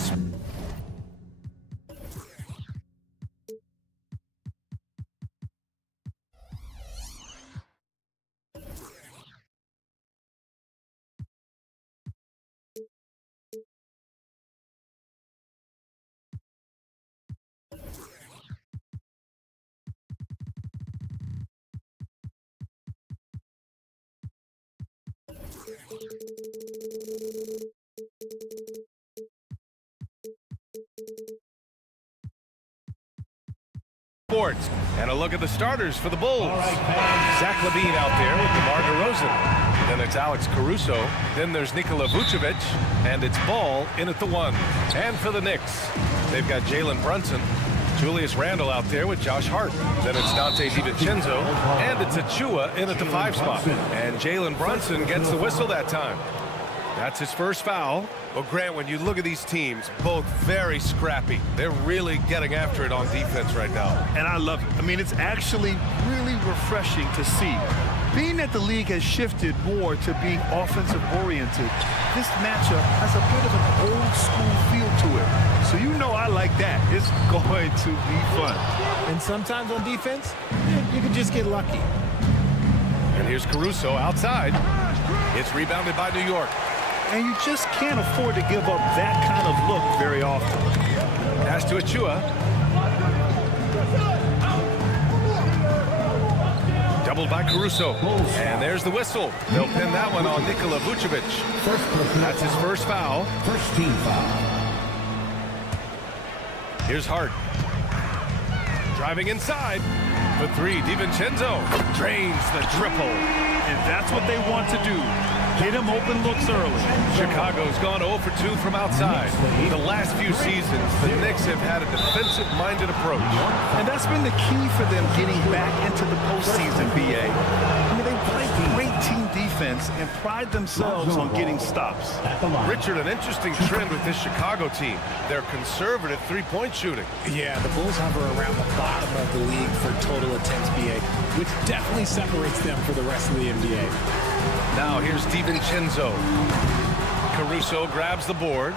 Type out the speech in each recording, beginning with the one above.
base. And a look at the starters for the Bulls. Zach LaVine out there with DeMar DeRozan. Then it's Alex Caruso. Then there's Nikola Vucevic. And it's Ball in at the 1. And for the Knicks, they've got Jalen Brunson, Julius Randle out there with Josh Hart. Then it's Dante DiVincenzo. And it's Achua in at the 5 spot. And Jalen Brunson gets the whistle that time. That's his first foul. Well, Grant, when you look at these teams, both very scrappy. They're really getting after it on defense right now. And I love it. I mean, it's actually really refreshing to see. Being that the league has shifted more to being offensive-oriented, this matchup has a bit of an old-school feel to it. So you know I like that. It's going to be fun. And sometimes on defense, you can just get lucky. And here's Caruso outside. It's rebounded by New York. And you just can't afford to give up that kind of look very often. Pass to Achua. Doubled by Caruso. And there's the whistle. They'll pin that one on Nikola Vucevic. That's his first foul. First team foul. Here's Hart. Driving inside. For 3, DiVincenzo. Drains the triple. And that's what they want to do. Get him open looks early. Chicago's gone 0 for 2 from outside. The last few seasons, the Knicks have had a defensive-minded approach. And that's been the key for them getting back into the postseason, B.A. I mean, they play great team defense and pride themselves on getting stops. Richard, an interesting trend with this Chicago team. They're conservative three-point shooting. Yeah, the Bulls hover around the bottom of the league for total attempts, B.A., which definitely separates them for the rest of the NBA. Now here's DiVincenzo. Caruso grabs the board.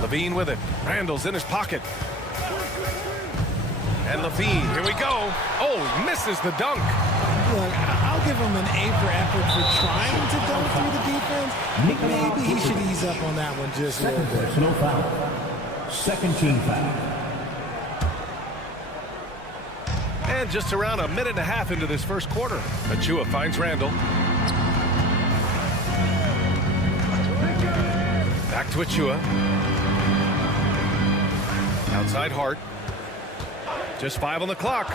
LaVine with it. Randle's in his pocket. And LaVine, here we go. Oh, misses the dunk. Look, I'll give him an A for effort for trying to dunk through the defense. Maybe he should ease up on that one just a little bit. No foul. Second team foul. And just around a minute and a half into this first quarter, Achua finds Randle. Back to Achua. Outside Hart. Just 5 on the clock.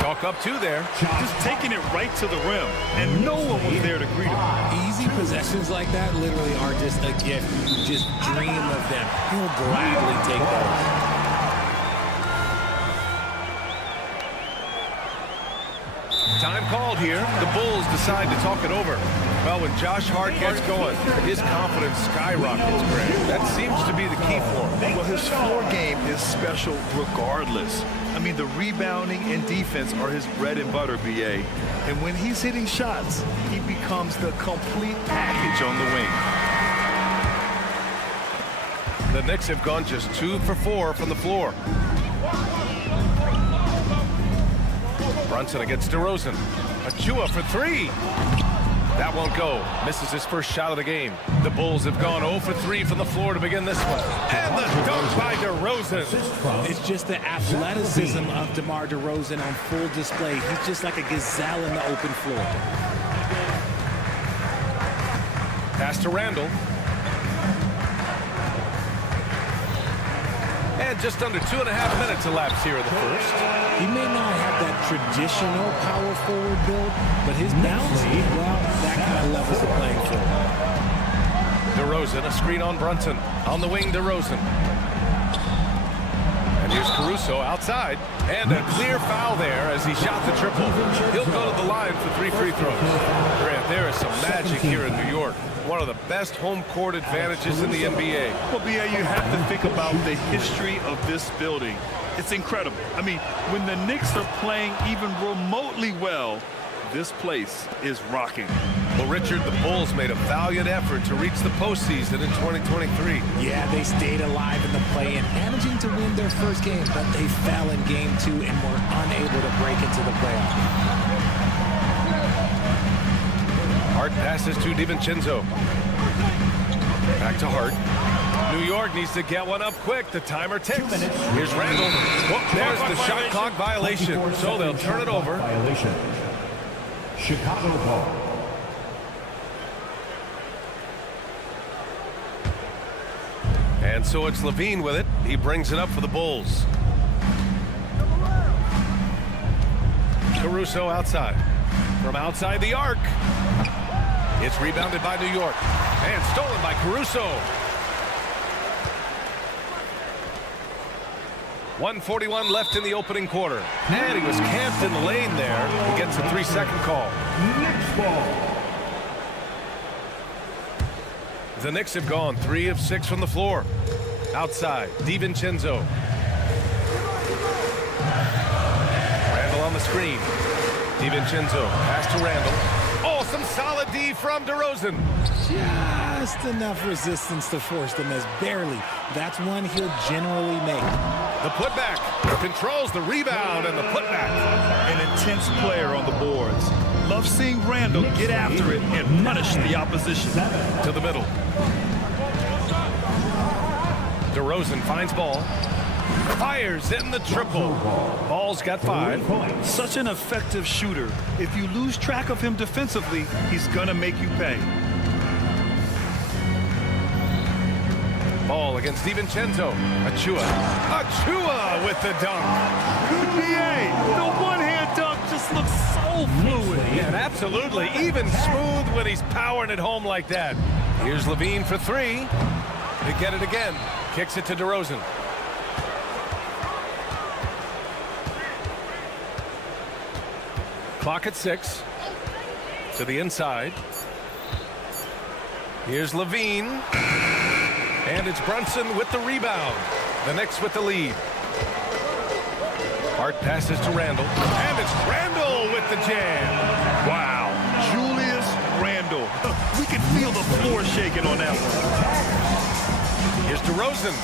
Chalk up 2 there. Just taking it right to the rim, and no one was there to greet him. Easy possessions like that literally are just a gift. Just dream of them. He'll gladly take those. Time called here. The Bulls decide to talk it over. Well, when Josh Hart gets going, his confidence skyrockets, Greg. That seems to be the key for him. Well, his floor game is special regardless. I mean, the rebounding and defense are his bread and butter, B.A. And when he's hitting shots, he becomes the complete package on the wing. The Knicks have gone just 2 for 4 from the floor. Brunson against DeRozan. Achua for 3. That won't go. Misses his first shot of the game. The Bulls have gone 0 for 3 from the floor to begin this one. And the dunk by DeRozan. It's just the athleticism of DeMar DeRozan on full display. He's just like a gazelle in the open floor. Pass to Randle. And just under 2.5 minutes elapsed here in the first. He may not have that traditional power forward build, but his bounce, well, that kind of levels the playing field. DeRozan, a screen on Brunson. On the wing, DeRozan. And here's Caruso outside. And a clear foul there as he shot the triple. He'll go to the line for 3 free throws. Grant, there is some magic here in New York. One of the best home court advantages in the NBA. Well, B.A., you have to think about the history of this building. It's incredible. I mean, when the Knicks are playing even remotely well, this place is rocking. Well, Richard, the Bulls made a valiant effort to reach the postseason in 2023. Yeah, they stayed alive in the play-in, managing to win their first game, but they fell in game 2 and were unable to break into the playoffs. Hart passes to DiVincenzo. Back to Hart. New York needs to get one up quick. The timer ticks. Here's Randall. Oh, there's the shot clock violation. So they'll turn it over. Violation. Chicago ball. And so it's Levine with it. He brings it up for the Bulls. Caruso outside. From outside the arc. It's rebounded by New York. And stolen by Caruso. 1:41 left in the opening quarter. And he was camped in the lane there. He gets a 3-second call. Knicks ball. The Knicks have gone 3 of 6 from the floor. Outside, DiVincenzo. Randall on the screen. DiVincenzo, pass to Randall. Oh, some solid D from DeRozan. Just enough resistance to force them as barely. That's one he'll generally make. The putback controls the rebound and the putback. An intense player on the boards. Love seeing Randall get after it and punish the opposition. To the middle. DeRozan finds ball. Fires in the triple. Ball's got 5. Such an effective shooter. If you lose track of him defensively, he's gonna make you pay. Ball against DiVincenzo. Achua with the dunk. NBA, the one-hand dunk just looks so fluid. Yeah, absolutely. Even smooth when he's powering it home like that. Here's Levine for 3. They get it again. Kicks it to DeRozan. Clock at 6. To the inside. Here's Levine. And it's Brunson with the rebound. The Knicks with the lead. Hart passes to Randall. And it's Randall with the jam. Wow, Julius Randall. We can feel the floor shaking on that one. Here's DeRozan.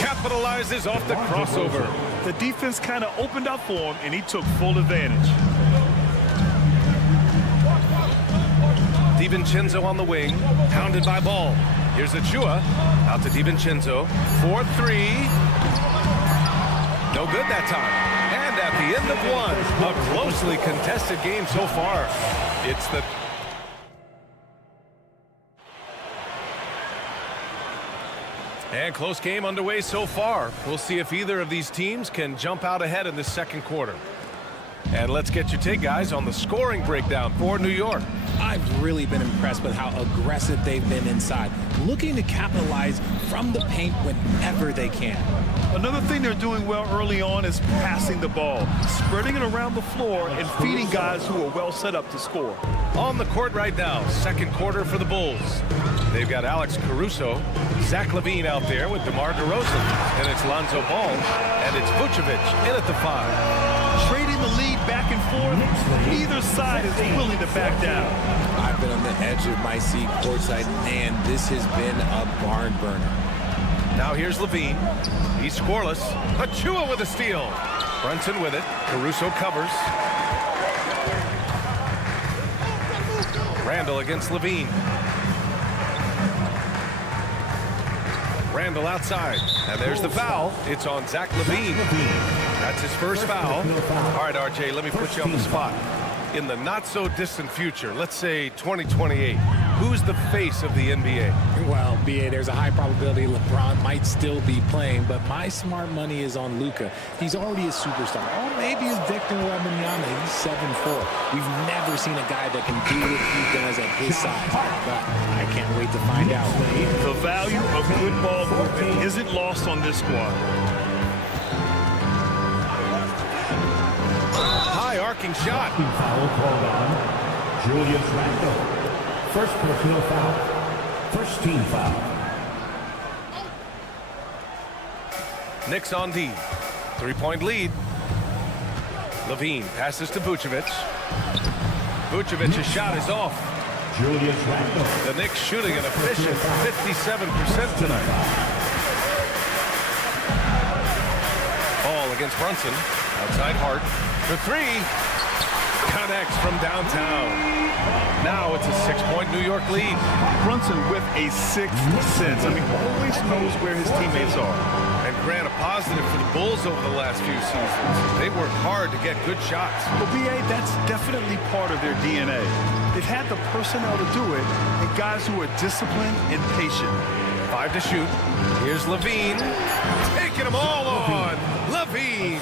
Capitalizes off the crossover. The defense kind of opened up for him, and he took full advantage. DiVincenzo on the wing. Pounded by Ball. Here's Achua. Out to DiVincenzo. 4-3. No good that time. And at the end of one, a closely contested game so far. It's the... And close game underway so far. We'll see if either of these teams can jump out ahead in the second quarter. And let's get your take, guys, on the scoring breakdown for New York. I've really been impressed with how aggressive they've been inside, looking to capitalize from the paint whenever they can. Another thing they're doing well early on is passing the ball, spreading it around the floor and feeding guys who are well set up to score. On the court right now, second quarter for the Bulls. They've got Alex Caruso, Zach LaVine out there with DeMar DeRozan, and it's Lonzo Ball, and it's Vucevic in at the 5. Trading the lead back and forth, neither side is willing to back down. I've been on the edge of my seat courtside, and this has been a barn burner. Now here's LaVine. He's scoreless. Achua with a steal. Brunson with it. Caruso covers. Randall against LaVine. Randall outside. And there's the foul. It's on Zach LaVine. That's his first foul. All right, RJ, let me put you on the spot. In the not-so-distant future, let's say 2028, who's the face of the NBA? Well, BA, there's a high probability LeBron might still be playing, but my smart money is on Luka. He's already a superstar. Or maybe it's Victor Wembanyama. He's 7'4". We've never seen a guy that can do what he does at his size, but I can't wait to find out. The value of good ball movement isn't lost on this squad. High arcing shot. Foul called on Julius Randle. First personal foul. First team foul. Knicks on D. 3-point lead. LaVine passes to Vucevic. Vucevic's shot is off. Julius Randle. The Knicks shooting an efficient 57% tonight. Ball against Brunson. Outside Hart. For three. Connects from downtown. Now it's a 6-point New York lead. Brunson with a sixth sense. I mean, always knows where his teammates are. And Grant, a positive for the Bulls over the last few seasons. They work hard to get good shots. But BA, that's definitely part of their DNA. They've had the personnel to do it, and guys who are disciplined and patient. 5 to shoot. Here's Levine. Taking them all on. Levine.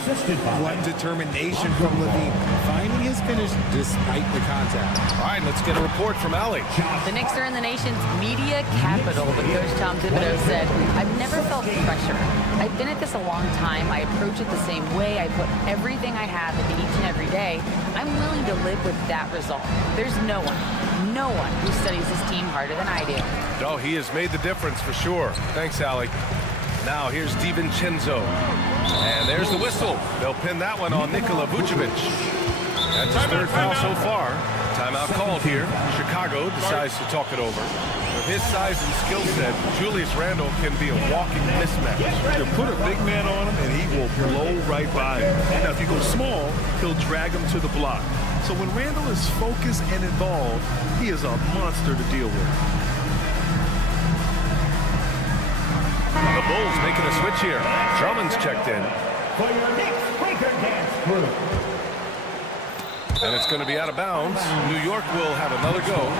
What determination from Levine. Finding his finish despite the contact. All right, let's get a report from Allie. The Knicks are in the nation's media capital, but Coach Tom Thibodeau said, I've never felt pressure. I've been at this a long time. I approach it the same way. I put everything I have into each and every day. I'm willing to live with that result. There's no one who studies this team harder than I do. Oh, he has made the difference for sure. Thanks, Allie. Now here's DiVincenzo. And there's the whistle. They'll pin that one on Nikola Vucevic. That's his third foul so far. Timeout called here. Chicago decides to talk it over. With his size and skill set, Julius Randle can be a walking mismatch. You put a big man on him, and he will blow right by him. Now, if you go small, he'll drag him to the block. So when Randle is focused and involved, he is a monster to deal with. The Bulls making a switch here. Drummond's checked in. For your Knicks Breaker Dance crew. And it's going to be out of bounds. New York will have another go.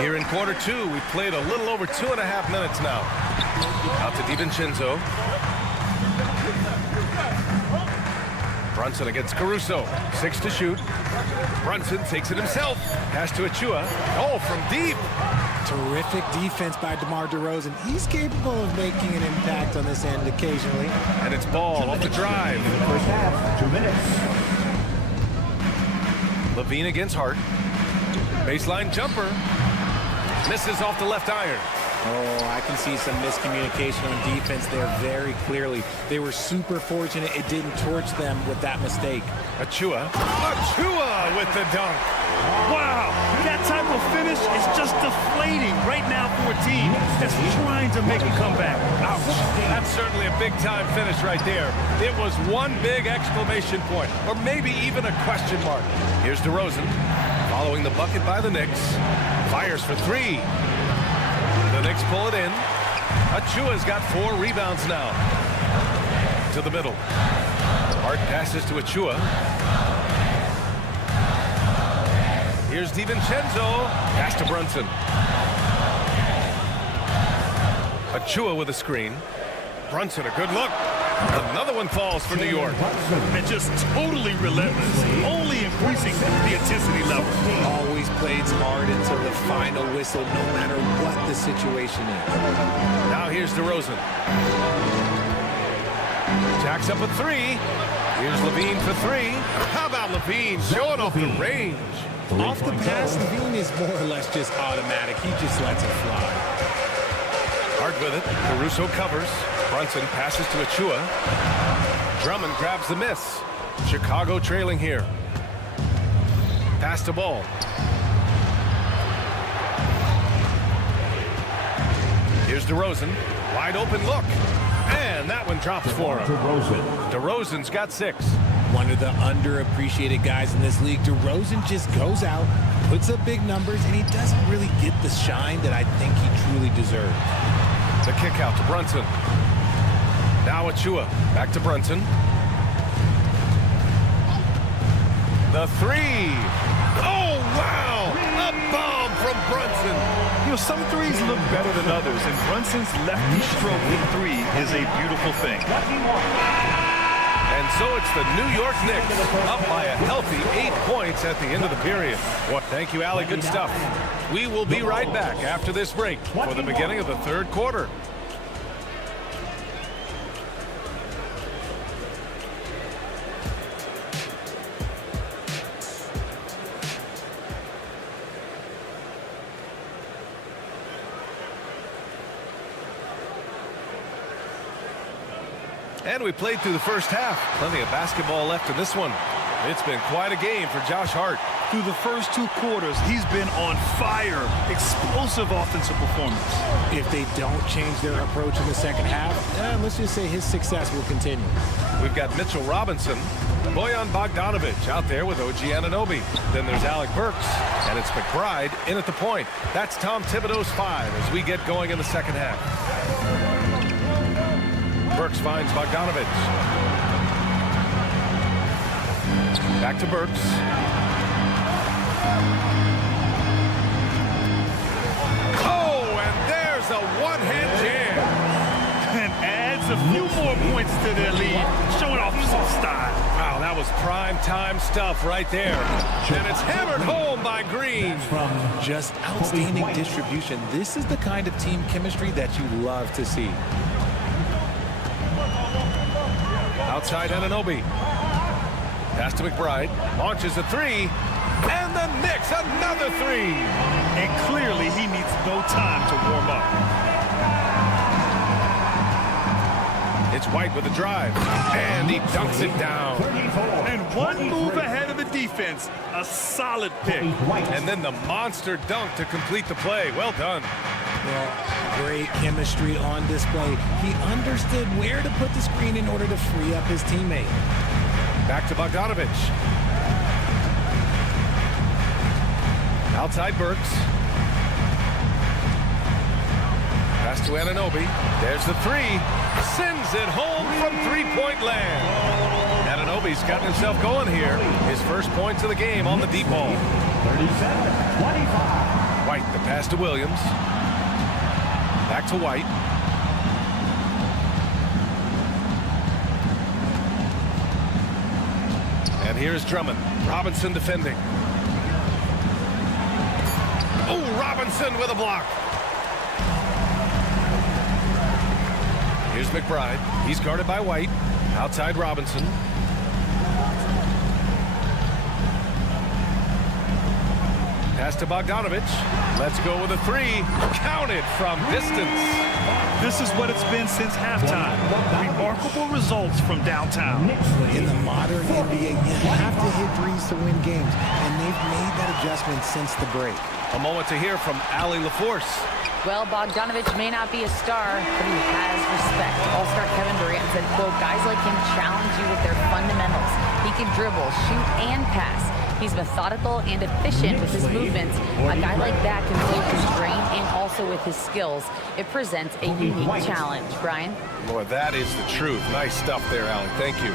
Here in quarter two, we've played a little over 2.5 minutes now. Out to DiVincenzo. Brunson against Caruso. 6 to shoot. Brunson takes it himself. Pass to Achua. Oh, from deep. Terrific defense by DeMar DeRozan. He's capable of making an impact on this end occasionally. And it's ball off the drive. First half, 2 minutes. Levine against Hart. Baseline jumper. Misses off the left iron. Oh, I can see some miscommunication on defense there very clearly. They were super fortunate it didn't torch them with that mistake. Achua with the dunk. Wow, that type of finish is just deflating right now for a team that's trying to make a comeback. Ouch. That's certainly a big-time finish right there. It was one big exclamation point, or maybe even a question mark. Here's DeRozan, following the bucket by the Knicks. Fires for three. The Knicks pull it in. Achua's got 4 rebounds now. To the middle. Hart passes to Achua. Here's DiVincenzo. Pass to Brunson. Achua with a screen. Brunson, a good look. Another one falls for New York. And just totally relentless, only increasing the intensity level. Always plays hard until the final whistle, no matter what the situation is. Now here's DeRozan. Jacks up a 3. Here's Levine for 3. How about Levine showing off the range? Off the pass, Levine is more or less just automatic. He just lets it fly. Hart with it. Caruso covers. Brunson passes to Achua. Drummond grabs the miss. Chicago trailing here. Pass to ball. Here's DeRozan. Wide open look. And that one drops for him. DeRozan's got 6. One of the underappreciated guys in this league. DeRozan just goes out, puts up big numbers, and he doesn't really get the shine that I think he truly deserves. The kick out to Brunson. Now Achua. Back to Brunson. The 3. Oh, wow! A bomb from Brunson. You know, some threes look better than others, and Brunson's lefty stroke with 3 is a beautiful thing. And so it's the New York Knicks up by a healthy 8 points at the end of the period. Well, thank you, Allie. Good stuff. We will be right back after this break for the beginning of the third quarter. And we played through the first half. Plenty of basketball left in this one. It's been quite a game for Josh Hart. Through the first 2 quarters, he's been on fire. Explosive offensive performance. If they don't change their approach in the second half, let's just say his success will continue. We've got Mitchell Robinson, Bojan Bogdanovic out there with OG Anunoby. Then there's Alec Burks, and it's McBride in at the point. That's Tom Thibodeau's 5 as we get going in the second half. Burks finds Bogdanovic. Back to Burks. Oh, and there's a one-hand jam. And adds a few more points to their lead, showing off some style. Wow, that was prime time stuff right there. And it's hammered home by Green. Just outstanding distribution. This is the kind of team chemistry that you love to see. Outside Anunoby. Pass to McBride. Launches a 3. And the Knicks another 3. And clearly he needs no time to warm up. It's White with a drive. And he dunks it down. And one move ahead of the defense. A solid pick. And then the monster dunk to complete the play. Well done. Well, great chemistry on display. He understood where to put the screen in order to free up his teammate. Back to Bogdanovic. Outside Burks. Pass to Anunoby. There's the 3. Sends it home from three-point land. Anunoby's gotten himself going here. His first points of the game on the deep ball. 37-25. White, the pass to Williams. Back to White. And here's Drummond. Robinson defending. Oh, Robinson with a block. Here's McBride. He's guarded by White. Outside Robinson. Pass to Bogdanovic. Let's go with a 3. Counted from distance. This is what it's been since halftime. Remarkable results from downtown. In the modern NBA, you have to hit threes to win games, and they've made that adjustment since the break. A moment to hear from Allie LaForce. Well, Bogdanovic may not be a star, but he has respect. All-star Kevin Durant said, quote, guys like him challenge you with their fundamentals. He can dribble, shoot, and pass. He's methodical and efficient with his movements. A guy like that can play with his brain and also with his skills. It presents a unique challenge. Brian? Boy, that is the truth. Nice stuff there, Allie. Thank you.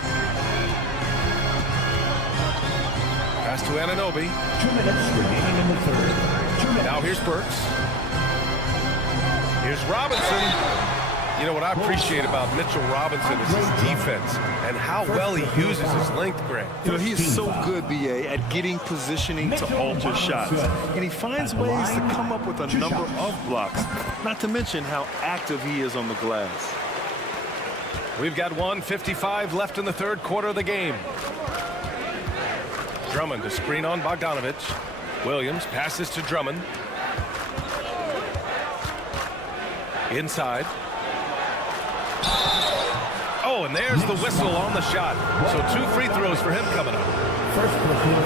Pass to Anunoby. 2 minutes remaining in the third. 2 minutes. Now here's Burks. Here's Robinson. You know what I appreciate about Mitchell Robinson is his defense and how well he uses his length, Grant. You know, he is so good, B.A., at getting positioning to alter shots. And he finds ways to come up with a number of blocks, not to mention how active he is on the glass. We've got 1:55 left in the third quarter of the game. Drummond to screen on Bogdanovic. Williams passes to Drummond. Inside. Oh, and there's the whistle on the shot. So 2 free throws for him coming up.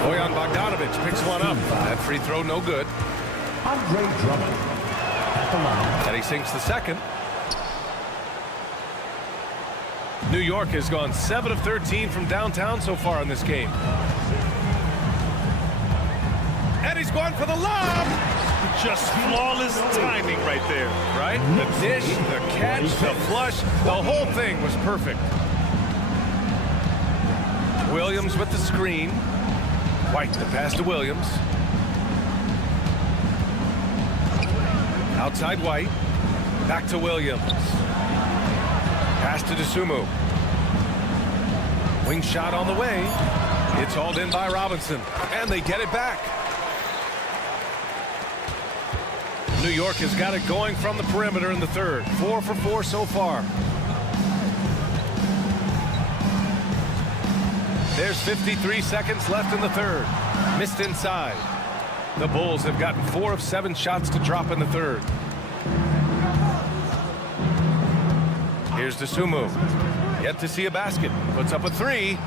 Bojan Bogdanovic picks one up. That free throw no good. Andre Drummond at the line. And he sinks the second. New York has gone 7 of 13 from downtown so far in this game. And he's going for the lob. Just flawless timing right there. Right? The dish, the catch, the flush, the whole thing was perfect. Williams with the screen. White, the pass to Williams. Outside White. Back to Williams. Pass to Dosunmu. Wing shot on the way. It's hauled in by Robinson. And they get it back. New York has got it going from the perimeter in the third. 4 for 4 so far. There's 53 seconds left in the third. Missed inside. The Bulls have gotten 4 of 7 shots to drop in the third. Here's Dosunmu. Yet to see a basket. Puts up a three.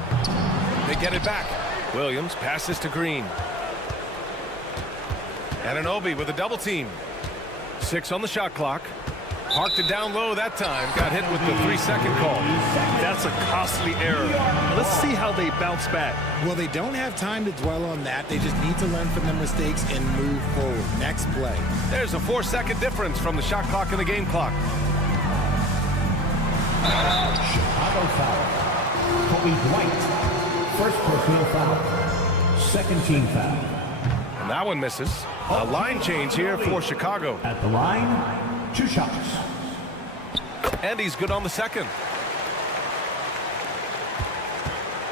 They get it back. Williams passes to Green. Anunoby with a double team. 6 on the shot clock. Parked it down low that time. Got hit with the 3-second call. That's a costly error. Let's see how they bounce back. Well, they don't have time to dwell on that. They just need to learn from their mistakes and move forward. Next play. There's a 4-second difference from the shot clock and the game clock. Chicago foul. Kobe White. First personal foul. Second team foul. And that one misses. A line change here for Chicago. At the line, 2 shots. And he's good on the second.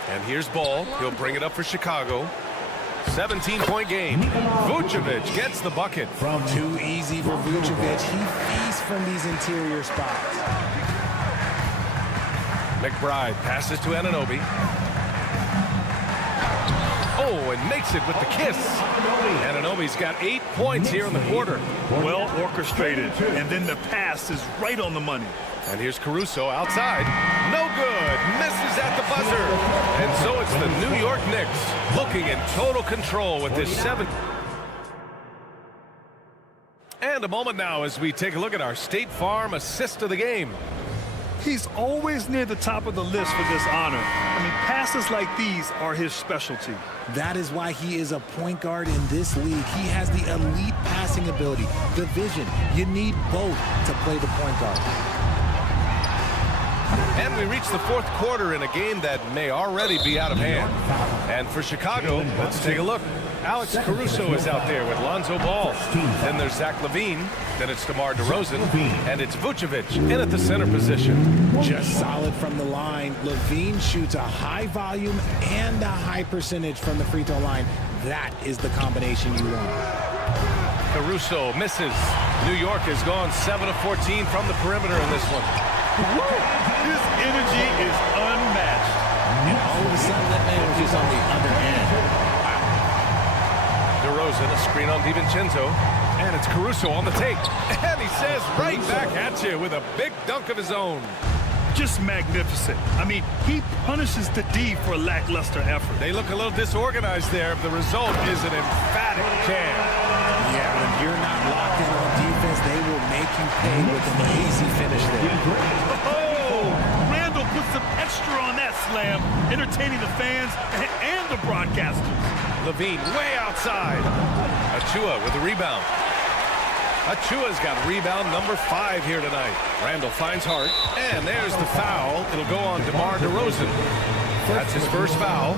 And here's Ball. He'll bring it up for Chicago. 17-point game. Vucevic gets the bucket. From too easy for Vucevic. He feasts from these interior spots. McBride passes to Anunoby. Oh, and makes it with the kiss. Anunoby's got 8 points here in the quarter. Well orchestrated. And then the pass is right on the money. And here's Caruso outside. No good. Misses at the buzzer. And so it's the New York Knicks looking in total control with this 7. And a moment now as we take a look at our State Farm assist of the game. He's always near the top of the list for this honor. I mean, passes like these are his specialty. That is why he is a point guard in this league. He has the elite passing ability, the vision. You need both to play the point guard. And we reach the 4th quarter in a game that may already be out of hand. And for Chicago, let's take a look. Alex Caruso is out there with Lonzo Ball. Then there's Zach LaVine. Then it's DeMar DeRozan. And it's Vucevic in at the center position. Just solid from the line. LaVine shoots a high volume and a high percentage from the free throw line. That is the combination you want. Caruso misses. New York has gone 7 of 14 from the perimeter in this one. His energy is unmatched. And all of a sudden, that man was just on the other end. DeRozan, a screen on DiVincenzo. And it's Caruso on the take. And he says right back at you with a big dunk of his own. Just magnificent. I mean, he punishes the D for lackluster effort. They look a little disorganized there. The result is an emphatic jam. Yeah, when you're not locked in on defense, they will make you pay with an easy finish there. Oh, Randall put some extra on that slam, entertaining the fans and the broadcasters. LaVine way outside. Achua with the rebound. Achua's got rebound number 5 here tonight. Randall finds Hart, and there's the foul. It'll go on DeMar DeRozan. That's his first foul.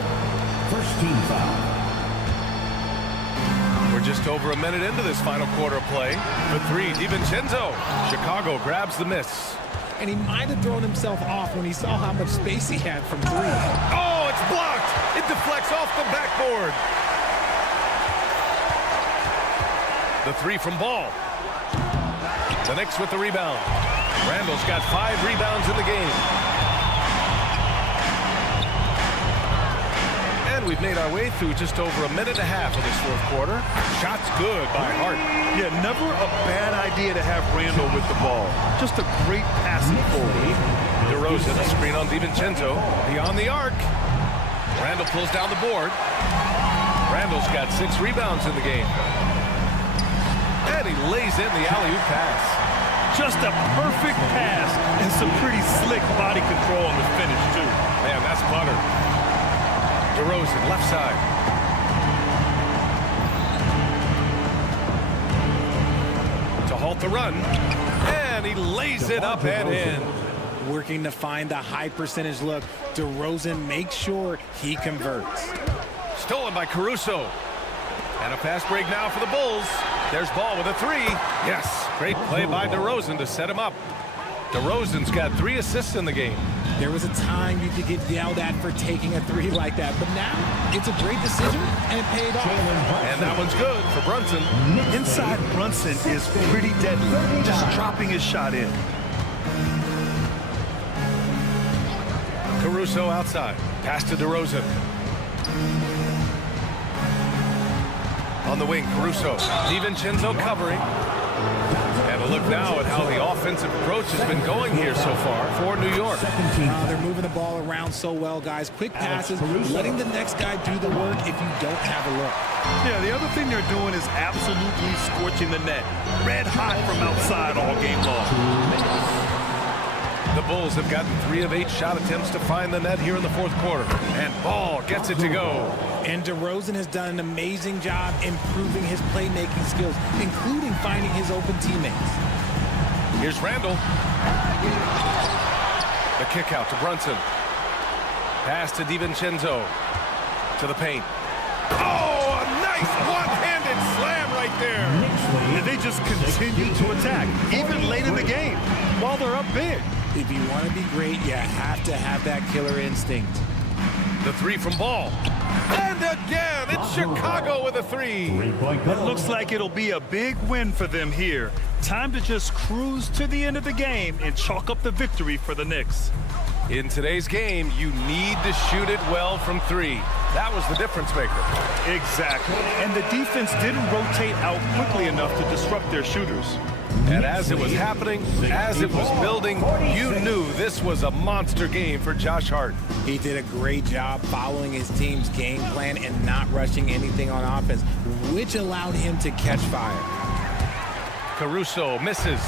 First team foul. We're just over a minute into this final quarter of play. For 3, DiVincenzo. Chicago grabs the miss. And he might have thrown himself off when he saw how much space he had from 3. Oh, it's blocked. It deflects off the backboard. The 3 from Ball. The Knicks with the rebound. Randall's got 5 rebounds in the game. And we've made our way through just over a minute and a half of this 4th quarter. Shots good by Hart. Yeah, never a bad idea to have Randall with the ball. Just a great passing forward. DeRozan, a screen on DiVincenzo. Beyond the arc. Randall pulls down the board. Randall's got 6 rebounds in the game. And he lays in the alley-oop pass. Just a perfect pass and some pretty slick body control on the finish, too. Man, that's butter. DeRozan, left side. To halt the run. And he lays it up and in. Working to find the high percentage look. DeRozan makes sure he converts. Stolen by Caruso. And a fast break now for the Bulls. There's Ball with a 3. Yes, great play by DeRozan to set him up. DeRozan's got 3 assists in the game. There was a time you could get yelled at for taking a 3 like that, but now it's a great decision and it paid off. And that one's good for Brunson. Inside Brunson is pretty deadly, just dropping his shot in. Caruso outside. Pass to DeRozan. On the wing, Caruso. DiVincenzo covering. And a look now at how the offensive approach has been going here so far for New York. They're moving the ball around so well, guys. Quick passes, letting the next guy do the work if you don't have a look. Yeah, the other thing they're doing is absolutely scorching the net. Red hot from outside all game long. The Bulls have gotten 3 of 8 shot attempts to find the net here in the fourth quarter. And Ball gets it to go. And DeRozan has done an amazing job improving his playmaking skills, including finding his open teammates. Here's Randall. The kick out to Brunson. Pass to DiVincenzo. To the paint. Oh, a nice one-handed slam right there. And they just continue to attack, even late in the game, while they're up big. If you want to be great, you have to have that killer instinct. The 3 from Ball. And again, it's Chicago with a 3. It looks like it'll be a big win for them here. Time to just cruise to the end of the game and chalk up the victory for the Knicks. In today's game, you need to shoot it well from 3. That was the difference maker. Exactly. And the defense didn't rotate out quickly enough to disrupt their shooters. And as it was happening, as it was building, you knew this was a monster game for Josh Hart. He did a great job following his team's game plan and not rushing anything on offense, which allowed him to catch fire. Caruso misses.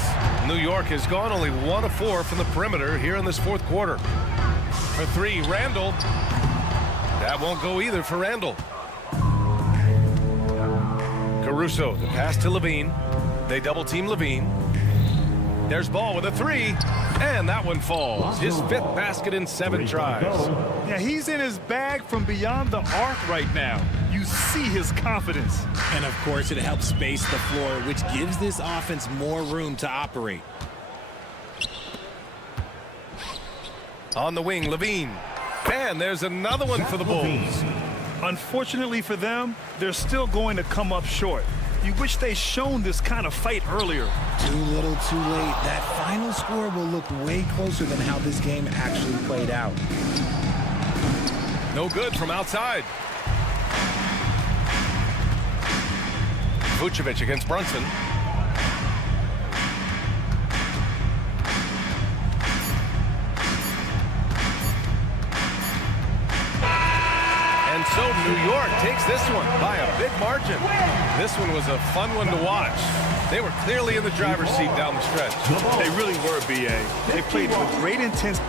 New York has gone only 1 of 4 from the perimeter here in this fourth quarter. For 3, Randall. That won't go either for Randall. Caruso, the pass to Levine. They double-team Levine. There's Ball with a 3, and that one falls. His 5th basket in 7 tries. Yeah, he's in his bag from beyond the arc right now. You see his confidence. And of course, it helps space the floor, which gives this offense more room to operate. On the wing, Levine. And there's another one for the Bulls. Unfortunately for them, they're still going to come up short. You wish they'd shown this kind of fight earlier. Too little, too late. That final score will look way closer than how this game actually played out. No good from outside. Vucevic against Brunson. And so New York takes this one by a big margin. This one was a fun one to watch. They were clearly in the driver's seat down the stretch. They really were, B.A. They played with great intensity.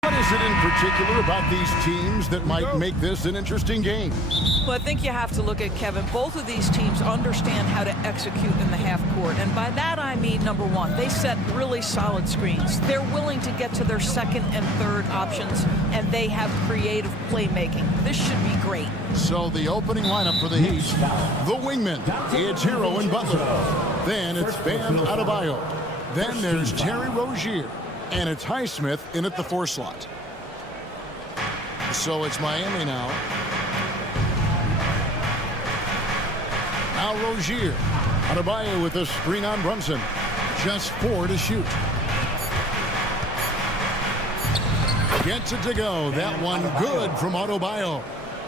What is it in particular about these teams that might make this an interesting game? Well, I think you have to look at, Kevin, both of these teams understand how to execute in the half court. And by that, I mean, number one, they set really solid screens. They're willing to get to their second and third options, and they have creative playmaking. This should be great. So the opening lineup for the Heat, the wingmen, it's Hero and Butler. Then it's Bam Adebayo. Then there's Terry Rozier. And it's Highsmith in at the 4 slot. So it's Miami now. Now Rozier. Adebayo with a screen on Brunson. Just 4 to shoot. Gets it to go. That one good from Adebayo.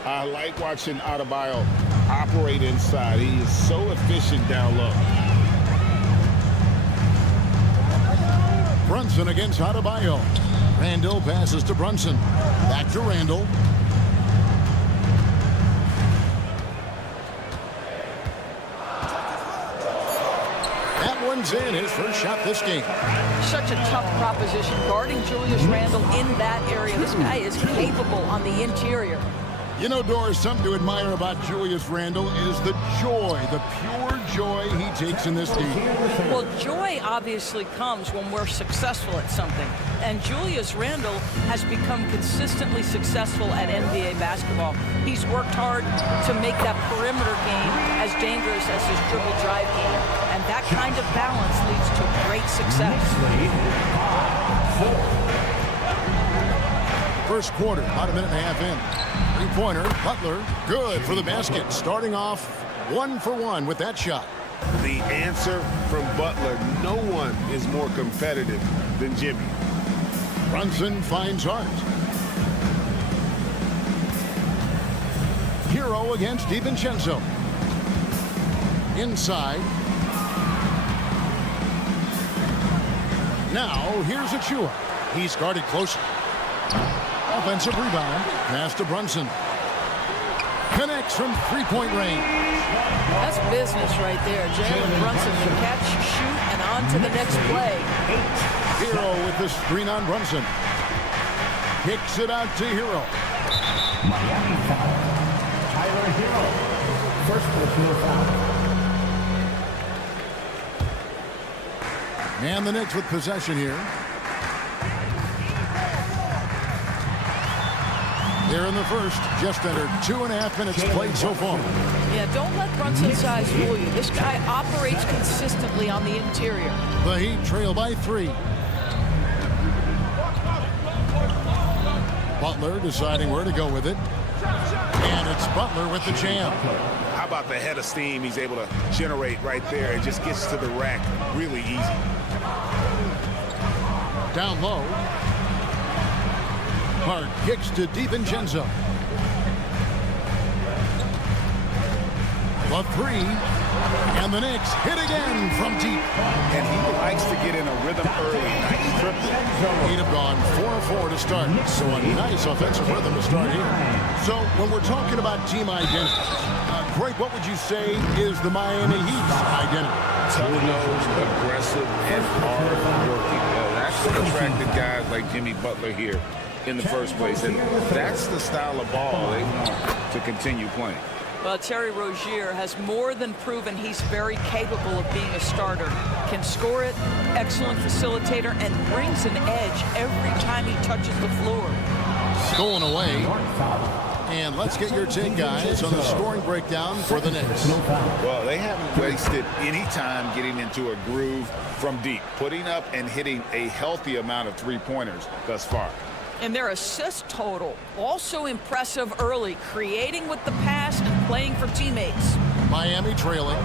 I like watching Adebayo operate inside. He is so efficient down low. Brunson against Adebayo. Randall passes to Brunson. Back to Randall. That one's in. His first shot this game. Such a tough proposition guarding Julius Randle in that area. This guy is capable on the interior. You know, Doris, something to admire about Julius Randle is the joy, the pure joy he takes in this game. Well, joy obviously comes when we're successful at something. And Julius Randle has become consistently successful at NBA basketball. He's worked hard to make that perimeter game as dangerous as his dribble drive game. And that kind of balance leads to great success. First quarter, about a minute and a half in. Three-pointer, Butler, good for the basket. Starting off 1 for 1 with that shot. The answer from Butler, no one is more competitive than Jimmy. Brunson finds Hart. Hero against DiVincenzo. Inside. Now, here's Achua. He's guarded closely. Offensive rebound. Pass to Brunson. Connects from three-point range. That's business right there. Jalen Brunson can catch, shoot, and on to the next play. Hero with the screen on Brunson. Kicks it out to Hero. Miami foul. Tyler Hero. First personal foul. And the Knicks with possession here. Here in the first, just under 2.5 minutes played so far. Yeah, don't let Brunson's size fool you. This guy operates consistently on the interior. The Heat trail by 3. Butler deciding where to go with it. And it's Butler with the jam. How about the head of steam he's able to generate right there? It just gets to the rack really easy. Down low. Hart kicks to DiVincenzo. The 3. And the Knicks hit again from deep. And he likes to get in a rhythm early. Nice triple. He'd have gone 4-4 to start. So a nice offensive rhythm to start here. So when we're talking about team identity, Greg, what would you say is the Miami Heat's identity? Tough-nosed, aggressive, and hard-working. That's what attracted guys like Jimmy Butler here in the first place, and that's the style of ball they want to continue playing. Well, Terry Rozier has more than proven he's very capable of being a starter. Can score it, excellent facilitator, and brings an edge every time he touches the floor. Stolen away. And let's get your take, guys, on the scoring breakdown for the Knicks. Well, they haven't wasted any time getting into a groove from deep, putting up and hitting a healthy amount of three-pointers thus far. And their assist total, also impressive early, creating with the pass and playing for teammates. Miami trailing.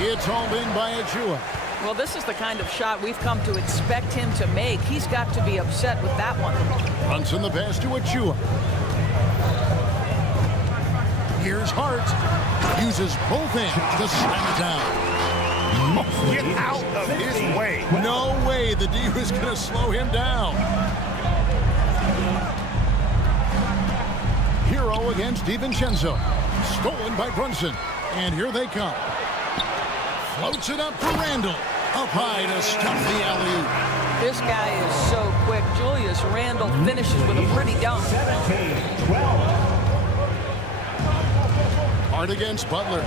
It's hauled in by Achua. Well, this is the kind of shot we've come to expect him to make. He's got to be upset with that one. Brunson the pass to Achua. Here's Hart. Uses both hands to slam it down. Get out of his way. No way the D was going to slow him down. Hero against DiVincenzo. Stolen by Brunson. And here they come. Floats it up for Randall. Up high to stop the alley-oop. This guy is so quick. Julius Randle finishes with a pretty dunk. 17-12. Hard against Butler.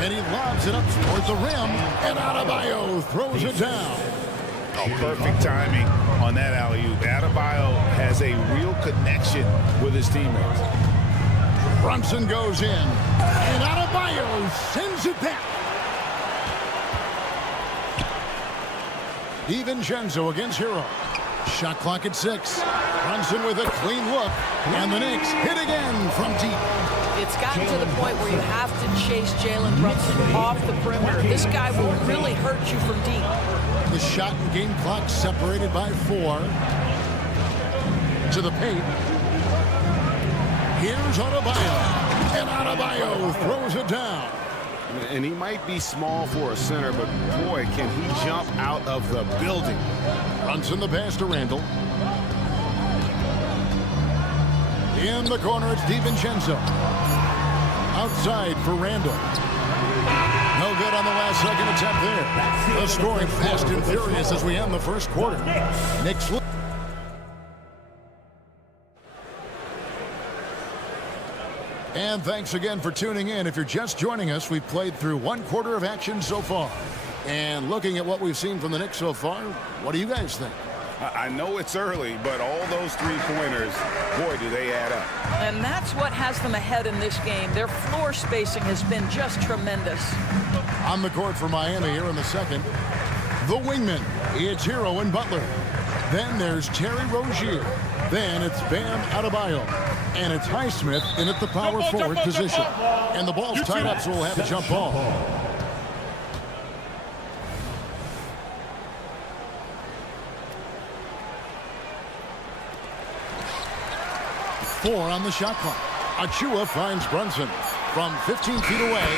And he lobs it up toward the rim. And Adebayo throws it down. Oh, perfect timing on that alley-oop. Adebayo has a real connection with his teammates. Brunson goes in. And Adebayo sends it back. DiVincenzo against Hero. Shot clock at 6. Brunson with a clean look. And the Knicks hit again from deep. It's gotten to the point where you have to chase Jalen Brunson off the perimeter. This guy will really hurt you from deep. The shot and game clock separated by 4. To the paint. Here's Adebayo. And Adebayo throws it down. And he might be small for a center, but boy, can he jump out of the building. Brunson the pass to Randall. In the corner, it's DiVincenzo. Outside for Randall. No good on the last second attempt there. The scoring fast and furious as we end the first quarter. Knicks. And thanks again for tuning in. If you're just joining us, we've played through 1 quarter of action so far. And looking at what we've seen from the Knicks so far, what do you guys think? I know it's early, but all those three-pointers, boy, do they add up. And that's what has them ahead in this game. Their floor spacing has been just tremendous. On the court for Miami here in the second, the wingman, it's Hero and Butler. Then there's Terry Rozier. Then it's Bam Adebayo. And it's Highsmith in at the power forward position. And the ball's tied up, so we'll have a jump ball. 4 on the shot clock. Achua finds Brunson from 15 feet away,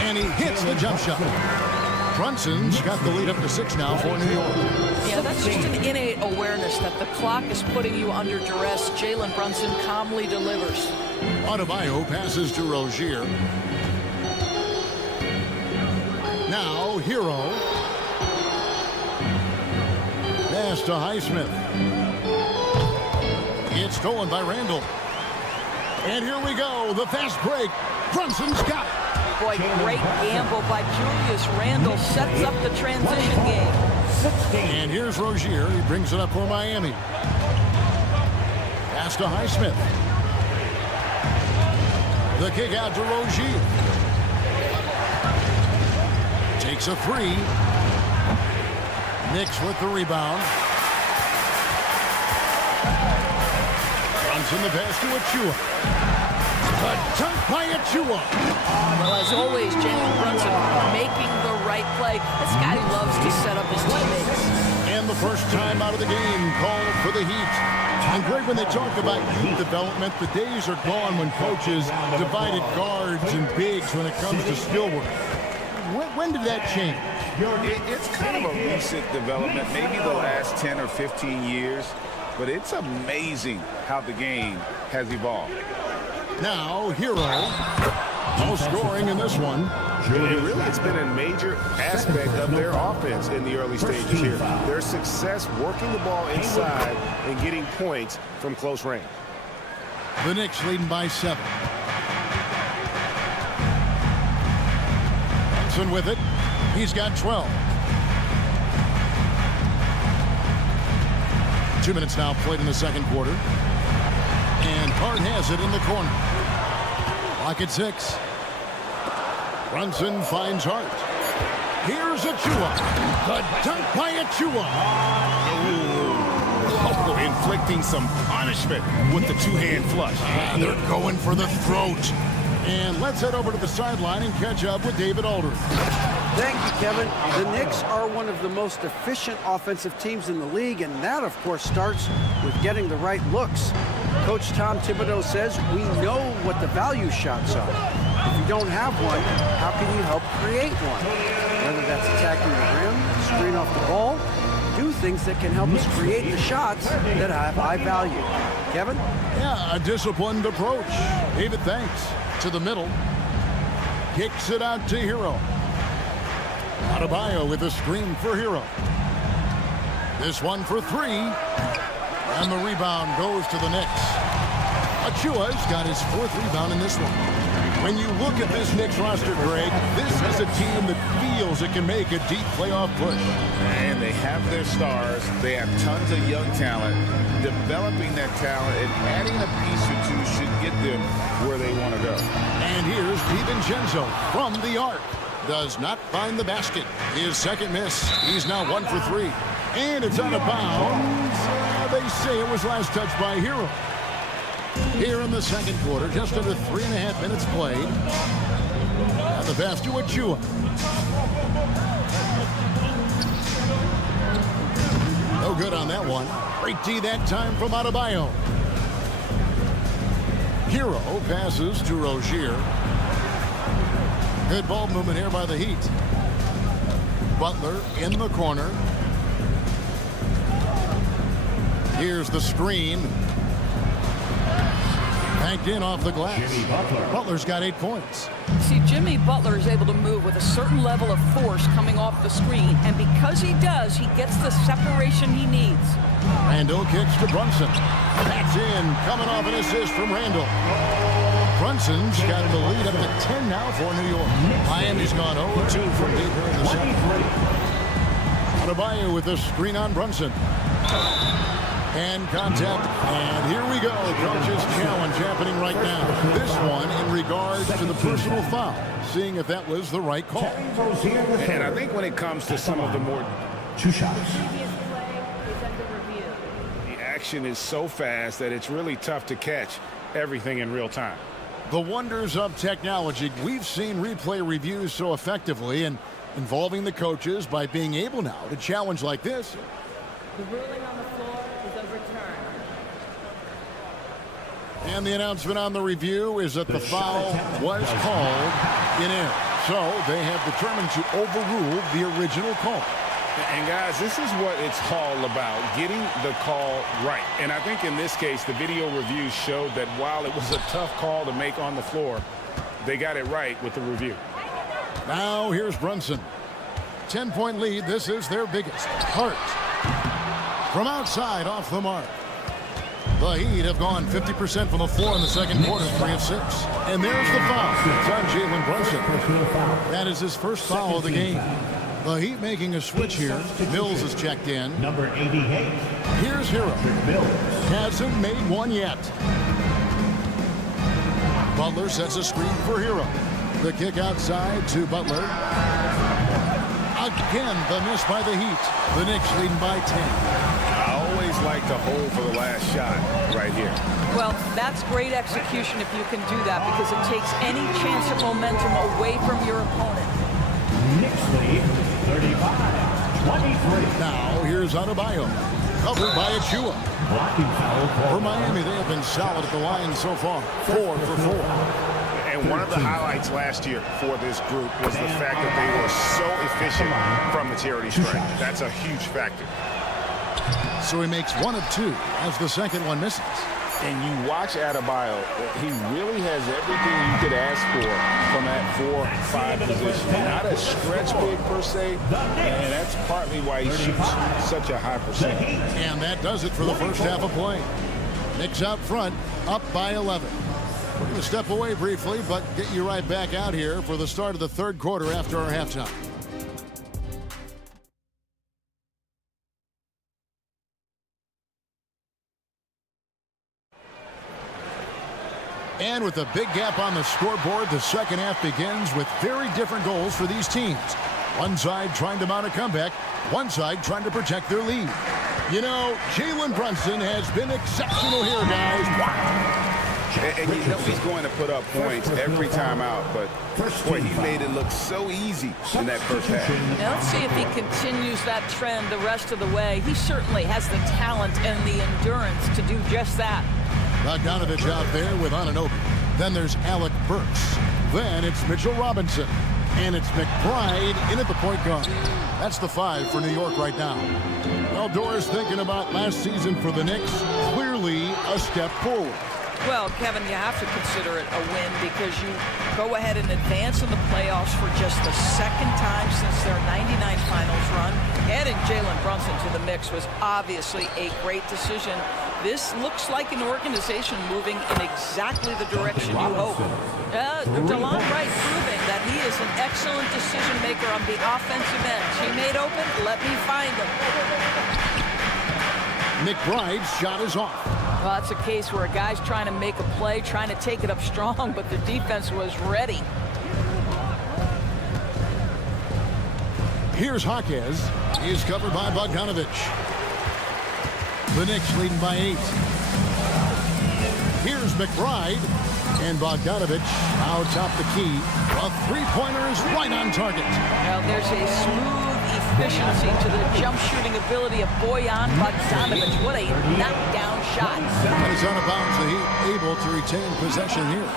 and he hits the jump shot. Brunson's got the lead up to 6 now for New York. Yeah, that's just an innate awareness that the clock is putting you under duress. Jalen Brunson calmly delivers. Adebayo passes to Rozier. Now, Hero. Pass to Highsmith. It's stolen by Randall. And here we go, the fast break. Brunson's got it. Boy, great gamble by Julius Randle. Sets up the transition game. And here's Rozier. He brings it up for Miami. Pass to Highsmith. The kick out to Rozier. Takes a 3. Knicks with the rebound. Brunson the pass to Achua. A dunk by Achua. Well, as always, Jalen Brunson making the right play. This guy loves to set up his teammates. And the first time out of the game called for the Heat. And Greg, when they talk about youth development, the days are gone when coaches divided guards and bigs when it comes to skill work. When did that change? It's kind of a recent development, maybe the last 10 or 15 years, but it's amazing how the game has evolved. Now, Hero. No scoring in this one. Really, it's been a major aspect of their offense in the early stages here. Their success working the ball inside and getting points from close range. The Knicks leading by 7. Brunson with it. He's got 12. 2 minutes now played in the second quarter. And Hart has it in the corner. Clock at 6. Brunson finds Hart. Here's Achua. The dunk by Achua. Oh, inflicting some punishment with the two-hand flush. They're going for the throat. And let's head over to the sideline and catch up with David Aldridge. Thank you, Kevin. The Knicks are one of the most efficient offensive teams in the league, and that, of course, starts with getting the right looks. Coach Tom Thibodeau says we know what the value shots are. If you don't have one, how can you help create one? Whether that's attacking the rim, screen off the ball, do things that can help us create the shots that have high value. Kevin? Yeah, a disciplined approach. David, thanks. To the middle. Kicks it out to Hero. Adebayo with a screen for Hero. This one for three. And the rebound goes to the Knicks. Achua's got his 4th rebound in this one. When you look at this Knicks roster, Greg, this is a team that feels it can make a deep playoff push. And they have their stars. They have tons of young talent. Developing that talent and adding a piece or two should get them where they want to go. And here's DiVincenzo from the arc. Does not find the basket. His second miss. He's now 1 for 3. And it's out of bounds. They say it was last touched by Hero. Here in the second quarter, just under 3.5 minutes played. And the pass to Achua. No good on that one. Great D that time from Adebayo. Hero passes to Rozier. Good ball movement here by the Heat. Butler in the corner. Here's the screen. Banked in off the glass. Butler's got 8 points. See, Jimmy Butler is able to move with a certain level of force coming off the screen, and because he does, he gets the separation he needs. Randall kicks to Brunson. That's in, coming off an assist from Randall. Brunson's got the lead up to 10 now for New York. Miami's gone 0-2 from deep here in the second. Adebayo with the screen on Brunson. And contact, and here we go. Coach's challenge happening right now. This one in regards to the personal foul, seeing if that was the right call. And I think when it comes to some of the more 2 shots. the action is so fast that it's really tough to catch everything in real time. The wonders of technology. We've seen replay reviews so effectively and involving the coaches by being able now to challenge like this. The ruling on the floor is overturned. And the announcement on the review is that the foul was called in air. So they have determined to overrule the original call. And guys, this is what it's all about, getting the call right. And I think in this case, the video review showed that while it was a tough call to make on the floor, they got it right with the review. Now here's Brunson. 10-point lead. This is their biggest. Hart. From outside, off the mark. The Heat have gone 50% from the floor in the second quarter, 3 of 6. And there's the foul. It's on Jalen Brunson. That is his first foul of the game. The Heat making a switch here. Mills is checked in. Number 88. Here's Hero. Hasn't made one yet. Butler sets a screen for Hero. The kick outside to Butler. Again, the miss by the Heat. The Knicks leading by 10. I always like to hold for the last shot right here. Well, that's great execution if you can do that, because it takes any chance of momentum away from your opponent. Knicks lead 35-23. Now here's Adebayo. Covered by Achua. Blocking foul For Miami, they have been solid at the line so far. 4 for 4. And one of the highlights last year for this group was the fact that they were so efficient from the charity stripe. That's a huge factor. So he makes 1 of 2 as the second one misses. And you watch Adebayo, he really has everything you could ask for from that 4-5 position. Not a stretch big per se, and that's partly why he shoots such a high percentage. And that does it for the first half of play. Knicks out front, up by 11. We're going to step away briefly, but get you right back out here for the start of the third quarter after our halftime. And with a big gap on the scoreboard, the second half begins with very different goals for these teams. One side trying to mount a comeback, one side trying to protect their lead. You know, Jalen Brunson has been exceptional here, guys. Wow. And you know he's going to put up points every time out, but boy, he made it look so easy in that first half. Now let's see if he continues that trend the rest of the way. He certainly has the talent and the endurance to do just that. Bogdanovich out there with Anunoby. Then there's Alec Burks. Then it's Mitchell Robinson. And it's McBride in at the point guard. That's the 5 for New York right now. Well, Doris, thinking about last season for the Knicks, clearly a step forward. Well, Kevin, you have to consider it a win because you go ahead and advance in the playoffs for just the second time since their '99 finals run. Adding Jalen Brunson to the mix was obviously a great decision. This looks like an organization moving in exactly the direction you hope. DeLon Wright proving that he is an excellent decision maker on the offensive end. Teammate open, let me find him. McBride's shot is off. Well, that's a case where a guy's trying to make a play, trying to take it up strong, but the defense was ready. Here's Jaquez. He's covered by Bogdanovich. The Knicks leading by 8. Here's McBride. And Bogdanovich out top the key. A three-pointer is right on target. Well, there's a smooth efficiency to the jump shooting ability of Bojan Bogdanovich. What a knockdown shot. And he's out of bounds. The Heat able to retain possession here.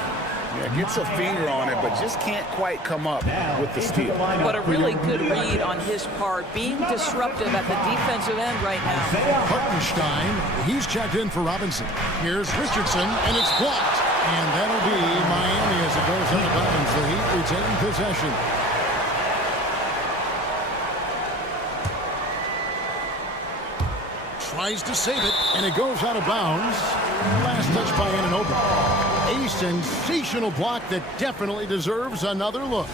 Yeah, gets a finger on it, but just can't quite come up with the steal. But a really good read on his part, being disruptive at the defensive end right now. Hartenstein, he's checked in for Robinson. Here's Richardson, and it's blocked. And that'll be Miami as it goes out of bounds. The Heat retain possession. Tries to save it, and it goes out of bounds. Last touch by Anunoby. A sensational block that definitely deserves another look.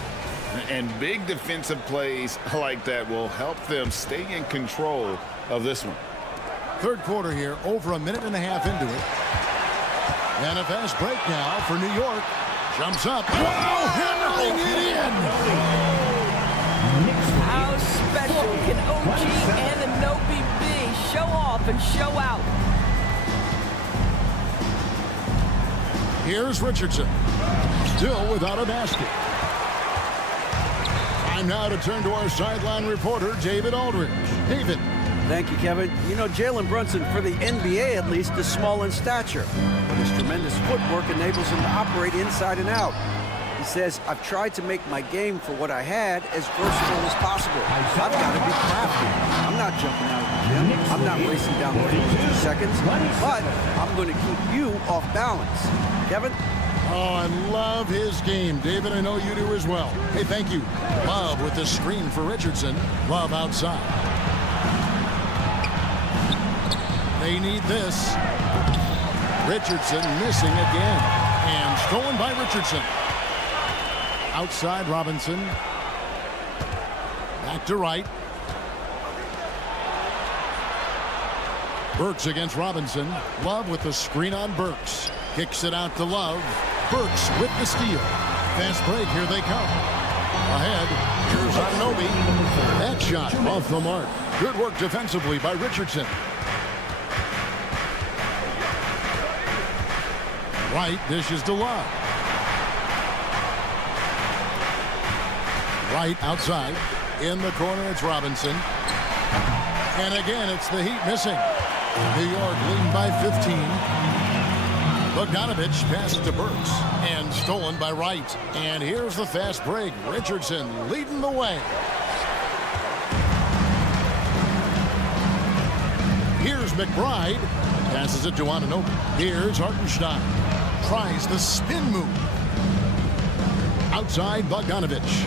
And big defensive plays like that will help them stay in control of this one. Third quarter here, over a minute and a half into it. And a fast break now for New York. Jumps up. Wow, hammering it in. How special can OG Anunoby be? Show off and show out. Here's Richardson. Still without a basket. Time now to turn to our sideline reporter, David Aldridge. David. Thank you, Kevin. You know, Jalen Brunson, for the NBA at least, is small in stature. But his tremendous footwork enables him to operate inside and out. He says, I've tried to make my game for what I had as versatile as possible. I've got to be crafty. I'm not jumping out of the gym. I'm not racing down the field in 2 seconds. But I'm going to keep you off balance. Kevin? Oh, I love his game. David, I know you do as well. Hey, thank you. Love with the screen for Richardson. Love outside. They need this. Richardson missing again. And stolen by Richardson. Outside Robinson. Back to Wright. Burks against Robinson. Love with the screen on Burks. Kicks it out to Love. Burks with the steal. Fast break, here they come. Ahead, here's Anunoby. That shot off the mark. Good work defensively by Richardson. Wright dishes to Love. Wright outside. In the corner, it's Robinson. And again, it's the Heat missing. New York leading by 15. Bogdanovich passes to Burks. And stolen by Wright. And here's the fast break. Richardson leading the way. Here's McBride. Passes it to Anunoby. Here's Hartenstein. Tries the spin move. Outside Bogdanovich.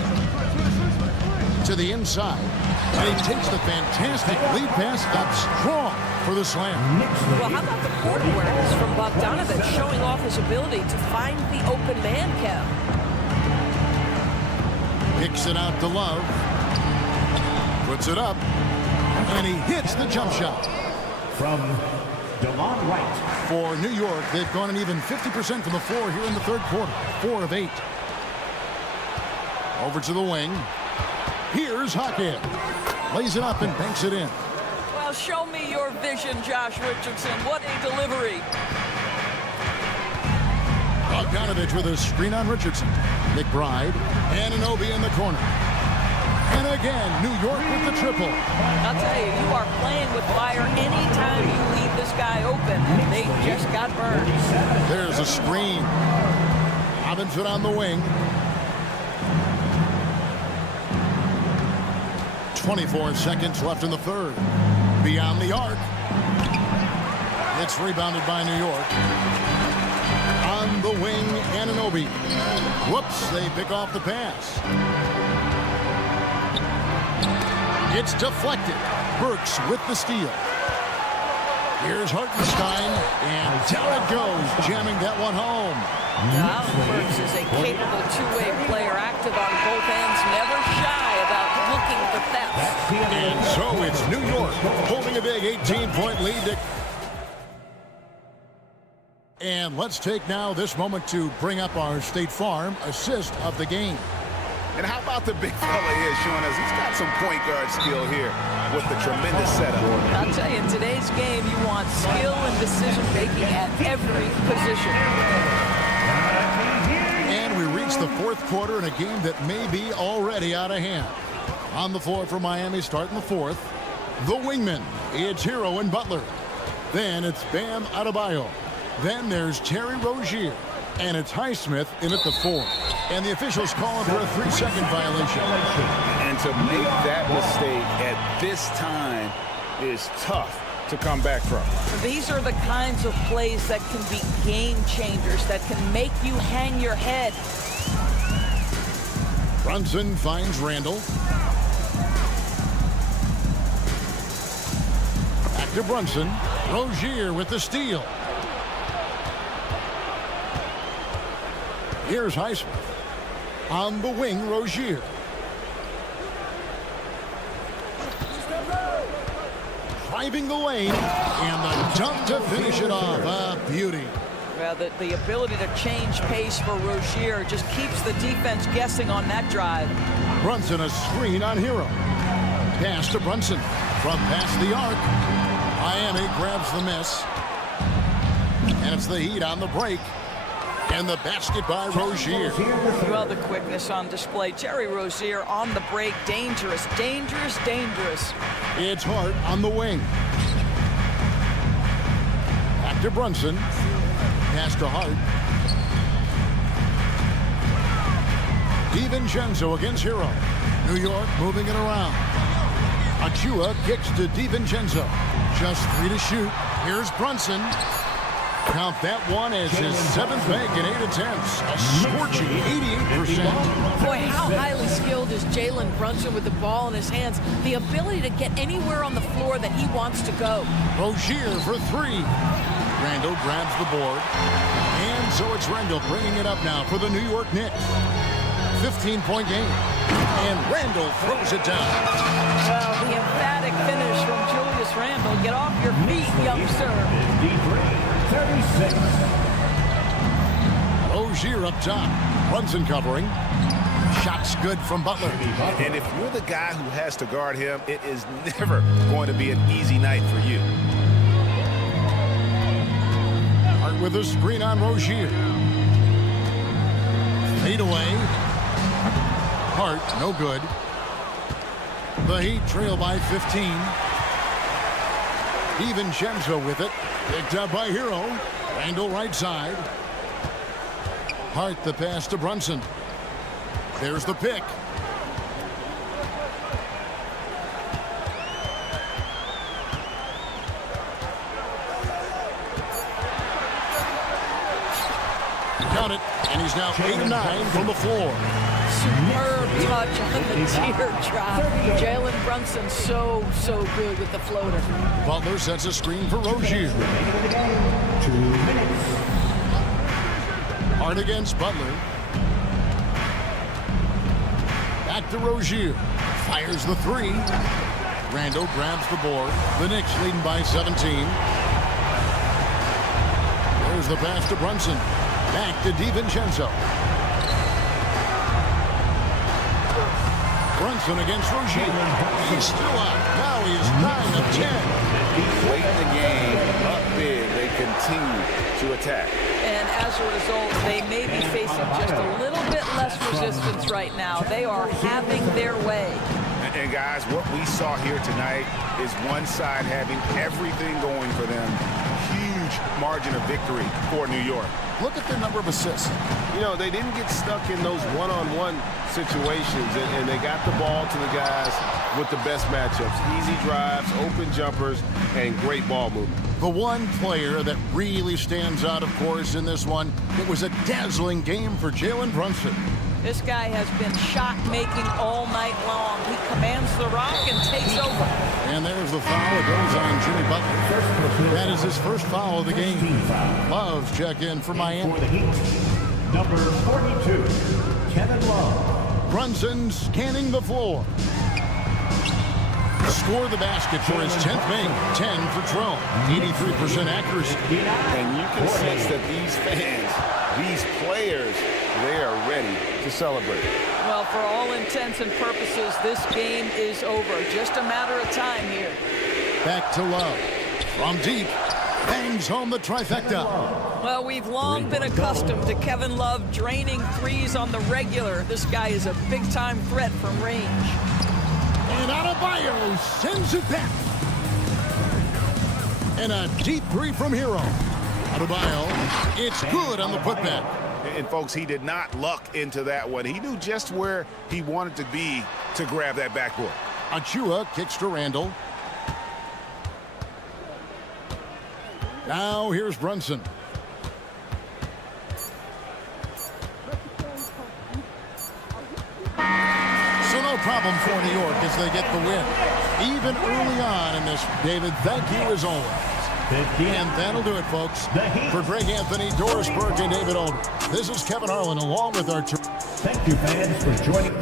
To the inside. And he takes the fantastic lead pass up strong for the slam. Well, how about the court awareness from Bogdanovich showing off his ability to find the open man, Kev? Kicks it out to Love. Puts it up. And he hits the jump shot. From DeLon Wright. For New York, they've gone an even 50% from the floor here in the third quarter. 4 of 8. Over to the wing. Here's Jaquez. Lays it up and banks it in. Well, show me your vision, Josh Richardson. What a delivery. Bogdanovich with a screen on Richardson. McBride and Anunoby in the corner. And again, New York with the triple. I'll tell you, you are playing with fire anytime you leave this guy open. They just got burned. There's a screen. Robinson on the wing. 24 seconds left in the third. Beyond the arc. It's rebounded by New York. On the wing, Anunoby. Whoops, they pick off the pass. It's deflected. Burks with the steal. Here's Hartenstein, and down it goes, jamming that one home. Allen Burks is a capable two-way player, active on both ends, never shy about looking for thefts. And so it's New York holding a big 18-point lead. And let's take now this moment to bring up our State Farm assist of the game. And how about the big fella here showing us he's got some point guard skill here with the tremendous setup. I'll tell you, in today's game, you want skill and decision-making at every position. And we reach the fourth quarter in a game that may be already out of hand. On the floor for Miami, starting the fourth, the wingman, it's Hero and Butler. Then it's Bam Adebayo. Then there's Terry Rozier. And it's Highsmith in at the four. And the officials call him for a 3-second violation. And to make that mistake at this time is tough to come back from. These are the kinds of plays that can be game changers, that can make you hang your head. Brunson finds Randall. Back to Brunson. Rozier with the steal. Here's Highsmith. On the wing, Rozier. Driving the lane, and the dunk to finish it off. A beauty. Well, the ability to change pace for Rozier just keeps the defense guessing on that drive. Brunson a screen on Hero. Pass to Brunson from past the arc. Miami grabs the miss. And it's the Heat on the break. And the basket by Rozier. Well, the quickness on display. Terry Rozier on the break. Dangerous, dangerous, dangerous. It's Hart on the wing. Back to Brunson. Pass to Hart. DiVincenzo against Hero. New York moving it around. Achua kicks to DiVincenzo. Just 3 to shoot. Here's Brunson. Count that one as his 7th bank in 8 attempts. A scorching 88%. Boy, how highly skilled is Jalen Brunson with the ball in his hands. The ability to get anywhere on the floor that he wants to go. Rozier for 3. Randall grabs the board. And so it's Randall bringing it up now for the New York Knicks. 15-point game. And Randall throws it down. Well, the emphatic finish from Julius Randall. Get off your feet, youngster. 36. Rozier up top. Brunson covering. Shots good from Butler. And if you're the guy who has to guard him, it is never going to be an easy night for you. Hart with a screen on Rozier. Fade away. Hart, no good. The Heat trail by 15. DiVincenzo with it. Picked up by Hero. Randall right side. Hart the pass to Brunson. There's the pick. Got it. And he's now 8 of 9 from the floor. Superb touch on the teardrop. Jalen Brunson so good with the floater. Butler sets a screen for Rozier. 2 minutes. Hart against Butler. Back to Rozier. Fires the 3. Randall grabs the board. The Knicks leading by 17. There's the pass to Brunson. Back to DiVincenzo. Brunson against Rozier. He's still out. Now he is 9 of 10. Late in the game, up big. They could continue to attack. And as a result, they may be facing just a little bit less resistance right now. They are having their way. And guys, what we saw here tonight is one side having everything going for them. Huge margin of victory for New York. Look at their number of assists. You know, they didn't get stuck in those one-on-one situations, and they got the ball to the guys with the best matchups. Easy drives, open jumpers, and great ball movement. The one player that really stands out, of course, in this one, it was a dazzling game for Jalen Brunson. This guy has been shot-making all night long. He commands the rock and takes over. And there's the foul. It goes on Jimmy Butler. That is his first foul of the game. Love's check in for Miami. For the Heat, number 42, Kevin Love. Brunson scanning the floor. Score the basket for his 10th make. 10 for 12. 83% accuracy. And you can sense that these fans, these players, they are ready to celebrate. Well, for all intents and purposes, this game is over. Just a matter of time here. Back to Love. From deep. Bangs home the trifecta. Well, we've long been accustomed to Kevin Love draining threes on the regular. This guy is a big-time threat from range. And Adebayo sends it back. And a deep three from Hero. Adebayo, it's good on the putback. And folks, he did not luck into that one. He knew just where he wanted to be to grab that backboard. Achua kicks to Randall. Now here's Brunson. So no problem for New York as they get the win. Even early on in this, David, thank you as always. And that'll do it, folks. For Greg Anthony, Doris Burke, and David Older, this is Kevin Harlan along with our... Thank you, fans, for joining.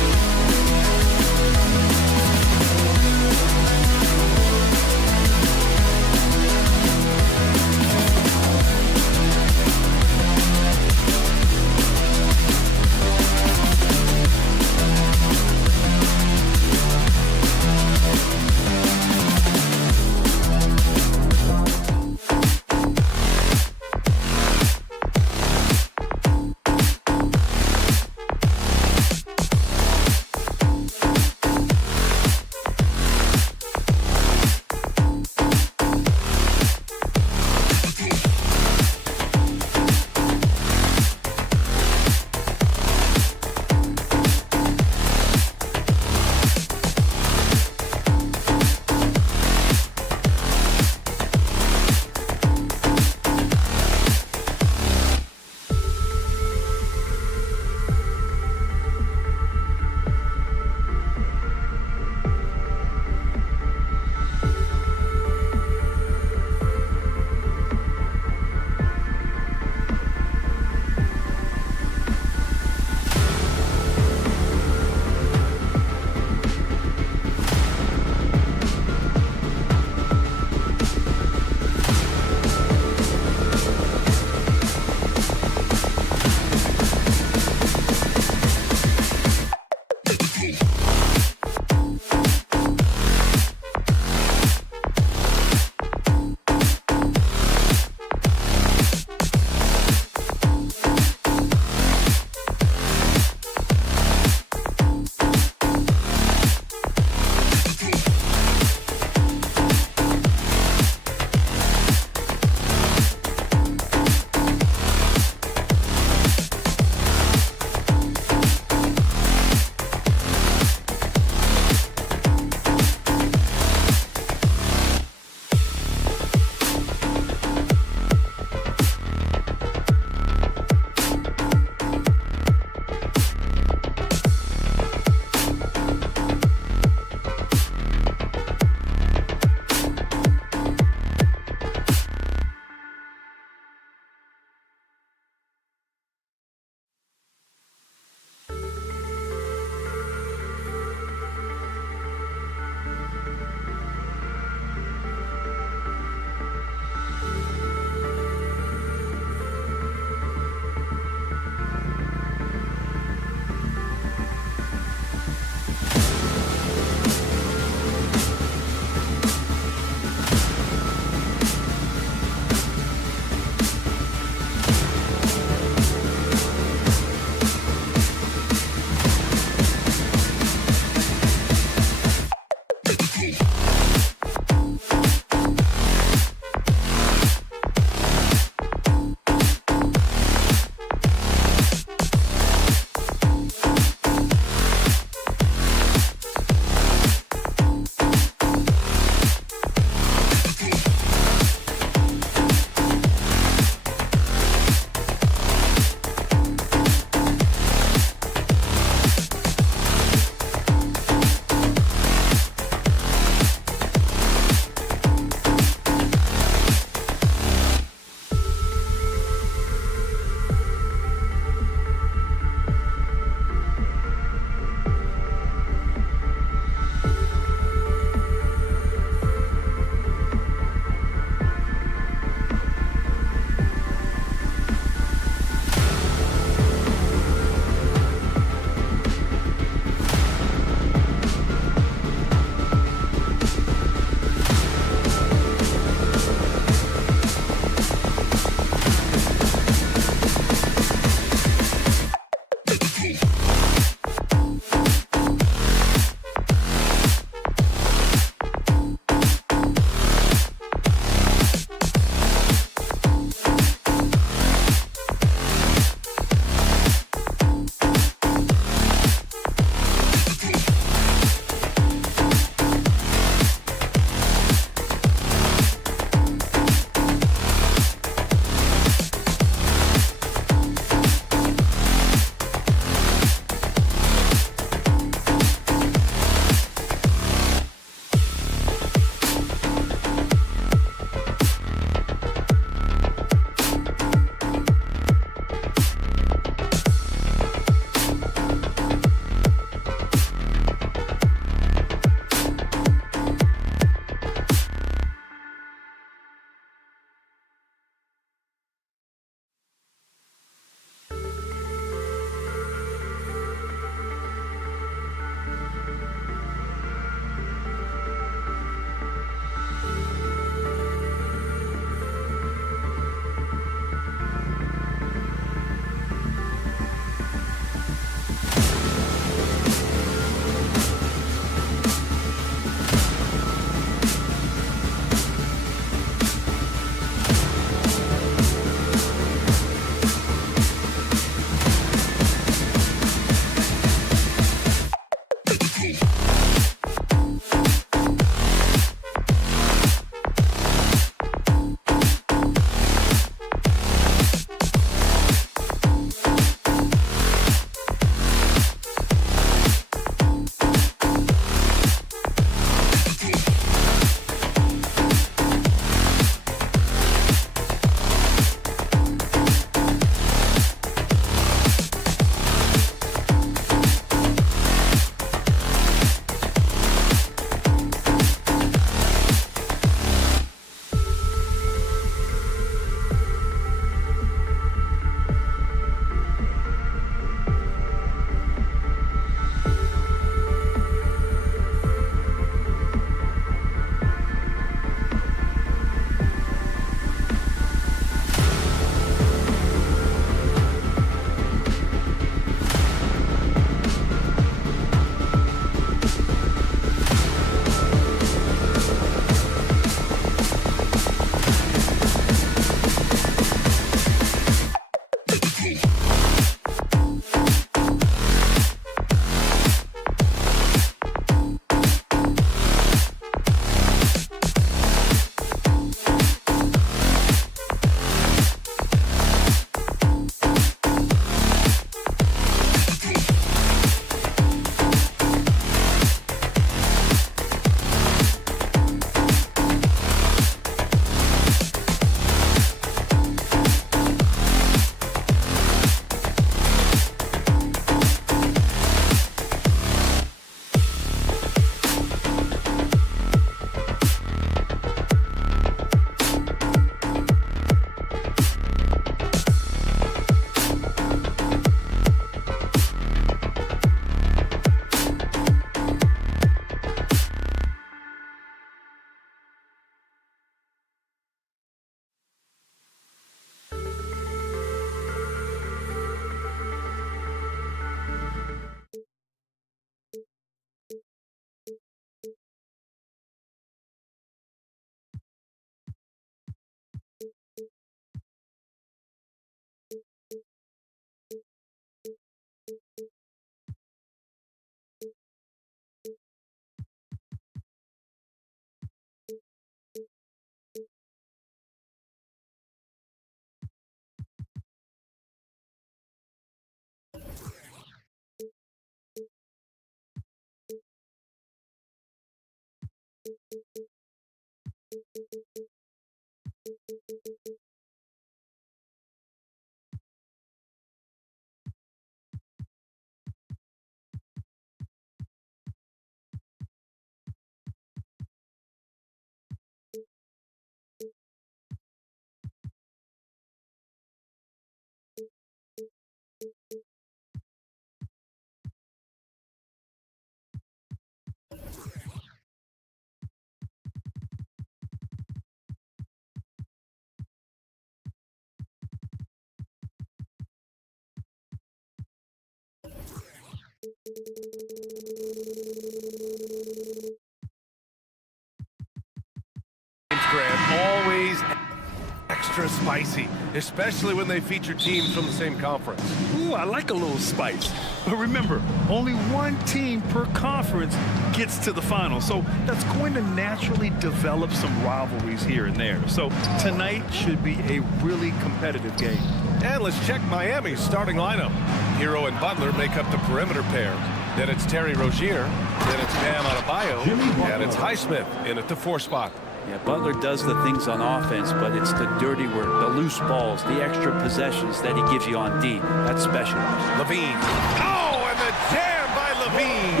extra spicy, especially when they feature teams from the same conference. Ooh, I like a little spice. But remember, only one team per conference gets to the final. So that's going to naturally develop some rivalries here and there. So tonight should be a really competitive game. And let's check Miami's starting lineup. Hero and Butler make up the perimeter pair. Then it's Terry Rozier. Then it's Bam Adebayo. And it's Highsmith in at the 4 spot. Yeah, Butler does the things on offense, but it's the dirty work, the loose balls, the extra possessions that he gives you on D. That's special. Levine. Oh, and the jam by Levine.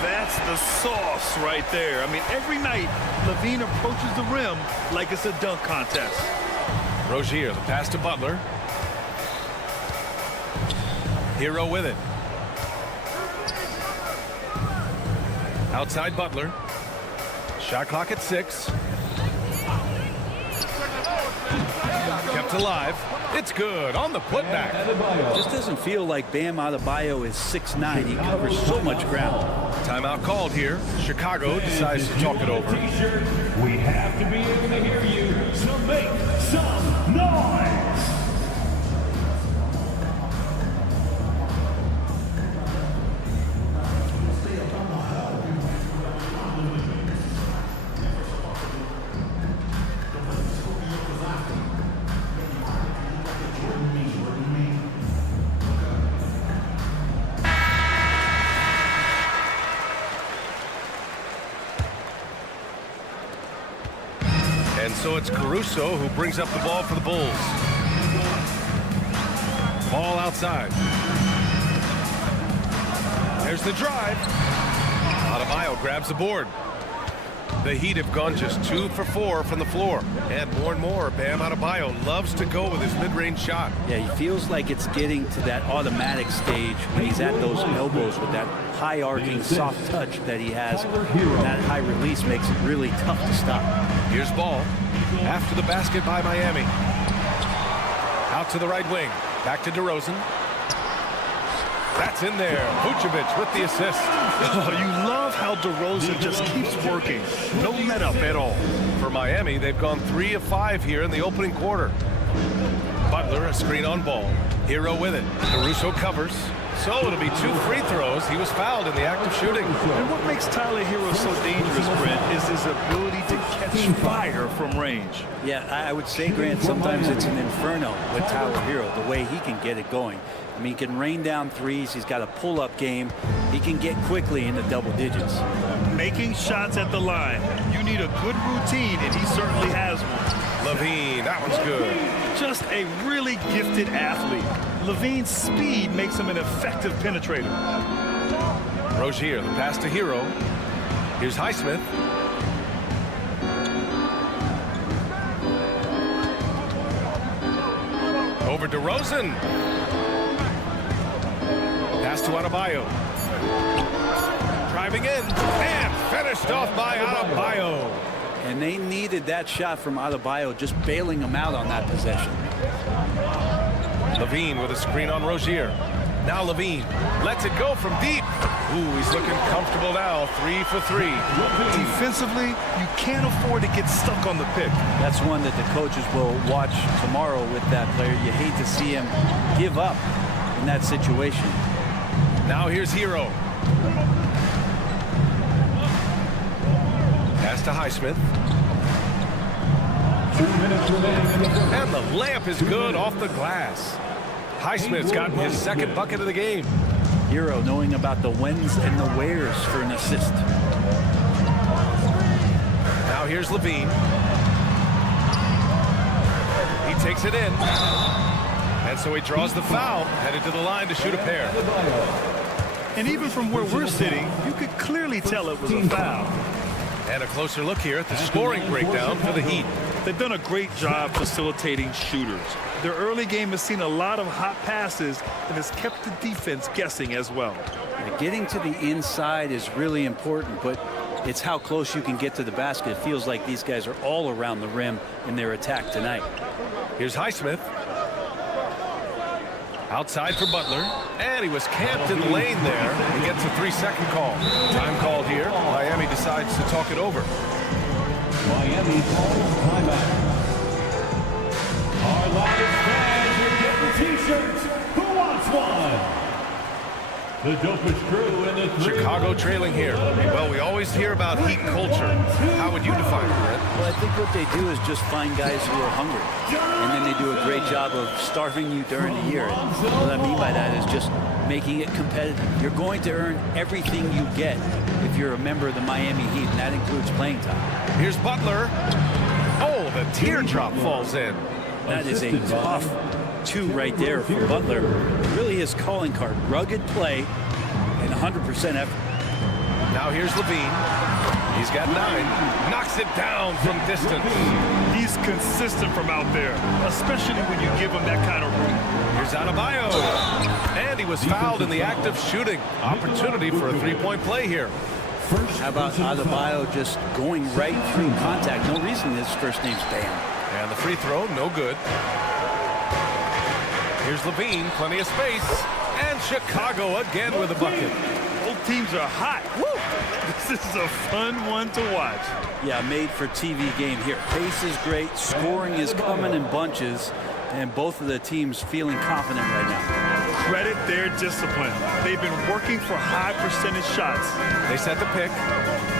That's the sauce right there. I mean, every night, Levine approaches the rim like it's a dunk contest. Rozier, the pass to Butler. Hero with it. Outside Butler. Shot clock at 6. Kept alive. It's good on the putback. Just doesn't feel like Bam Adebayo is 6'9". He covers so much ground. Timeout called here. Chicago decides to talk it over. We have to be able to hear you, so make some noise. And so it's Caruso who brings up the ball for the Bulls. Ball outside. There's the drive. Adebayo grabs the board. The Heat have gone just 2 for 4 from the floor. And more, Bam Adebayo loves to go with his mid-range shot. Yeah, he feels like it's getting to that automatic stage when he's at those elbows with that high arcing soft touch that he has. That high release makes it really tough to stop. Here's ball. After the basket by Miami. Out to the right wing. Back to DeRozan. That's in there. Vucevic with the assist. Oh, you love how DeRozan just keeps working. No let up at all. For Miami, they've gone 3 of 5 here in the opening quarter. Butler, a screen on ball. Hero with it. Caruso covers. So it'll be 2 free throws. He was fouled in the act of shooting. And what makes Tyler Hero so dangerous, Brent, is his ability to catch fire from range. Yeah, I would say, Grant, sometimes it's an inferno with Tyler Hero, the way he can get it going. I mean, he can rain down threes. He's got a pull-up game. He can get quickly into double digits. Making shots at the line. You need a good routine, and he certainly has one. Levine, that one's good. Just a really gifted athlete. Levine's speed makes him an effective penetrator. Rozier, the pass to Hero. Here's Highsmith. Over DeRozan. Pass to Adebayo. Driving in and finished off by Adebayo. And they needed that shot from Adebayo, just bailing him out on that possession. Levine with a screen on Rozier. Now Levine lets it go from deep. Ooh, he's looking comfortable now. 3 for 3. Defensively, you can't afford to get stuck on the pick. That's one that the coaches will watch tomorrow with that player. You hate to see him give up in that situation. Now here's Hero. Pass to Highsmith. 2 minutes remaining. And the layup is good off the glass. Highsmith's gotten his 2nd bucket of the game. Hero knowing about the whens and the wheres for an assist. Now here's Levine. He takes it in. And so he draws the foul, headed to the line to shoot a pair. And even from where we're sitting, you could clearly tell it was a foul. And a closer look here at the scoring breakdown for the Heat. They've done a great job facilitating shooters. Their early game has seen a lot of hot passes and has kept the defense guessing as well. Getting to the inside is really important, but it's how close you can get to the basket. It feels like these guys are all around the rim in their attack tonight. Here's Highsmith. Outside for Butler. And he was camped in the lane there. He gets a 3-second call. Time called here. Miami decides to talk it over. Miami calls timeout. Our loudest fans are getting t-shirts. Who wants one? The dopest crew in the Chicago trailing here. Well, we always hear about heat culture. How would you define it, Brett? Well, I think what they do is just find guys who are hungry. And then they do a great job of starving you during the year. And what I mean by that is just making it competitive. You're going to earn everything you get if you're a member of the Miami Heat, and that includes playing time. Here's Butler. Oh, the teardrop falls in. That is a tough 2 right there for Butler. Really his calling card. Rugged play and 100% effort. Now here's Levine. He's got 9. Knocks it down from distance. He's consistent from out there, especially when you give him that kind of room. Here's Adebayo. And he was fouled in the act of shooting. Opportunity for a 3-point play here. How about Adebayo just going right through contact? No reason his first name's Bam. And the free throw, no good. Here's Levine, plenty of space. And Chicago again with a bucket. Both teams are hot. Woo! This is a fun one to watch. Yeah, made for TV game here. Pace is great. Scoring is coming in bunches. And both of the teams feeling confident right now. Credit their discipline. They've been working for high percentage shots. They set the pick.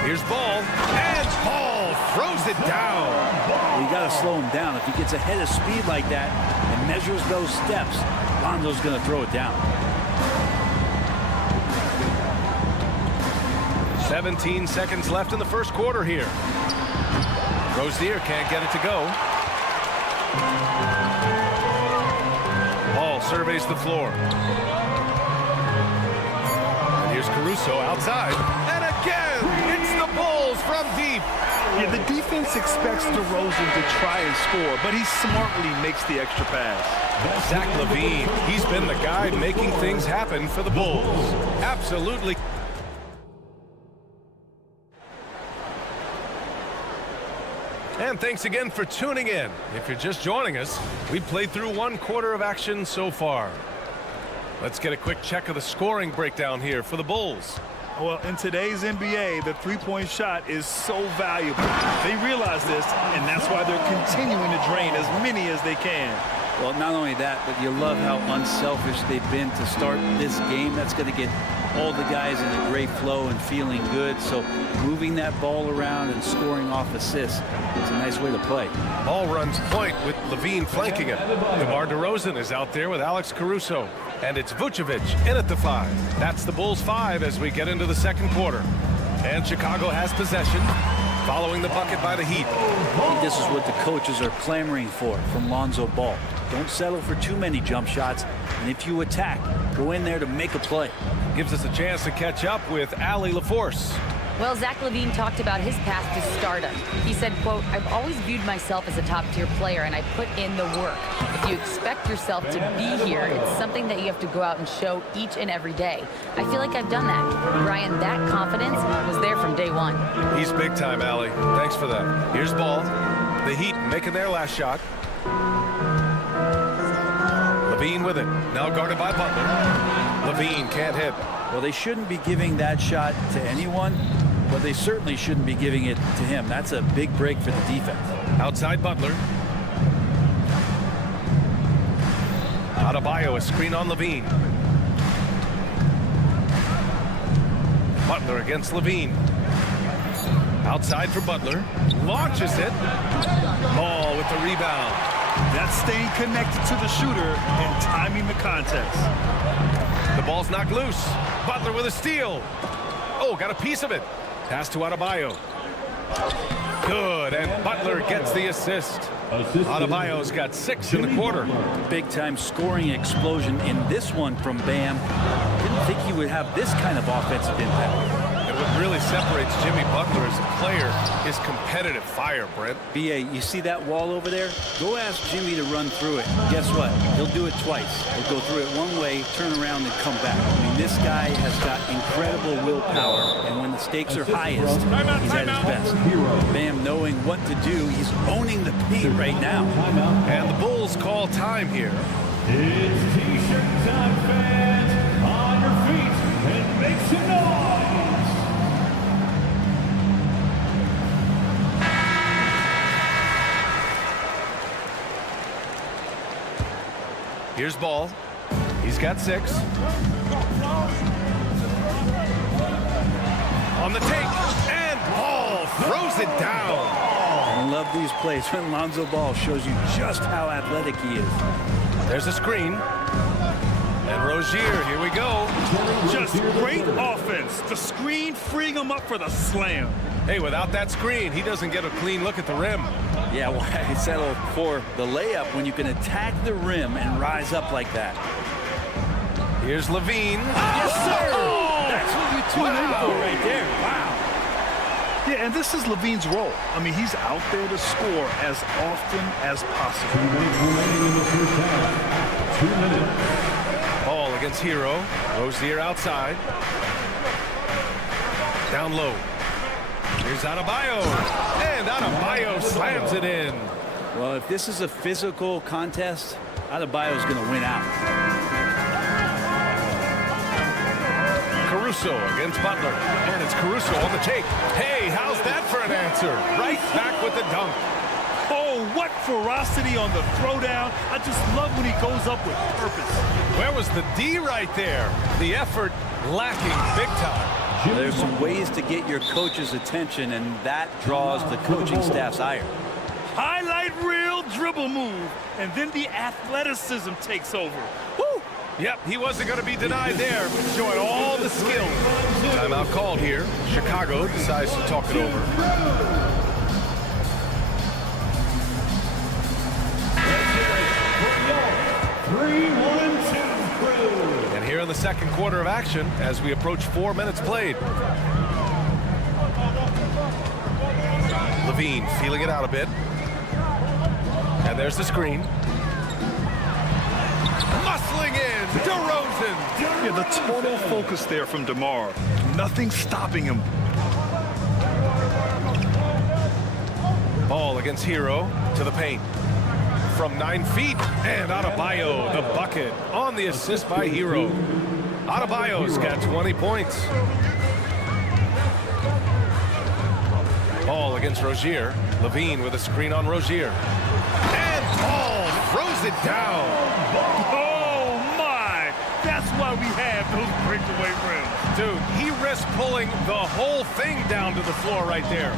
Here's Ball. And Ball throws it down. Well, you got to slow him down. If he gets ahead of speed like that and measures those steps, Lonzo's going to throw it down. 17 seconds left in the first quarter here. Rozier can't get it to go. Ball surveys the floor. And here's Caruso outside. And again, it's the Bulls from deep. Yeah, the defense expects DeRozan to try and score, but he smartly makes the extra pass. Zach LaVine, he's been the guy making things happen for the Bulls. Absolutely. And thanks again for tuning in. If you're just joining us, we've played through 1 quarter of action so far. Let's get a quick check of the scoring breakdown here for the Bulls. Well, in today's NBA, the three-point shot is so valuable. They realize this, and that's why they're continuing to drain as many as they can. Well, not only that, but you love how unselfish they've been to start this game. That's going to get all the guys in a great flow and feeling good. So moving that ball around and scoring off assists is a nice way to play. Ball runs point with Levine flanking him. DeMar DeRozan is out there with Alex Caruso. And it's Vucevic in at the 5. That's the Bulls 5 as we get into the second quarter. And Chicago has possession, following the bucket by the Heat. I think this is what the coaches are clamoring for from Lonzo Ball. Don't settle for too many jump shots. And if you attack, go in there to make a play. Gives us a chance to catch up with Allie LaForce. Well, Zach LaVine talked about his path to stardom. He said, quote, "I've always viewed myself as a top-tier player, and I put in the work. If you expect yourself to be here, it's something that you have to go out and show each and every day. I feel like I've done that." Brian, that confidence was there from day one. He's big time, Allie. Thanks for that. Here's Ball. The Heat making their last shot. Levine with it. Now guarded by Butler. Levine can't hit. Well, they shouldn't be giving that shot to anyone, but they certainly shouldn't be giving it to him. That's a big break for the defense. Outside Butler. Adebayo, a screen on Levine. Butler against Levine. Outside for Butler. Launches it. Ball with the rebound. That's staying connected to the shooter and timing the context. The ball's knocked loose. Butler with a steal. Oh, got a piece of it. Pass to Adebayo. Good, and Butler gets the assist. Adebayo's got 6 in the quarter. Big-time scoring explosion in this one from Bam. Didn't think he would have this kind of offensive impact. And what really separates Jimmy Butler as a player is competitive fire, Brent. B.A., you see that wall over there? Go ask Jimmy to run through it. Guess what? He'll do it twice. He'll go through it one way, turn around, and come back. I mean, this guy has got incredible willpower, and when the stakes are highest, he's at his best. Bam knowing what to do. He's owning the paint right now. And the Bulls call time here. It's T-shirt time, fans. On your feet and make some noise. Here's Ball. He's got 6. On the take, and Ball throws it down. I love these plays when Lonzo Ball shows you just how athletic he is. There's a screen. And Rozier, here we go. Just great offense. The screen freeing him up for the slam. Hey, without that screen, he doesn't get a clean look at the rim. Yeah, why settle for the layup when you can attack the rim and rise up like that? Here's Levine. Yes, sir! That's what you tune in for right there. Wow. Yeah, and this is Levine's role. I mean, he's out there to score as often as possible. 2 minutes remaining in the first half. 2 minutes. Ball against Hero. Rozier outside. Down low. Here's Adebayo. And Adebayo slams it in. Well, if this is a physical contest, Adebayo's going to win out. Caruso against Butler. And it's Caruso on the take. Hey, how's that for an answer? Right back with the dunk. Oh, what ferocity on the throwdown. I just love when he goes up with purpose. Where was the D right there? The effort lacking big time. There's some ways to get your coach's attention, and that draws the coaching staff's ire. Highlight reel dribble move, and then the athleticism takes over. Woo! Yep, he wasn't going to be denied there, showing all the skill. Timeout called here. Chicago decides to talk it over. And here in the second quarter of action, as we approach 4 minutes played. Levine feeling it out a bit. And there's the screen. Muscling in, DeRozan. Yeah, the total focus there from DeMar. Nothing stopping him. Ball against Hero to the paint. From 9 feet, and Adebayo, the bucket, on the assist by Hero. Adebayo's got 20 points. Ball against Rozier. Levine with a screen on Rozier. And Ball throws it down. Oh, my! That's why we have those breakaway rims. Dude, he risked pulling the whole thing down to the floor right there.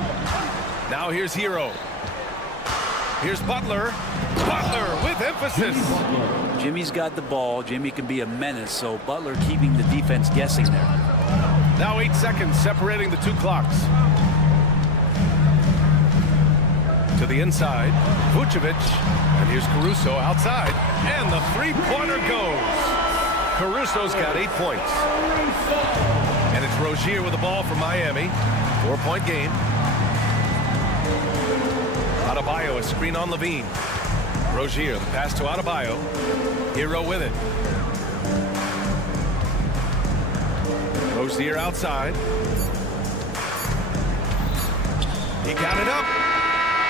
Now here's Hero. Here's Butler. Butler with emphasis. Jimmy's got the ball. Jimmy can be a menace, so Butler keeping the defense guessing there. Now 8 seconds separating the two clocks. To the inside, Vucevic, and here's Caruso outside, and the three-pointer goes. Caruso's got 8 points. And it's Rozier with the ball for Miami. 4-point game. Adebayo, a screen on Levine. Rozier, the pass to Adebayo. Hero with it. Rozier outside. He got it up.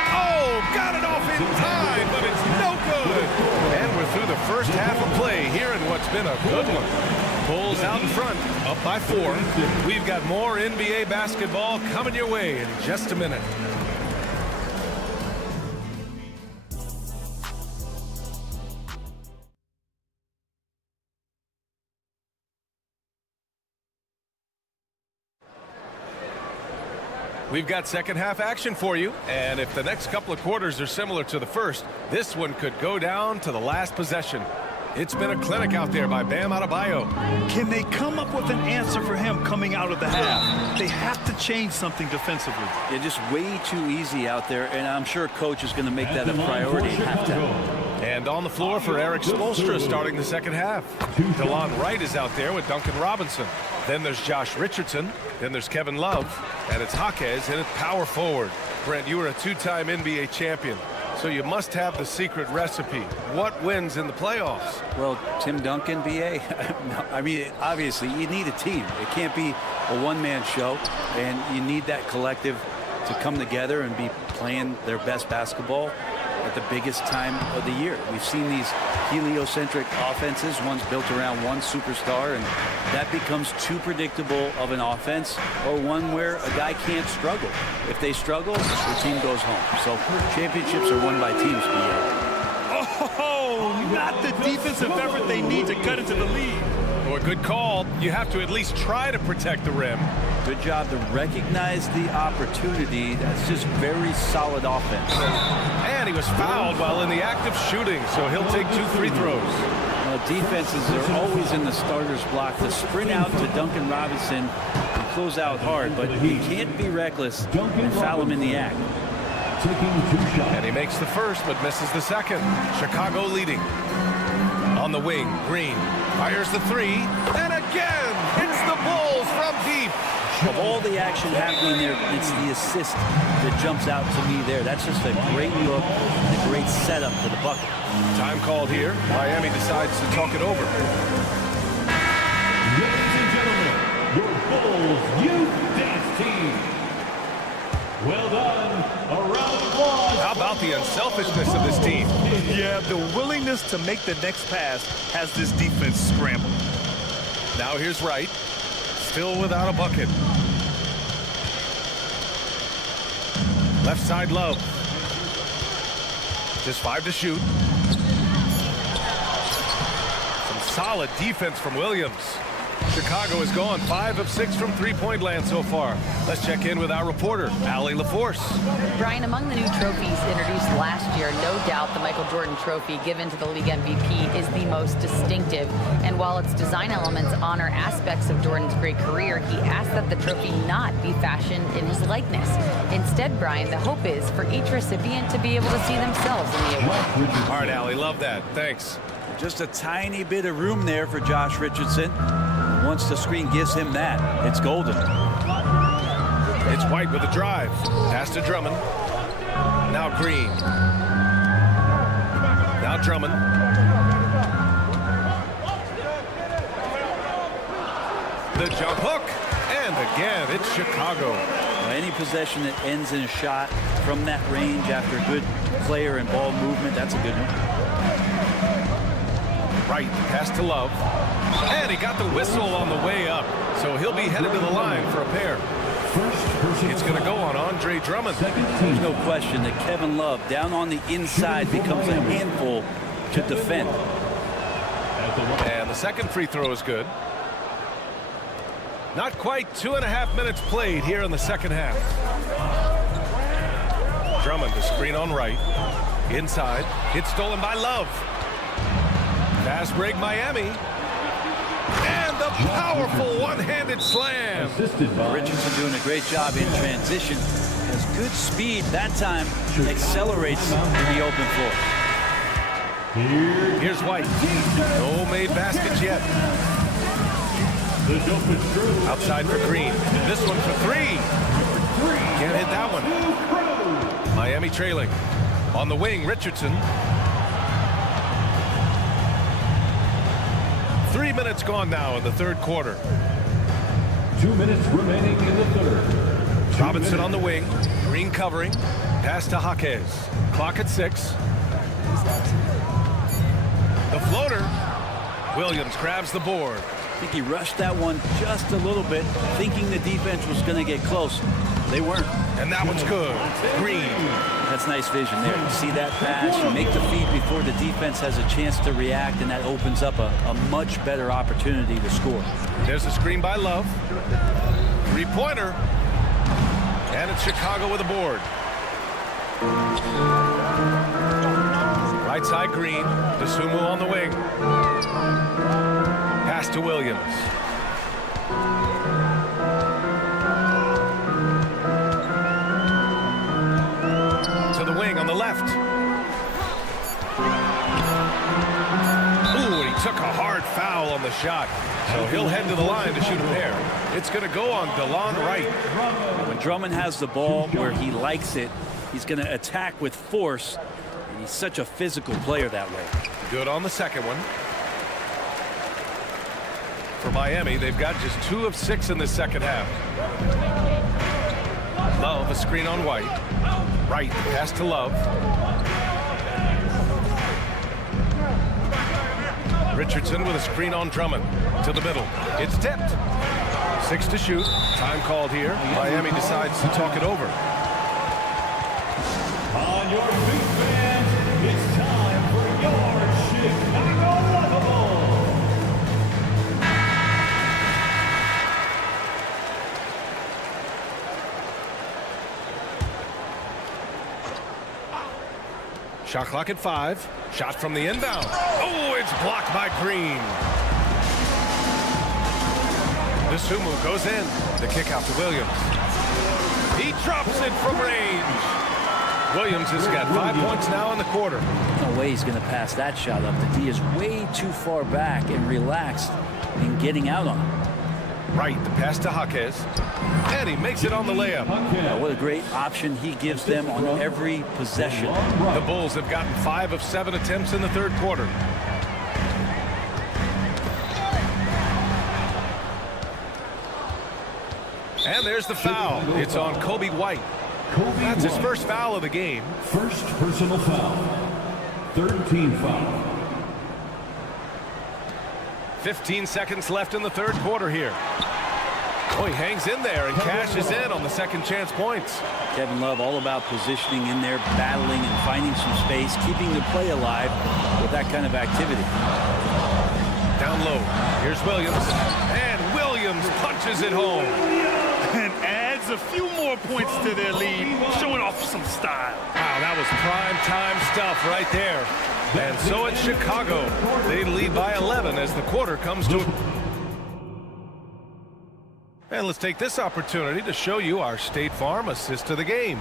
Oh, got it off in time, but it's no good. And we're through the first half of play here in what's been a good one. Bulls out in front, up by 4. We've got more NBA basketball coming your way in just a minute. We've got second half action for you, and if the next couple of quarters are similar to the first, this one could go down to the last possession. It's been a clinic out there by Bam Adebayo. Can they come up with an answer for him coming out of the half? They have to change something defensively. Yeah, just way too easy out there, and I'm sure coach is going to make that a priority at halftime. And on the floor for Eric Spoelstra starting the second half. DeLon Wright is out there with Duncan Robinson. Then there's Josh Richardson. Then there's Kevin Love. And it's Jaquez in at power forward. Brent, you were a 2-time NBA champion, so you must have the secret recipe. What wins in the playoffs? Well, Tim Duncan, B.A., I mean, obviously, you need a team. It can't be a one-man show, and you need that collective to come together and be playing their best basketball at the biggest time of the year. We've seen these heliocentric offenses, one's built around one superstar, and that becomes too predictable of an offense, or one where a guy can't struggle. If they struggle, the team goes home. So championships are won by teams, B.A. Oh, not the defensive effort they need to cut into the lead. Or good call. You have to at least try to protect the rim. Good job to recognize the opportunity. That's just very solid offense. And he was fouled while in the act of shooting, so he'll take 2 free throws. Well, defenses are always in the starter's block to sprint out to Duncan Robinson and close out hard, but you can't be reckless and foul him in the act. And he makes the first, but misses the second. Chicago leading. On the wing, Green fires the 3, and again hits the Bulls from deep. Of all the action happening there, it's the assist that jumps out to me there. That's just a great look and a great setup for the bucket. Time called here. Miami decides to talk it over. Ladies and gentlemen, your Bulls Youth Dance Team. Well done. Around the applause. How about the unselfishness of this team? Yeah, the willingness to make the next pass has this defense scrambled. Now here's Wright. Still without a bucket. Left side, Love. Just 5 to shoot. Some solid defense from Williams. Chicago has gone 5 of 6 from three-point land so far. Let's check in with our reporter, Allie LaForce. Brian, among the new trophies introduced last year, no doubt the Michael Jordan Trophy given to the league MVP is the most distinctive. And while its design elements honor aspects of Jordan's great career, he asked that the trophy not be fashioned in his likeness. Instead, Brian, the hope is for each recipient to be able to see themselves in the award. All right, Allie, love that. Thanks. Just a tiny bit of room there for Josh Richardson. Once the screen gives him that, it's golden. It's White with a drive. Pass to Drummond. Now Green. Now Drummond. The jump hook. And again, it's Chicago. Any possession that ends in a shot from that range after good player and ball movement, that's a good one. Right, pass to Love. And he got the whistle on the way up. So he'll be headed to the line for a pair. It's going to go on Andre Drummond. There's no question that Kevin Love down on the inside becomes a handful to defend. And the second free throw is good. Not quite 2.5 minutes played here in the second half. Drummond to screen on Right. Inside. It's stolen by Love. Fast break Miami. And the powerful one-handed slam. Richardson doing a great job in transition. Has good speed that time. Accelerates in the open floor. Here's White. No made baskets yet. Outside for Green. This one for 3. Can't hit that one. Miami trailing. On the wing, Richardson. 3 minutes gone now in the third quarter. 2 minutes remaining in the third. Robinson on the wing. Green covering. Pass to Jaquez. Clock at 6. The floater. Williams grabs the board. I think he rushed that one just a little bit, thinking the defense was going to get close. They weren't. And that one's good. Green. That's nice vision there. You see that pass, you make the feed before the defense has a chance to react, and that opens up a much better opportunity to score. There's a screen by Love. Three-pointer. And it's Chicago with a board. Right side Green. DeSumo on the wing. Pass to Williams. To the wing on the left. Ooh, and he took a hard foul on the shot. So he'll head to the line to shoot a pair. It's going to go on DeLon Wright. When Drummond has the ball where he likes it, he's going to attack with force. And he's such a physical player that way. Good on the second one. For Miami, they've got just 2 of 6 in the second half. Love, a screen on White. Right, pass to Love. Richardson with a screen on Drummond. To the middle. It's tipped. 6 to shoot. Time called here. Miami decides to talk it over. On your feet, fans, it's time for your Shot clock at 5. Shot from the inbound. Oh, it's blocked by Green. Nasumu goes in. The kick out to Williams. He drops it from range. Williams has got 5 points now in the quarter. No way he's going to pass that shot up. The D is way too far back and relaxed in getting out on him. Right, the pass to Jaquez. And he makes it on the layup. What a great option he gives them on every possession. The Bulls have gotten 5 of 7 attempts in the third quarter. And there's the foul. It's on Kobe White. That's his first foul of the game. First personal foul. Third team foul. 15 seconds left in the third quarter here. Oh, he hangs in there and cashes in on the second chance points. Kevin Love all about positioning in there, battling and finding some space, keeping the play alive with that kind of activity. Down low. Here's Williams. And Williams punches it home. And adds a few more points to their lead, showing off some style. Wow, that was prime time stuff right there. And so it's Chicago. They lead by 11 as the quarter comes to... And let's take this opportunity to show you our State Farm assist of the game.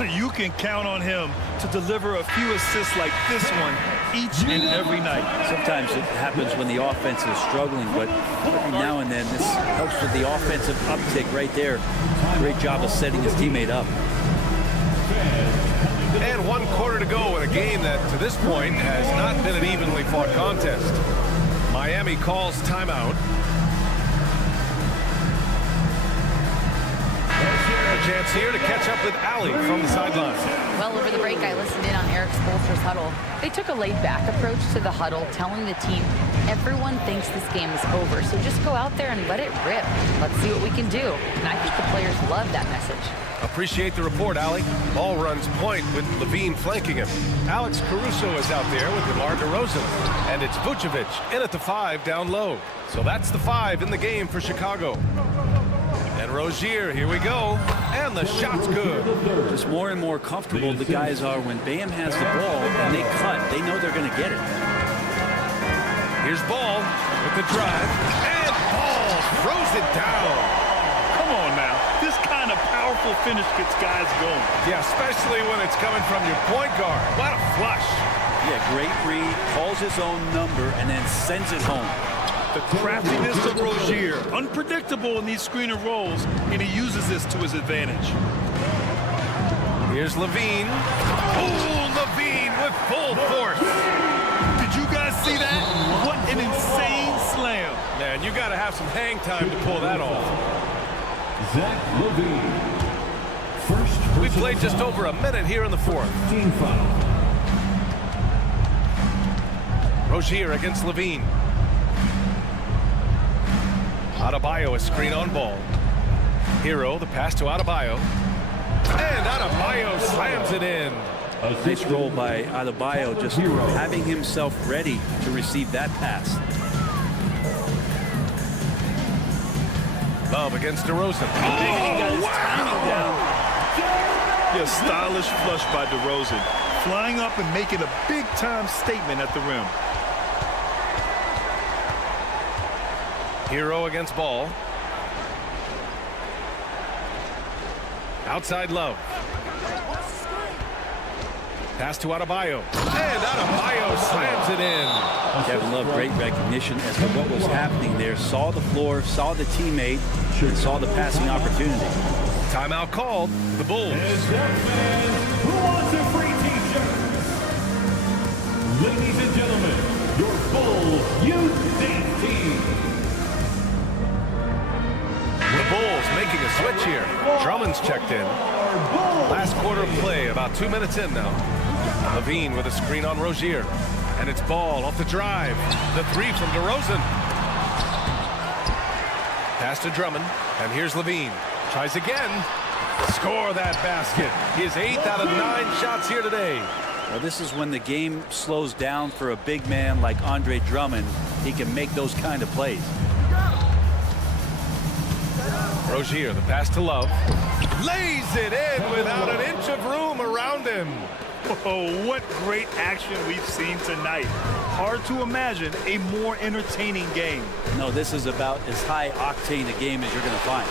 You can count on him to deliver a few assists like this one each and every night. Sometimes it happens when the offense is struggling, but every now and then this helps with the offensive uptick right there. Great job of setting his teammate up. And 1 quarter to go in a game that, to this point, has not been an evenly fought contest. Miami calls timeout. A chance here to catch up with Allie from the sideline. Well, over the break, I listened in on Eric Spoelstra's huddle. They took a laid-back approach to the huddle, telling the team, everyone thinks this game is over, so just go out there and let it rip. Let's see what we can do. And I think the players love that message. Appreciate the report, Allie. Ball runs point with Levine flanking him. Alex Caruso is out there with DeMar DeRozan. And it's Vucevic in at the 5 down low. So that's the 5 in the game for Chicago. And Rozier, here we go. And the shot's good. Just more and more comfortable the guys are when Bam has the ball and they cut. They know they're going to get it. Here's Ball with the drive. And Ball throws it down. Come on now. This kind of powerful finish gets guys going. Yeah, especially when it's coming from your point guard. What a flush. Yeah, great read. Calls his own number and then sends it home. The craftiness of Rozier, unpredictable in these screen and rolls, and he uses this to his advantage. Here's Levine. Oh, Levine with full force. Did you guys see that? What an insane slam. Man, you got to have some hang time to pull that off. Zach Levine. First We played just over a minute here in the fourth. team foul. Rozier against Levine. Adebayo, a screen on Ball. Hero, the pass to Adebayo. And Adebayo slams it in. Nice roll by Adebayo, just having himself ready to receive that pass. Love against DeRozan. Oh, wow! Yeah, stylish flush by DeRozan. Flying up and making a big-time statement at the rim. Hero against Ball. Outside Love. Pass to Adebayo. And Adebayo slams it in. Kevin Love, great recognition as to what was happening there. Saw the floor, saw the teammate, and saw the passing opportunity. Timeout called. The Bulls. Who wants a free t-shirt? Ladies and gentlemen, your Bulls Youth Dance Team. The Bulls making a switch here. Drummond's checked in. Last quarter of play, about 2 minutes in now. Levine with a screen on Rozier. And it's Ball off the drive. The 3 from DeRozan. Pass to Drummond. And here's Levine. Tries again. Score that basket. His 8th out of 9 shots here today. Well, this is when the game slows down for a big man like Andre Drummond. He can make those kind of plays. Rozier, the pass to Love. Lays it in without an inch of room around him. Oh, what great action we've seen tonight. Hard to imagine a more entertaining game. No, this is about as high octane a game as you're going to find.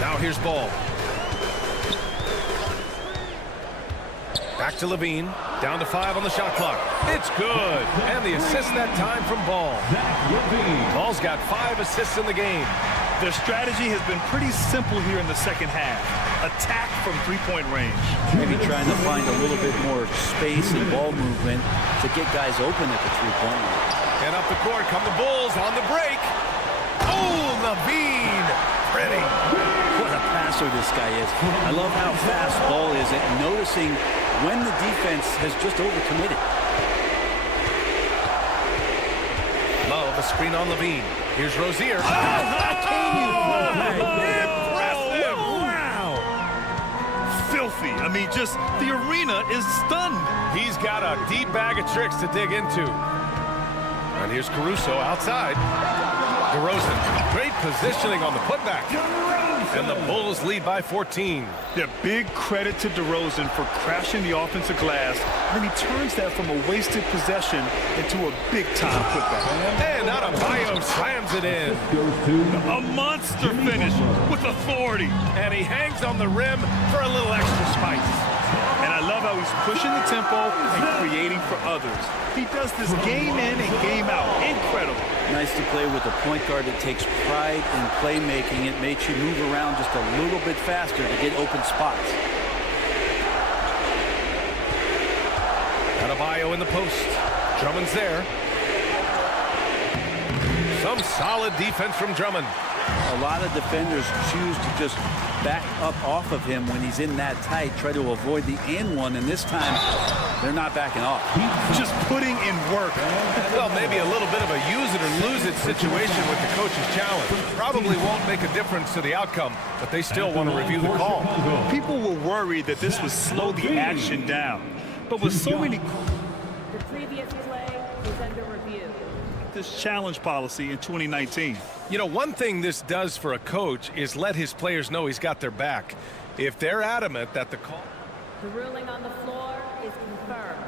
Now here's Ball. Back to Levine. Down to 5 on the shot clock. It's good. And the assist that time from Ball. Ball's got 5 assists in the game. Their strategy has been pretty simple here in the second half. Attack from three-point range. Maybe trying to find a little bit more space and ball movement to get guys open at the three-point line. And up the court come the Bulls on the break. Oh, Levine. Pretty. What a passer this guy is. I love how fast Ball is at noticing when the defense has just overcommitted. Love a screen on Levine. Here's Rozier. Impressive! Wow! Filthy. I mean, just the arena is stunned. He's got a deep bag of tricks to dig into. And here's Caruso outside. DeRozan. Great positioning on the putback. And the Bulls lead by 14. Yeah, big credit to DeRozan for crashing the offensive glass. Then he turns that from a wasted possession into a big-time putback. And Adebayo slams it in. A monster finish with authority. And he hangs on the rim for a little extra spice. And I love how he's pushing the tempo and creating for others. He does this game in and game out. Incredible. Nice to play with a point guard that takes pride in playmaking. It makes you move around just a little bit faster to get open spots. Adebayo in the post. Drummond's there. Some solid defense from Drummond. A lot of defenders choose to just back up off of him when he's in that tight, try to avoid the and one, and this time they're not backing off. Just putting in work. Well, maybe a little bit of a use it or lose it situation with the coach's challenge. Probably won't make a difference to the outcome, but they still want to review the call. People were worried that this would slow the action down. But with so many... The previous play is under review. This challenge policy in 2019. You know, one thing this does for a coach is let his players know he's got their back. If they're adamant that the call... The ruling on the floor is confirmed.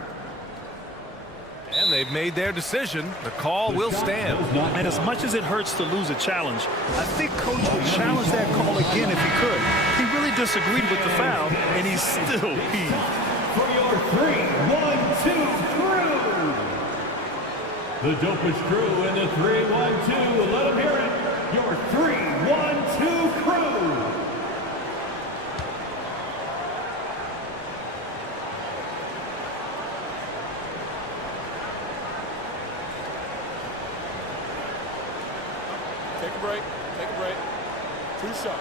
And they've made their decision. The call will stand. And as much as it hurts to lose a challenge, I think Coach would challenge that call again if he could. He really disagreed with the foul, and he's still heaved. For your 3-1-2 crew. The dopest crew in the 3-1-2. Let them hear it. Your 3-1-2 crew. Take a break. Take a break. 2 shots.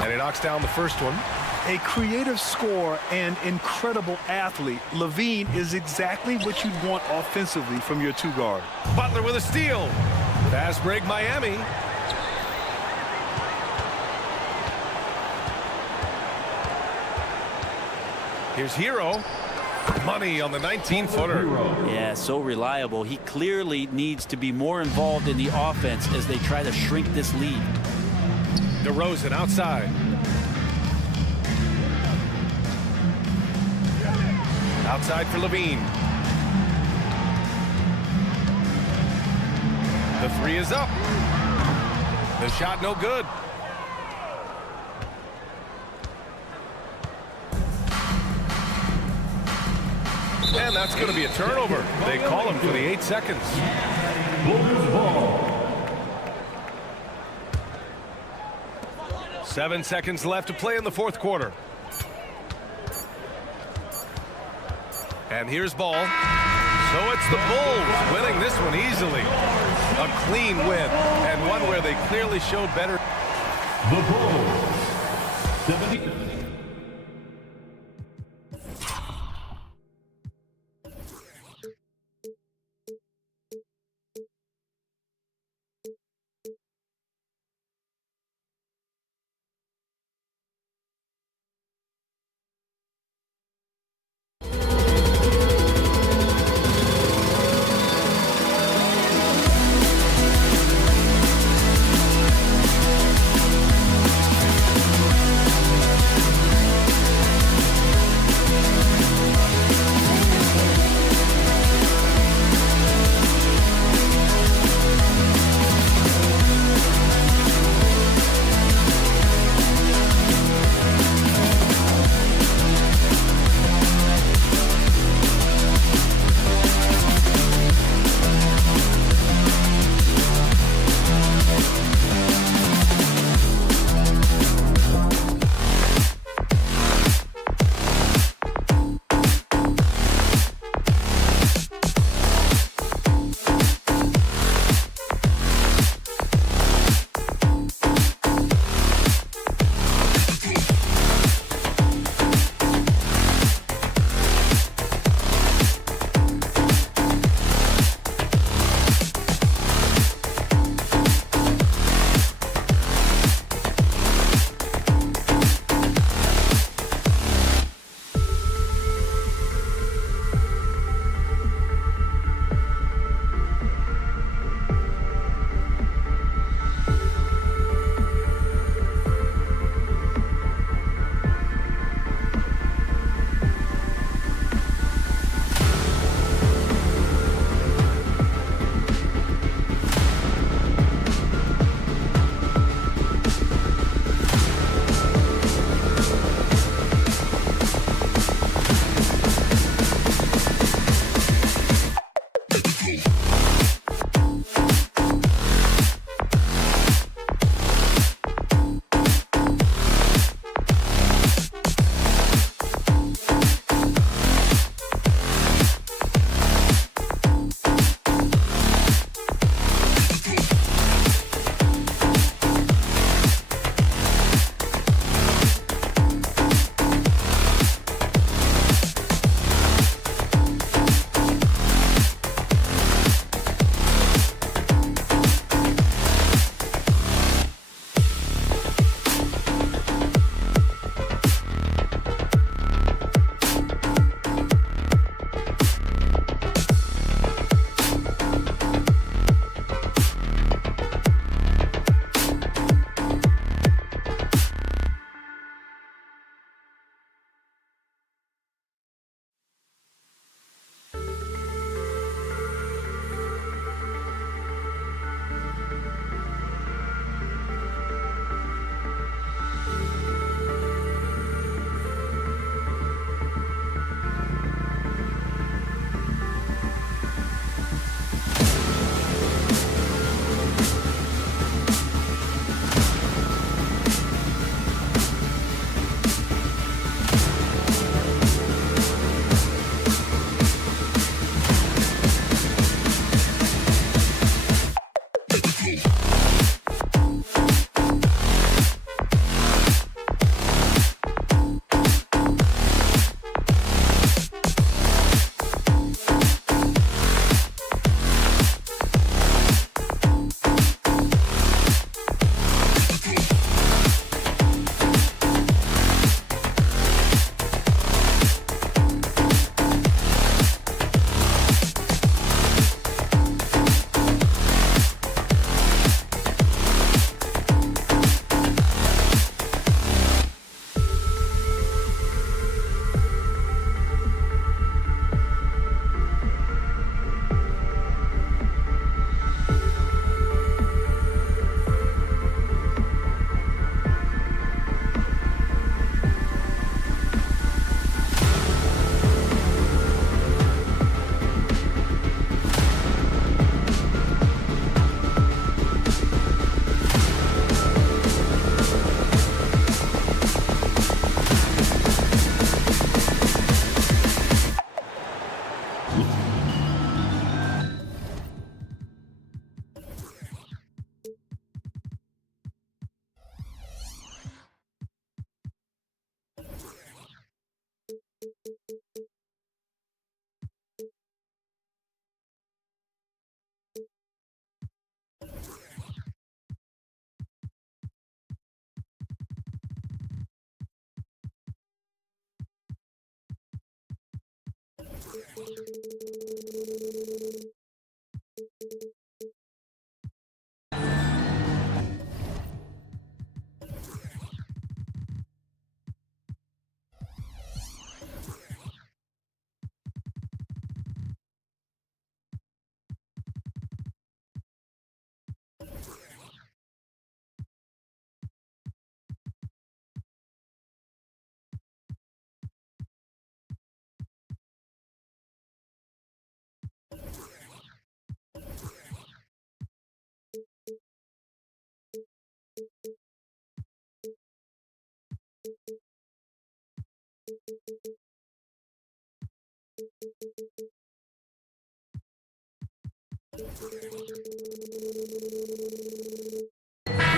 And he knocks down the first one. A creative scorer and incredible athlete, Levine is exactly what you'd want offensively from your 2 guard. Butler with a steal. Fast break Miami. Here's Hero. Money on the 19-footer. Yeah, so reliable. He clearly needs to be more involved in the offense as they try to shrink this lead. DeRozan outside. Outside for Levine. The 3 is up. The shot no good. And that's going to be a turnover. They call him for the 8 seconds. Bulls ball. 7 seconds left to play in the 4th quarter. And here's Ball. So it's the Bulls winning this one easily. A clean win, and one where they clearly showed better. The Bulls. 70.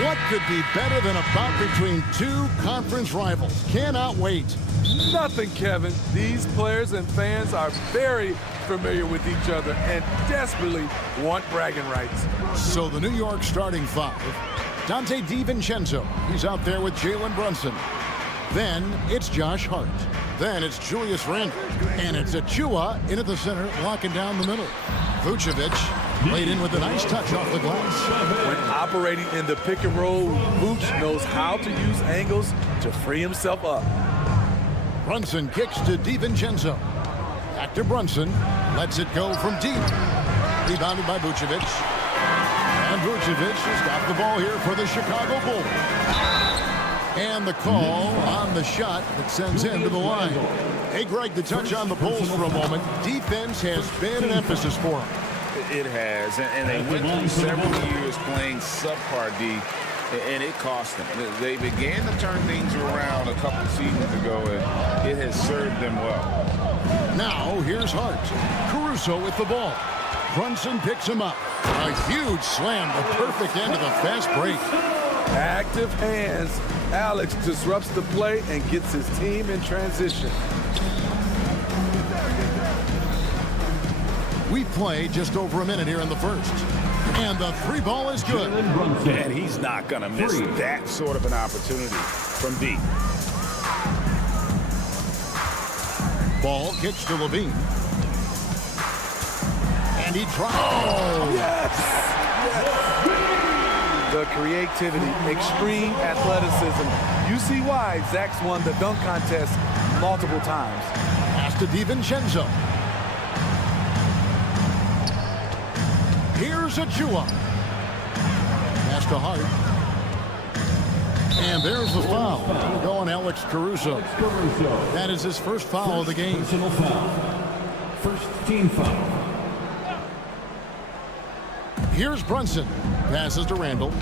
What could be better than a bout between two conference rivals? Cannot wait. Nothing, Kevin. These players and fans are very familiar with each other and desperately want bragging rights. So the New York starting five. Dante DiVincenzo. He's out there with Jalen Brunson. Then it's Josh Hart. Then it's Julius Randle. And it's Achua in at the center, locking down the middle. Vucevic laid in with a nice touch off the glass. When operating in the pick and roll, Vooch knows how to use angles to free himself up. Brunson kicks to DiVincenzo. Back to Brunson. Lets it go from deep. Rebounded by Vucevic. And Vucevic has got the ball here for the Chicago Bulls. And the call on the shot that sends him to the line. Hey, Greg, to touch on the Bulls for a moment. Defense has been an emphasis for him. It has, and they went through several years playing subpar D, and it cost them. They began to turn things around a couple seasons ago, and it has served them well. Now, here's Hart. Caruso with the ball. Brunson picks him up. A huge slam, the perfect end of the fast break. Active hands. Alex disrupts the play and gets his team in transition. We play just over a minute here in the first. And the three ball is good. And he's not going to miss that sort of an opportunity from deep. Ball kicks to Levine. And he tries. Oh, yes! The creativity, extreme athleticism. You see why Zach's won the dunk contest multiple times. Pass to DiVincenzo. Here's Achua. Pass to Hart. And there's the foul. Going Alex Caruso. That is his first foul of the game. Personal foul. First team foul. Here's Brunson. Passes to Randall.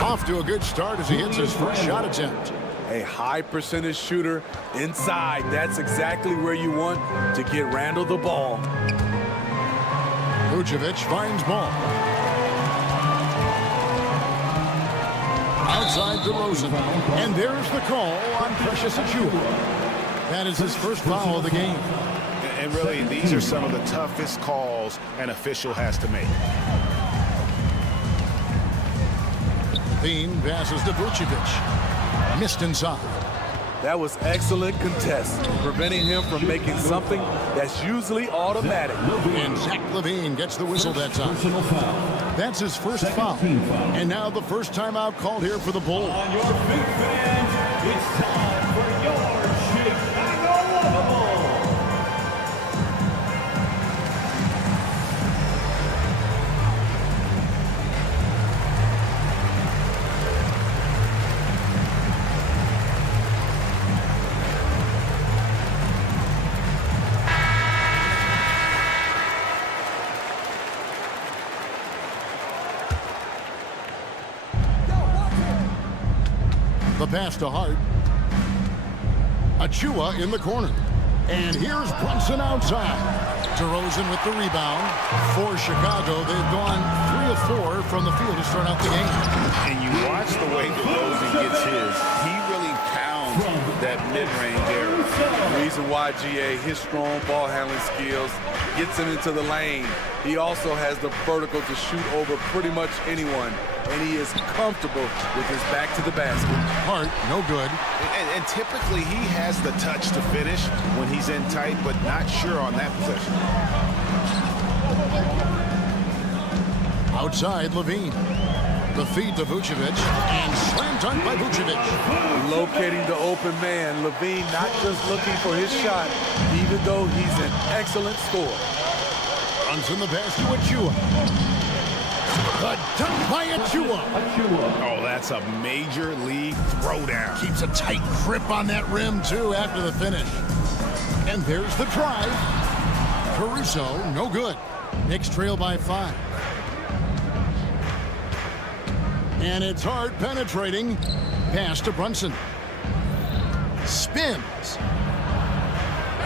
Off to a good start as he hits his first shot attempt. A high percentage shooter inside. That's exactly where you want to get Randall the ball. Vucevic finds ball. Outside DeRozan. And there's the call on Precious Achua. That is his first foul of the game. And really, these are some of the toughest calls an official has to make. Bean passes to Vucevic. Missed inside. That was excellent contest, preventing him from making something that's usually automatic. And Zach LaVine gets the whistle that time. That's his first foul. And now the first timeout called here for the Bulls. On your big fans, it's time for your Chicago Bulls. The pass to Hart. Achua in the corner. And here's Brunson outside. DeRozan with the rebound. For Chicago, they've gone 3 of 4 from the field to start out the game. And you watch the way DeRozan gets his. He really pounds that mid-range area. The reason why, GA, his strong ball handling skills gets him into the lane. He also has the vertical to shoot over pretty much anyone. And he is comfortable with his back to the basket. Hart, no good. And typically he has the touch to finish when he's in tight, but not sure on that possession. Outside, Levine. The feed to Vucevic. And slam dunk by Vucevic. Locating the open man. Levine not just looking for his shot, even though he's an excellent scorer. Runs in the pass to Achua. The dunk by Achua. Oh, that's a major league throwdown. Keeps a tight grip on that rim, too, after the finish. And there's the drive. Caruso, no good. Knicks trail by 5. And it's Hart penetrating. Pass to Brunson. Spins.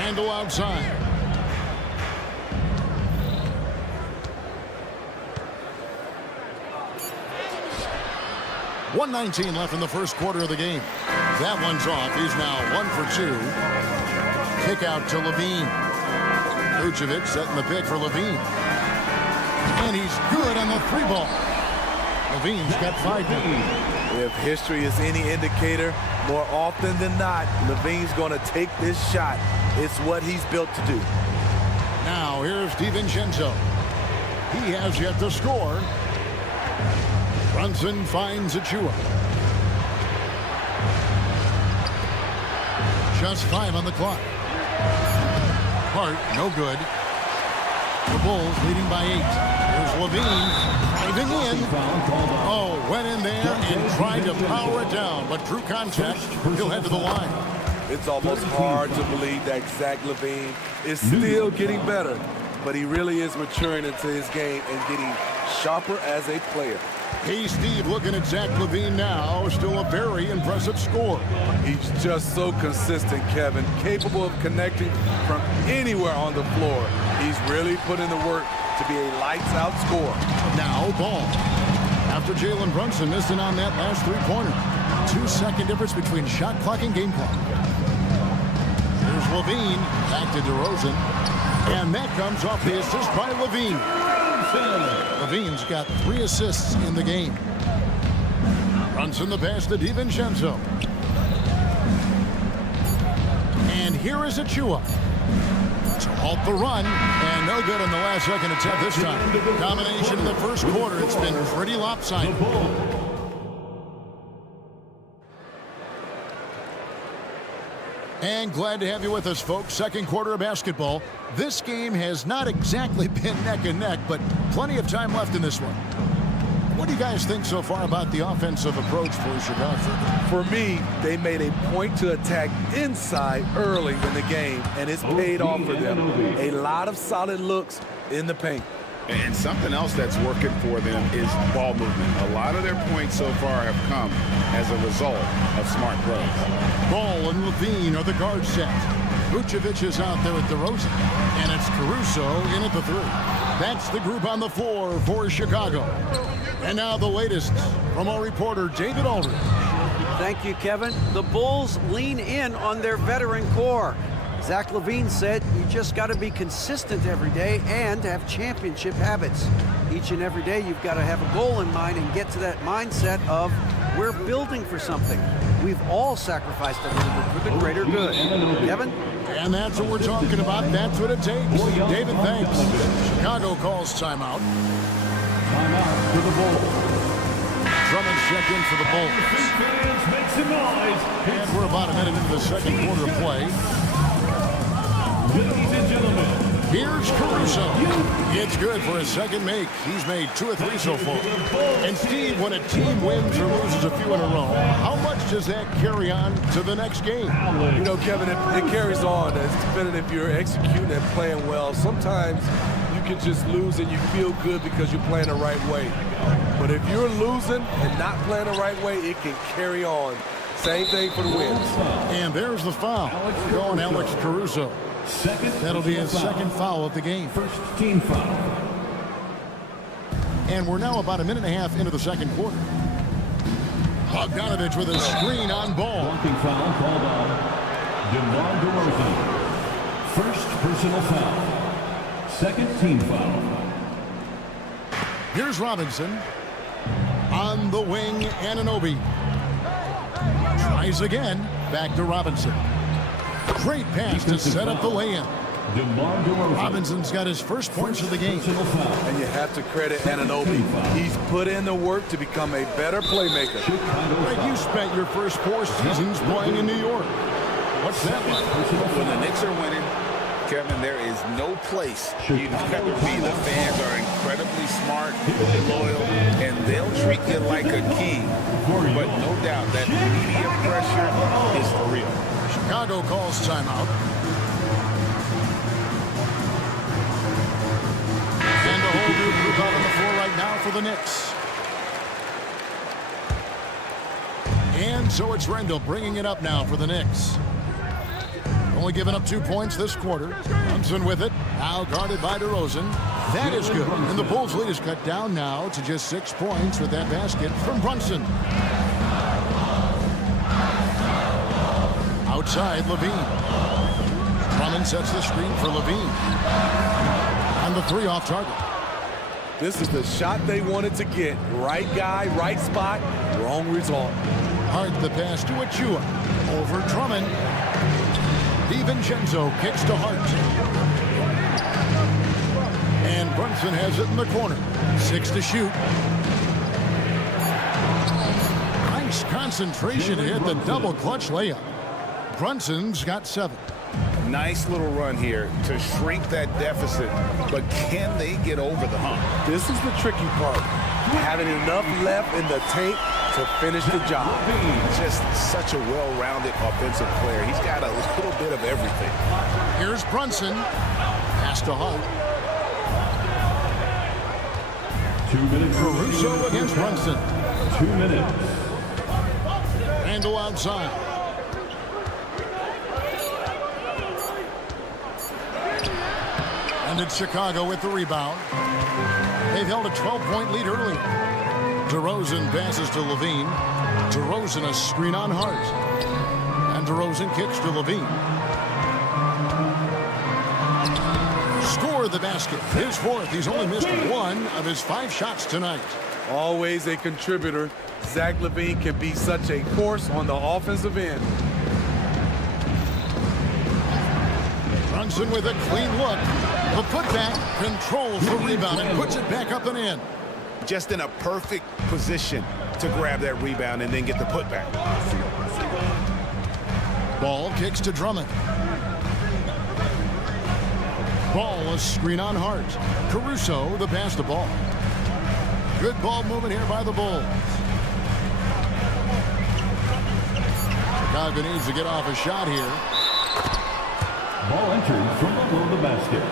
Handle outside. 1:19 left in the first quarter of the game. That one's off. He's now 1 for 2. Kick out to Levine. Vucevic setting the pick for Levine. And he's good on the 3 ball. Levine's got 5 now. If history is any indicator, more often than not, Levine's going to take this shot. It's what he's built to do. Now here's DiVincenzo. He has yet to score. Brunson finds Achua. Just 5 on the clock. Hart, no good. The Bulls leading by 8. Here's Levine driving in. Oh, went in there and tried to power it down, but through contact, he'll head to the line. It's almost hard to believe that Zach LaVine is still getting better, but he really is maturing into his game and getting sharper as a player. Hey, Steve, looking at Zach LaVine now, still a very impressive score. He's just so consistent, Kevin, capable of connecting from anywhere on the floor. He's really put in the work to be a lights-out scorer. Now, ball. After Jalen Brunson missed it on that last three-pointer. 2-second difference between shot clock and game clock. Here's LaVine, back to DeRozan. And that comes off the assist by LaVine. LaVine's got 3 assists in the game. Brunson the pass to DiVincenzo. And here is Achua. To halt the run, and no good in the last second attempt this time. Domination in the first quarter. It's been pretty lopsided. And glad to have you with us, folks. Second quarter of basketball. This game has not exactly been neck and neck, but plenty of time left in this one. What do you guys think so far about the offensive approach for Chicago? For me, they made a point to attack inside early in the game, and it's paid off for them. A lot of solid looks in the paint. And something else that's working for them is ball movement. A lot of their points so far have come as a result of smart plays. Ball and LaVine are the guard set. Vucevic is out there at DeRozan, and it's Caruso in at the 3. That's the group on the floor for Chicago. And now the latest from our reporter, David Aldridge. Thank you, Kevin. The Bulls lean in on their veteran core. Zach LaVine said you just got to be consistent every day and have championship habits. Each and every day you've got to have a goal in mind and get to that mindset of we're building for something. We've all sacrificed a little bit for the greater good. Kevin? And that's what we're talking about. That's what it takes. David, thanks. Chicago calls timeout. Timeout for the Bulls. Drummond check in for the Bulls. Fans, make some noise. And we're about a minute into the second quarter of play. Ladies and gentlemen, here's Caruso. It's good for his second make. He's made 2 or 3 so far. And Steve, when a team wins or loses a few in a row, how much does that carry on to the next game? You know, Kevin, it carries on. It's depending if you're executing and playing well. Sometimes you can just lose and you feel good because you're playing the right way. But if you're losing and not playing the right way, it can carry on. Same thing for the wins. And there's the foul. Going Alex Caruso. That'll be his second foul of the game. First team foul. And we're now about a minute and a half into the second quarter. Bogdanovich with a screen on ball. Blocking foul called on DeMar DeRozan. First personal foul. Second team foul. Here's Robinson. On the wing, Anunoby. Tries again. Back to Robinson. Great pass to set up the lay-in. Robinson's got his first points of the game. And you have to credit Anunoby. He's put in the work to become a better playmaker. Right, you spent your first 4 seasons playing in New York. What's that like? When the Knicks are winning, Kevin, there is no place you'd rather be. The fans are incredibly smart, loyal, and they'll treat you like a king. But no doubt that media pressure is for real. Chicago calls timeout. And a whole new group out on the floor right now for the Knicks. And so it's Rendell bringing it up now for the Knicks. Only giving up 2 points this quarter. Brunson with it. Now guarded by DeRozan. That is good. And the Bulls' lead is cut down now to just 6 points with that basket from Brunson. Outside, LaVine. Drummond sets the screen for LaVine. And the 3 off target. This is the shot they wanted to get. Right guy, right spot, wrong result. Hart the pass to Achua. Over Drummond. DiVincenzo kicks to Hart. And Brunson has it in the corner. 6 to shoot. Nice concentration to hit the double clutch layup. Brunson's got 7. Nice little run here to shrink that deficit, but can they get over the hump? This is the tricky part. Having enough left in the tank to finish the job. Just such a well-rounded offensive player. He's got a little bit of everything. Here's Brunson. Pass to Hart. 2 minutes. Caruso against Brunson. 2 minutes. Randall outside. And it's Chicago with the rebound. They've held a 12-point lead early. DeRozan passes to Levine. DeRozan a screen on Hart. And DeRozan kicks to Levine. Score the basket. His fourth. He's only missed one of his 5 shots tonight. Always a contributor. Zach LaVine can be such a force on the offensive end. Brunson with a clean look. The putback controls the rebound and puts it back up and in. Just in a perfect position to grab that rebound and then get the putback. Ball kicks to Drummond. Ball a screen on Hart. Caruso the pass to Ball. Good ball movement here by the Bulls. Chicago needs to get off a shot here. Ball entered from below the basket.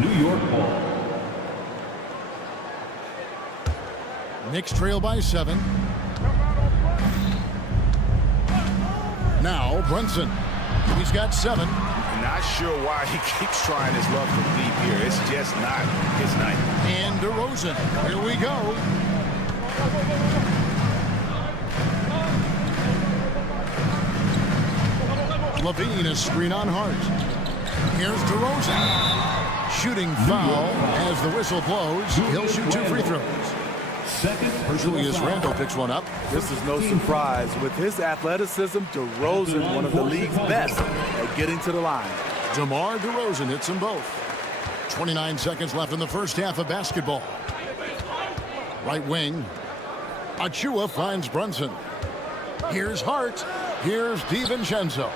New York ball. Knicks trail by 7. Now Brunson. He's got 7. Not sure why he keeps trying his luck from deep here. It's just not his night. And DeRozan. Here we go. Levine a screen on Hart. Here's DeRozan. Shooting foul as the whistle blows. He'll shoot 2 free throws. Julius Randle picks one up. This is no surprise. With his athleticism, DeRozan, one of the league's best at getting to the line. DeMar DeRozan hits them both. 29 seconds left in the first half of basketball. Right wing. Achua finds Brunson. Here's Hart. Here's DiVincenzo.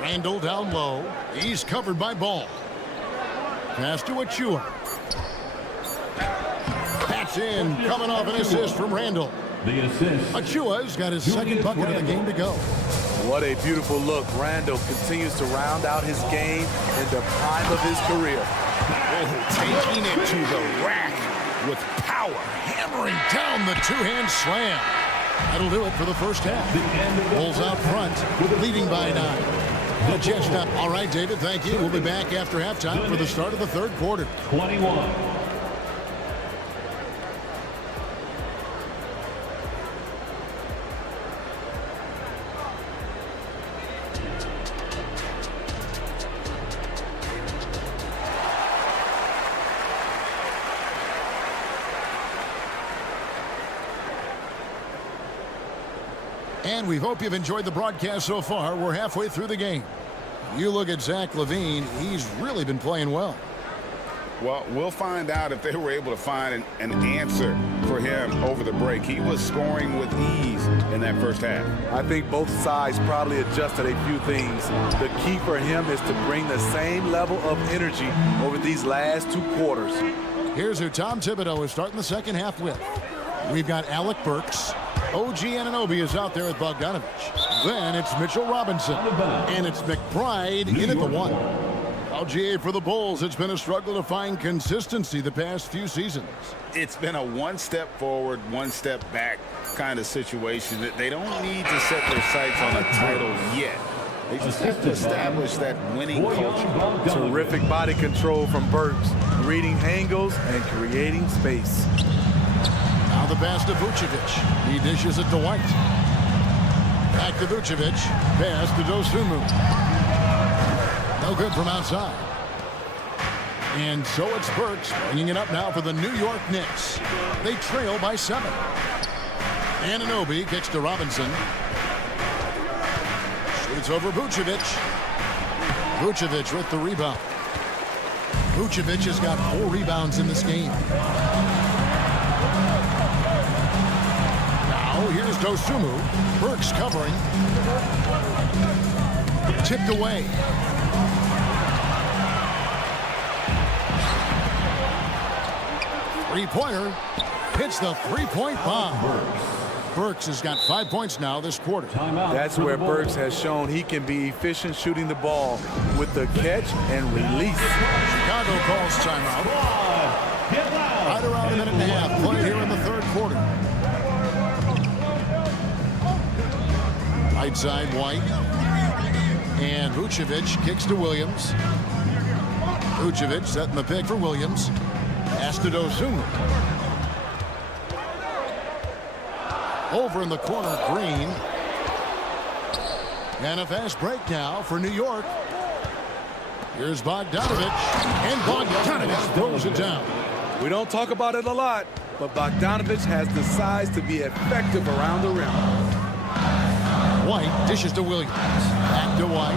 Randall down low. He's covered by Ball. Pass to Achua. That's in. Coming off an assist from Randall. The assist. Achua's got his second bucket of the game to go. What a beautiful look. Randall continues to round out his game in the prime of his career. Taking it to the rack with power. Hammering down the two-hand slam. That'll do it for the first half. Bulls out front, leading by 9. The chance stop. All right, David, thank you. We'll be back after halftime for the start of the third quarter. 21. And we hope you've enjoyed the broadcast so far. We're halfway through the game. You look at Zach LaVine, he's really been playing well. Well, we'll find out if they were able to find an answer for him over the break. He was scoring with ease in that first half. I think both sides probably adjusted a few things. The key for him is to bring the same level of energy over these last 2 quarters. Here's who Tom Thibodeau is starting the second half with. We've got Alec Burks. OG Anunoby is out there with Bogdanovich. Then it's Mitchell Robinson. And it's McBride in at the 1. LGA for the Bulls. It's been a struggle to find consistency the past few seasons. It's been a one step forward, one step back kind of situation. That they don't need to set their sights on a title yet. They just have to establish that winning culture. Terrific body control from Burks, reading angles and creating space. Now the pass to Vucevic. He dishes it to White. Back to Vucevic. Pass to Dosunmu. No good from outside. And so it's Burks bringing it up now for the New York Knicks. They trail by 7. Anunoby kicks to Robinson. Shoots over Vucevic. Vucevic with the rebound. Vucevic has got 4 rebounds in this game. Now here's Dosunmu. Burks covering. Tipped away. Three-pointer. Hits the three-point bomb. Burks has got 5 points now this quarter. That's where Burks has shown he can be efficient shooting the ball with the catch and release. Chicago calls timeout. Right around a minute and a half played here in the third quarter. Right side, White. And Vucevic kicks to Williams. Vucevic setting the pick for Williams. Pass to Dozya. Over in the corner, Green. And a fast break now for New York. Here's Bogdanovic. And Bogdanovic throws it down. We don't talk about it a lot, but Bogdanovic has the size to be effective around the rim. White dishes to Williams. Back to White.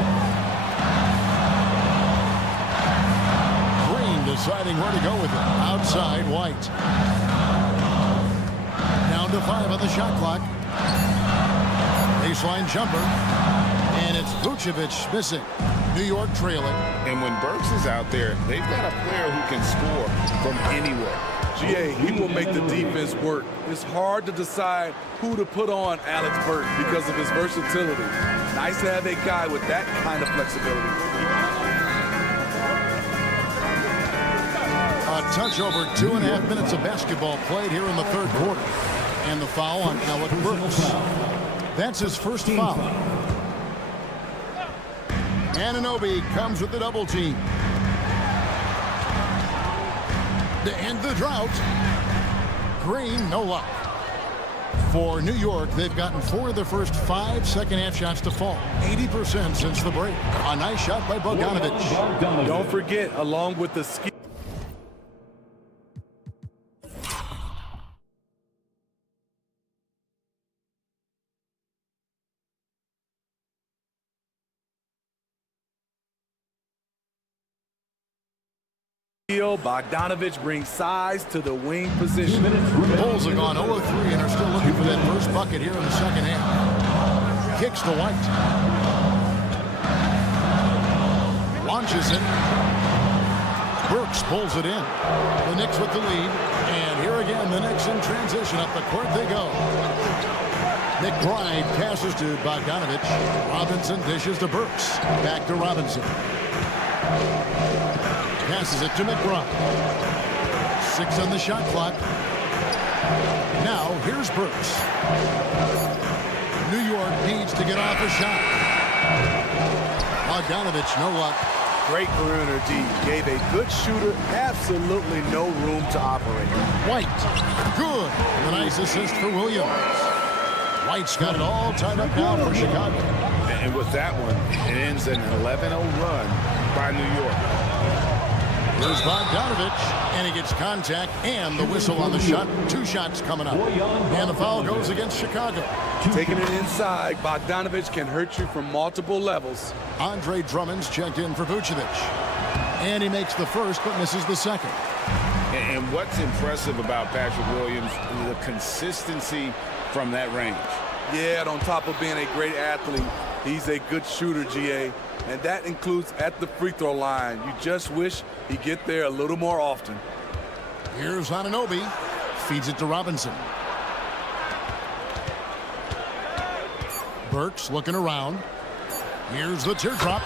Green deciding where to go with it. Outside, White. Down to 5 on the shot clock. Baseline jumper. And it's Vucevic missing. New York trailing. And when Burks is out there, they've got a player who can score from anywhere. GA, he will make the defense work. It's hard to decide who to put on Alex Burks because of his versatility. Nice to have a guy with that kind of flexibility. A touch over 2.5 minutes of basketball played here in the third quarter. And the foul on Alec Burks. That's his first foul. Anunoby comes with the double team. To end the drought. Green, no luck. For New York, they've gotten 4 of their first 5 second-half shots to fall. 80% since the break. A nice shot by Bogdanovic. Don't forget, along with the skill. Bogdanovic brings size to the wing position. Bulls have gone 0-3 and are still looking for that first bucket here in the second half. Kicks to White. Launches it. Burks pulls it in. The Knicks with the lead. And here again, the Knicks in transition. Up the court they go. McBride passes to Bogdanovic. Robinson dishes to Burks. Back to Robinson. Passes it to McBride. 6 on the shot clock. Now, here's Burks. New York needs to get off a shot. Bogdanovic, no luck. Great perimeter D. Gave a good shooter absolutely no room to operate. White. Good. And a nice assist for Williams. White's got it all tied up now for Chicago. And with that one, it ends an 11-0 run by New York. Here's Bogdanovic, and he gets contact and the whistle on the shot. 2 shots coming up. And the foul goes against Chicago. Taking it inside, Bogdanovic can hurt you from multiple levels. Andre Drummond's checked in for Vucevic. And he makes the first, but misses the second. And what's impressive about Patrick Williams is the consistency from that range. Yeah, on top of being a great athlete, he's a good shooter, GA. And that includes at the free throw line. You just wish he'd get there a little more often. Here's Anunoby. Feeds it to Robinson. Burks looking around. Here's the teardrop.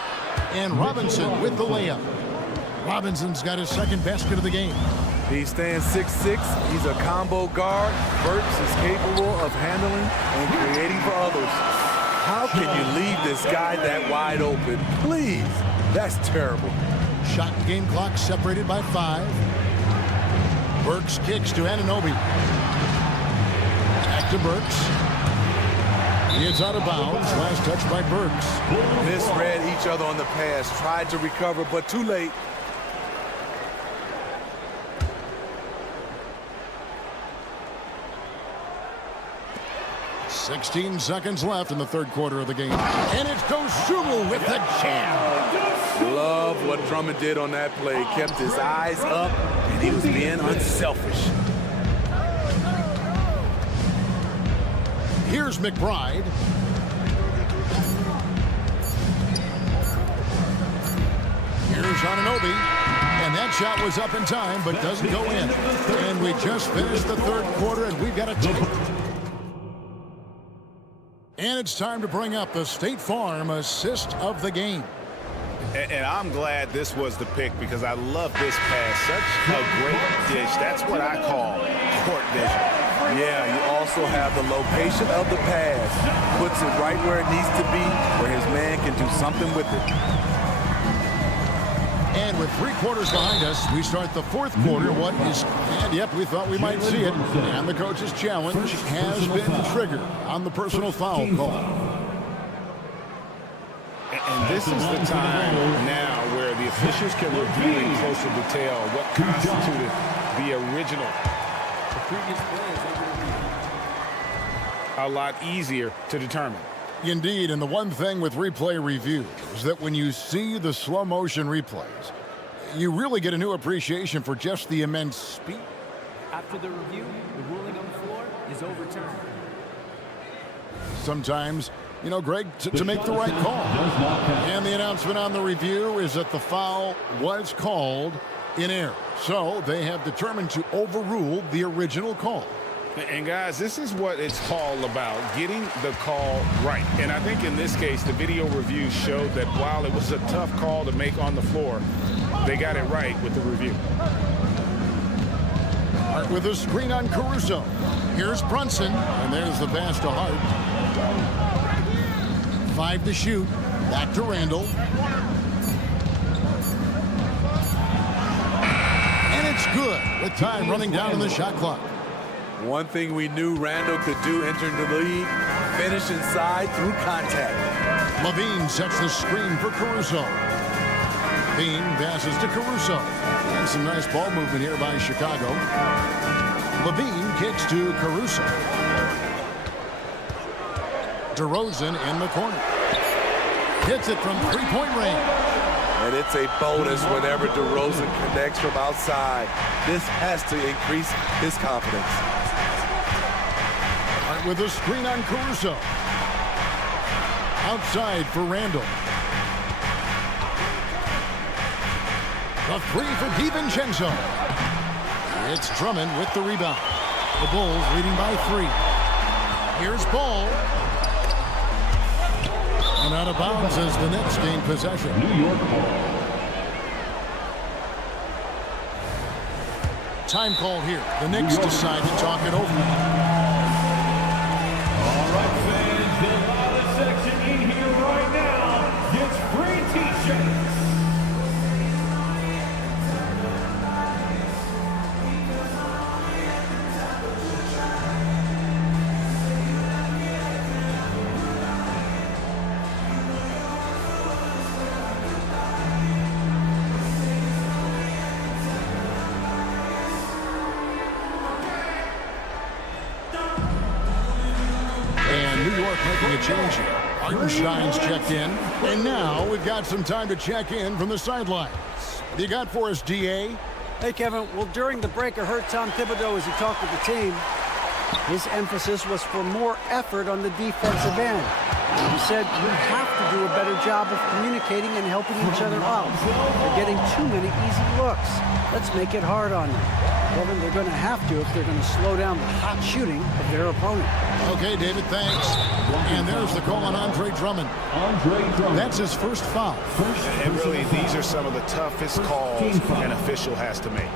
And Robinson with the layup. Robinson's got his second basket of the game. He stands 6'6". He's a combo guard. Burks is capable of handling and creating for others. How can you leave this guy that wide open? Please. That's terrible. Shot and game clock separated by 5. Burks kicks to Anunoby. Back to Burks. He is out of bounds. Last touch by Burks. Misread each other on the pass. Tried to recover, but too late. $16 seconds left in the third quarter of the game. And it's Duzya with the jam. Love what Drummond did on that play. Kept his eyes up, and he was being unselfish. Here's McBride. Here's Anunoby. And that's shot was up in time, but doesn't go in. And we just finished the third quarter, and we've got a tight. And it's time to bring up the State Farm assist of the game. And I'm glad this was the pick because I love this pass. Such a great dish. That's what I call court vision. Yeah, you also have the location of the pass. Puts it right where it needs to be, where his man can do something with it. And with 3 quarters behind us, we start the fourth quarter. And yep, we thought we might see it. And the coach's challenge has been triggered on the personal foul call. And this is the time now where the officials can review in closer detail what constituted the original. The previous play is a lot easier to determine. Indeed, and the one thing with replay review is that when you see the slow motion replays, you really get a new appreciation for just the immense speed. After the review, the ruling on the floor is overturned. Sometimes, you know, Greg, to make the right call. And the announcement on the review is that the foul was called in error. So they have determined to overrule the original call. And guys, this is what it's all about, getting the call right. And I think in this case, the video review showed that while it was a tough call to make on the floor, they got it right with the review. Hart with a screen on Caruso. Here's Brunson, and there's the pass to Hart. 5 to shoot. Back to Randall. And it's good with time running down in the shot clock. One thing we knew Randall could do entering the league, finish inside through contact. Levine sets the screen for Caruso. Bean passes to Caruso. And some nice ball movement here by Chicago. Levine kicks to Caruso. DeRozan in the corner. Hits it from three-point range. And it's a bonus whenever DeRozan connects from outside. This has to increase his confidence. With a screen on Caruso. Outside for Randall. The 3 for DiVincenzo. It's Drummond with the rebound. The Bulls leading by 3. Here's Ball. And out of bounds as the Knicks gain possession. New York ball. Time call here. The Knicks decide to talk it over. All right, fans, the loudest section in here right now gets free T-shirts. Making a change here. Hartenstein's checked in. And now we've got some time to check in from the sidelines. What do you got for us, DA? Hey, Kevin. Well, during the break, I heard Tom Thibodeau as he talked with the team. His emphasis was for more effort on the defensive end. He said we have to do a better job of communicating and helping each other out. They're getting too many easy looks. Let's make it hard on them. Kevin, they're going to have to if they're going to slow down the hot shooting of their opponent. Okay, David, thanks. And there's the call on Andre Drummond. That's his first foul. And really, these are some of the toughest calls an official has to make.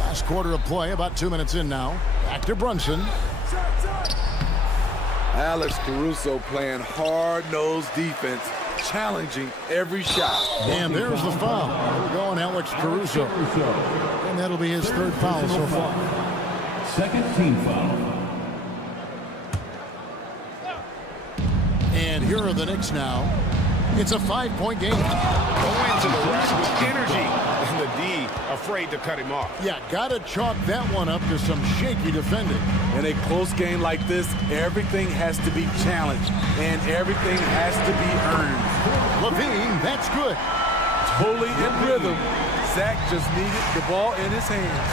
Last quarter of play, about 2 minutes in now. Back to Brunson. Alex Caruso playing hard-nosed defense, challenging every shot. And there's the foul. We're going Alex Caruso. And that'll be his third foul so far. Second team foul. And here are the Knicks now. It's a 5-point game. Go into the rack with energy. And the D afraid to cut him off. Yeah, got to chalk that one up to some shaky defending. In a close game like this, everything has to be challenged, and everything has to be earned. Levine, that's good. Totally in rhythm. Zach just needed the ball in his hands.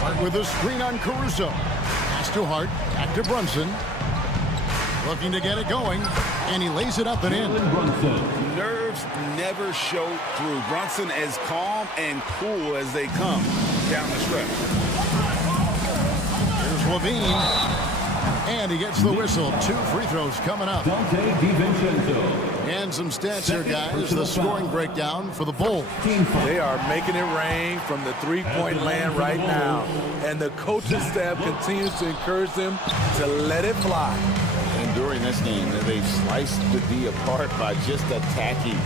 Hart with a screen on Caruso. Pass to Hart, back to Brunson. Looking to get it going, and he lays it up and in. Nerves never show through. Brunson as calm and cool as they come down the stretch. Here's Levine, and he gets the whistle. 2 free throws coming up. And some stats here, guys. The scoring breakdown for the Bulls. They are making it rain from the three-point land right now. And the coaching staff continues to encourage them to let it fly. And during this game, they've sliced the D apart by just attacking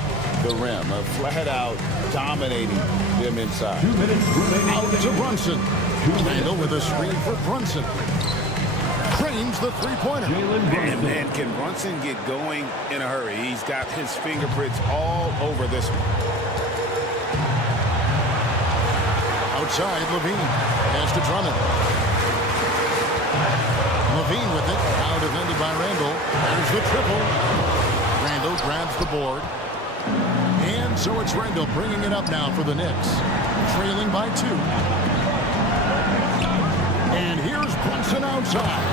the rim, flat out dominating them inside. Out to Brunson. Randall with a screen for Brunson. Cranes the three-pointer. And can Brunson get going in a hurry? He's got his fingerprints all over this one. Outside, Levine. Pass to Drummond. Levine with it. Now defended by Randall. There's the triple. Randall grabs the board. And so it's Randall bringing it up now for the Knicks. Trailing by 2. And here's Brunson outside.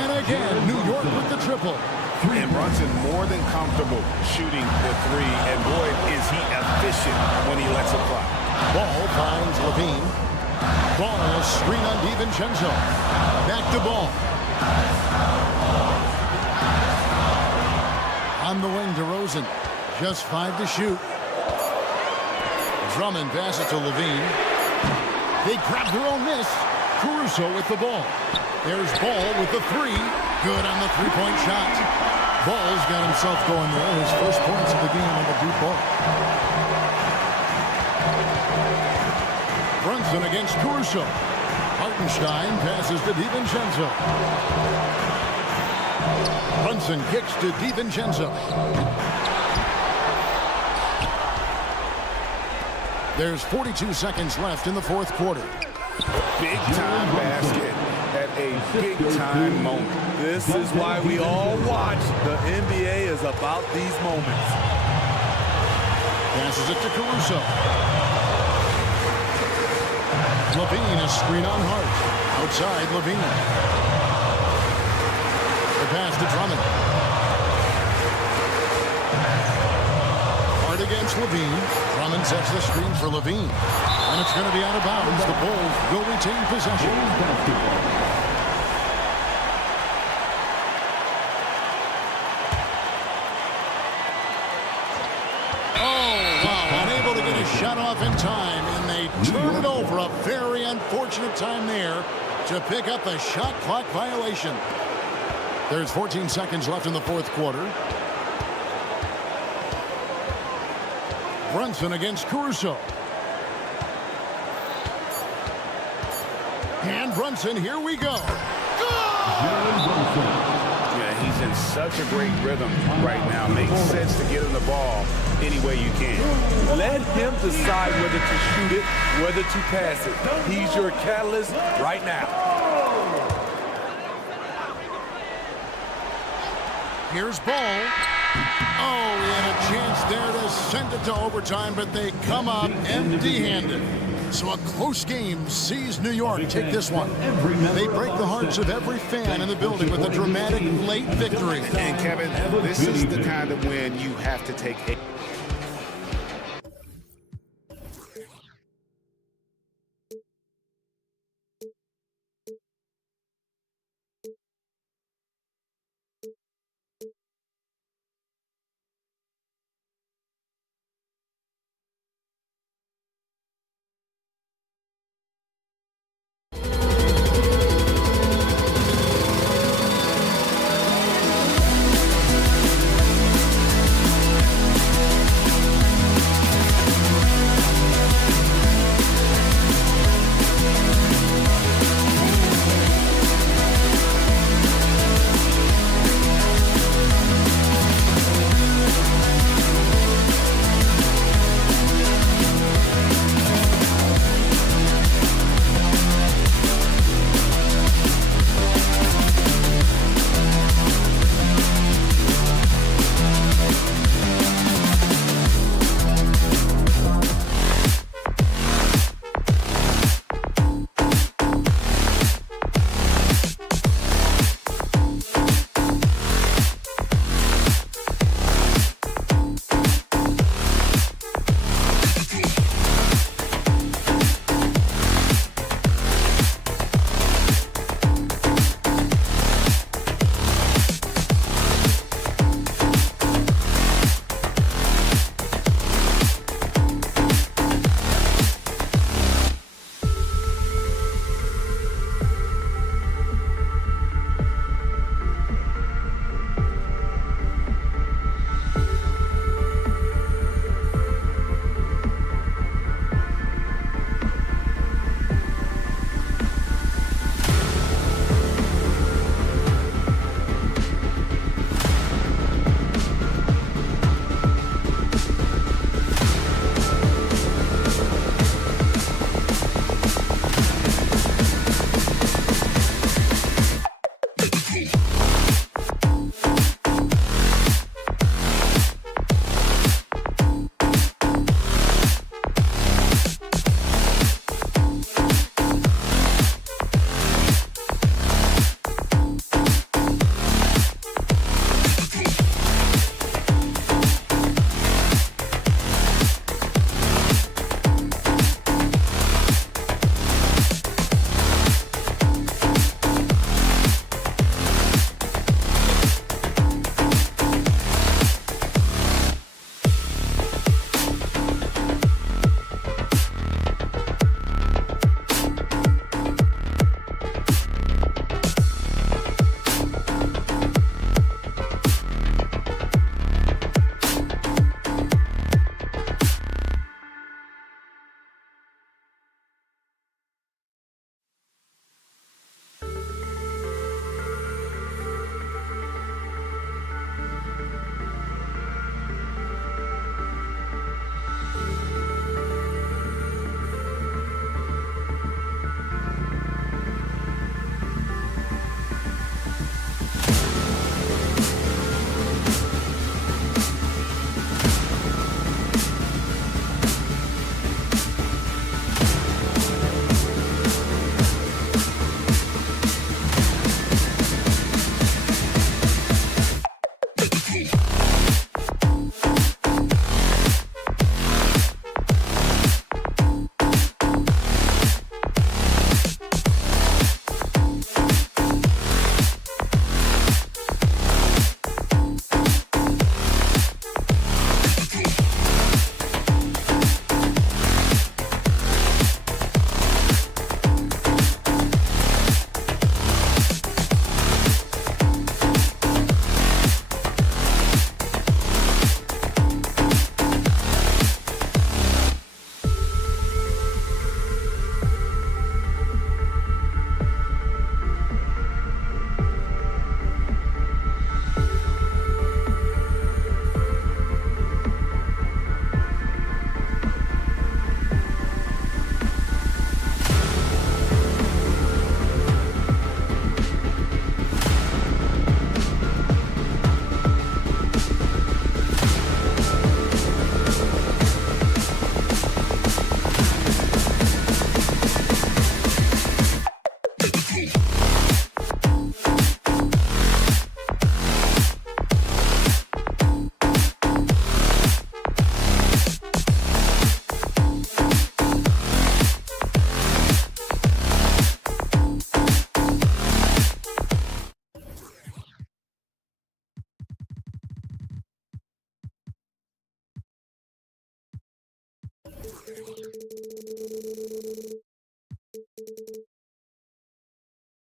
And again, New York with the triple. And Brunson more than comfortable shooting the 3. And boy, is he efficient when he lets it fly. Ball finds Levine. Ball screen on DiVincenzo. Back to Ball. On the wing to Rosen. Just 5 to shoot. Drummond passes it to Levine. They grab their own miss. Caruso with the ball. There's Ball with the 3. Good on the three-point shot. Ball's got himself going there. His first points of the game on the deep ball. Brunson against Caruso. Hartenstein passes to DiVincenzo. Brunson kicks to DiVincenzo. There's 42 seconds left in the fourth quarter. Big time basket at a big time moment. This is why we all watch. The NBA is about these moments. Passes it to Caruso. Levine, a screen on Hart. Outside, Levine. The pass to Drummond. Hart against Levine. Drummond sets the screen for Levine. And it's going to be out of bounds. The Bulls will retain possession. Unable to get a shot off in time, and they turn it over. A very unfortunate time there to pick up a shot clock violation. There's 14 seconds left in the fourth quarter. Brunson against Caruso. And Brunson, here we go. Yeah, he's in such a great rhythm right now. Makes sense to get him the ball any way you can. Let him decide whether to shoot it, whether to pass it. He's your catalyst right now. Here's Ball. Oh, he had a chance there to send it to overtime, but they come up empty-handed. So a close game sees New York take this one. They break the hearts of every fan in the building with a dramatic late victory. And Kevin, this is the kind of win you have to take.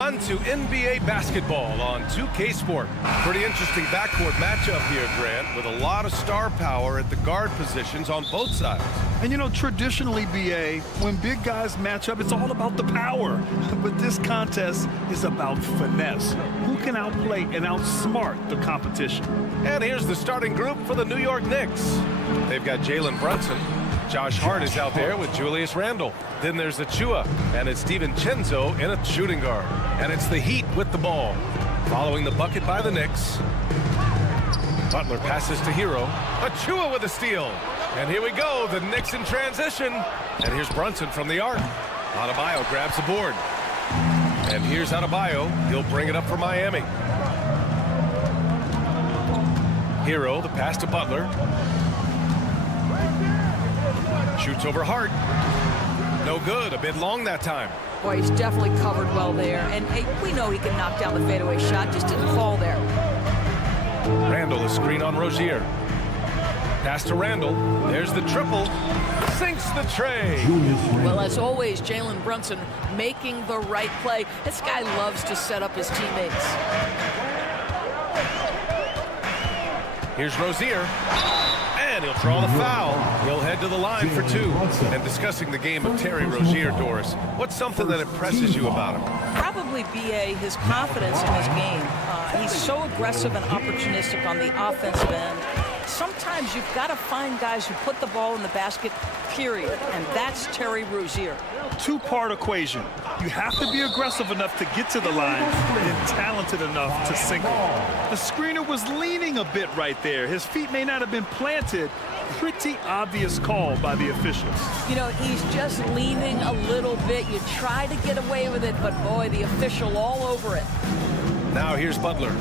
On to NBA basketball on 2K Sport. Pretty interesting backcourt matchup here, Grant, with a lot of star power at the guard positions on both sides. And you know, traditionally, BA, when big guys match up, it's all about the power. But this contest is about finesse. Who can outplay and outsmart the competition? And here's the starting group for the New York Knicks. They've got Jalen Brunson. Josh Hart is out there with Julius Randle. Then there's Achua, and it's DiVincenzo in a shooting guard. And it's the Heat with the ball. Following the bucket by the Knicks. Butler passes to Hero. Achua with a steal. And here we go, the Knicks in transition. And here's Brunson from the arc. Adebayo grabs the board. And here's Adebayo. He'll bring it up for Miami. Hero, the pass to Butler. Shoots over Hart. No good. A bit long that time. Boy, he's definitely covered well there. And hey, we know he can knock down the fadeaway shot. Just didn't fall there. Randle, a screen on Rozier. Pass to Randle. There's the triple. Sinks the tray. Well, as always, Jalen Brunson making the right play. This guy loves to set up his teammates. Here's Rozier. And he'll draw the foul. He'll head to the line for two. And discussing the game of Terry Rozier, Doris, what's something that impresses you about him? Probably, BA, his confidence in his game. He's so aggressive and opportunistic on the offensive end. Sometimes you've got to find guys who put the ball in the basket, period. And that's Terry Rozier. Two-part equation. You have to be aggressive enough to get to the line and talented enough to sink it. The screener was leaning a bit right there. His feet may not have been planted. Pretty obvious call by the officials. You know, he's just leaning a little bit. You try to get away with it, but boy, the official all over it. Now here's Butler.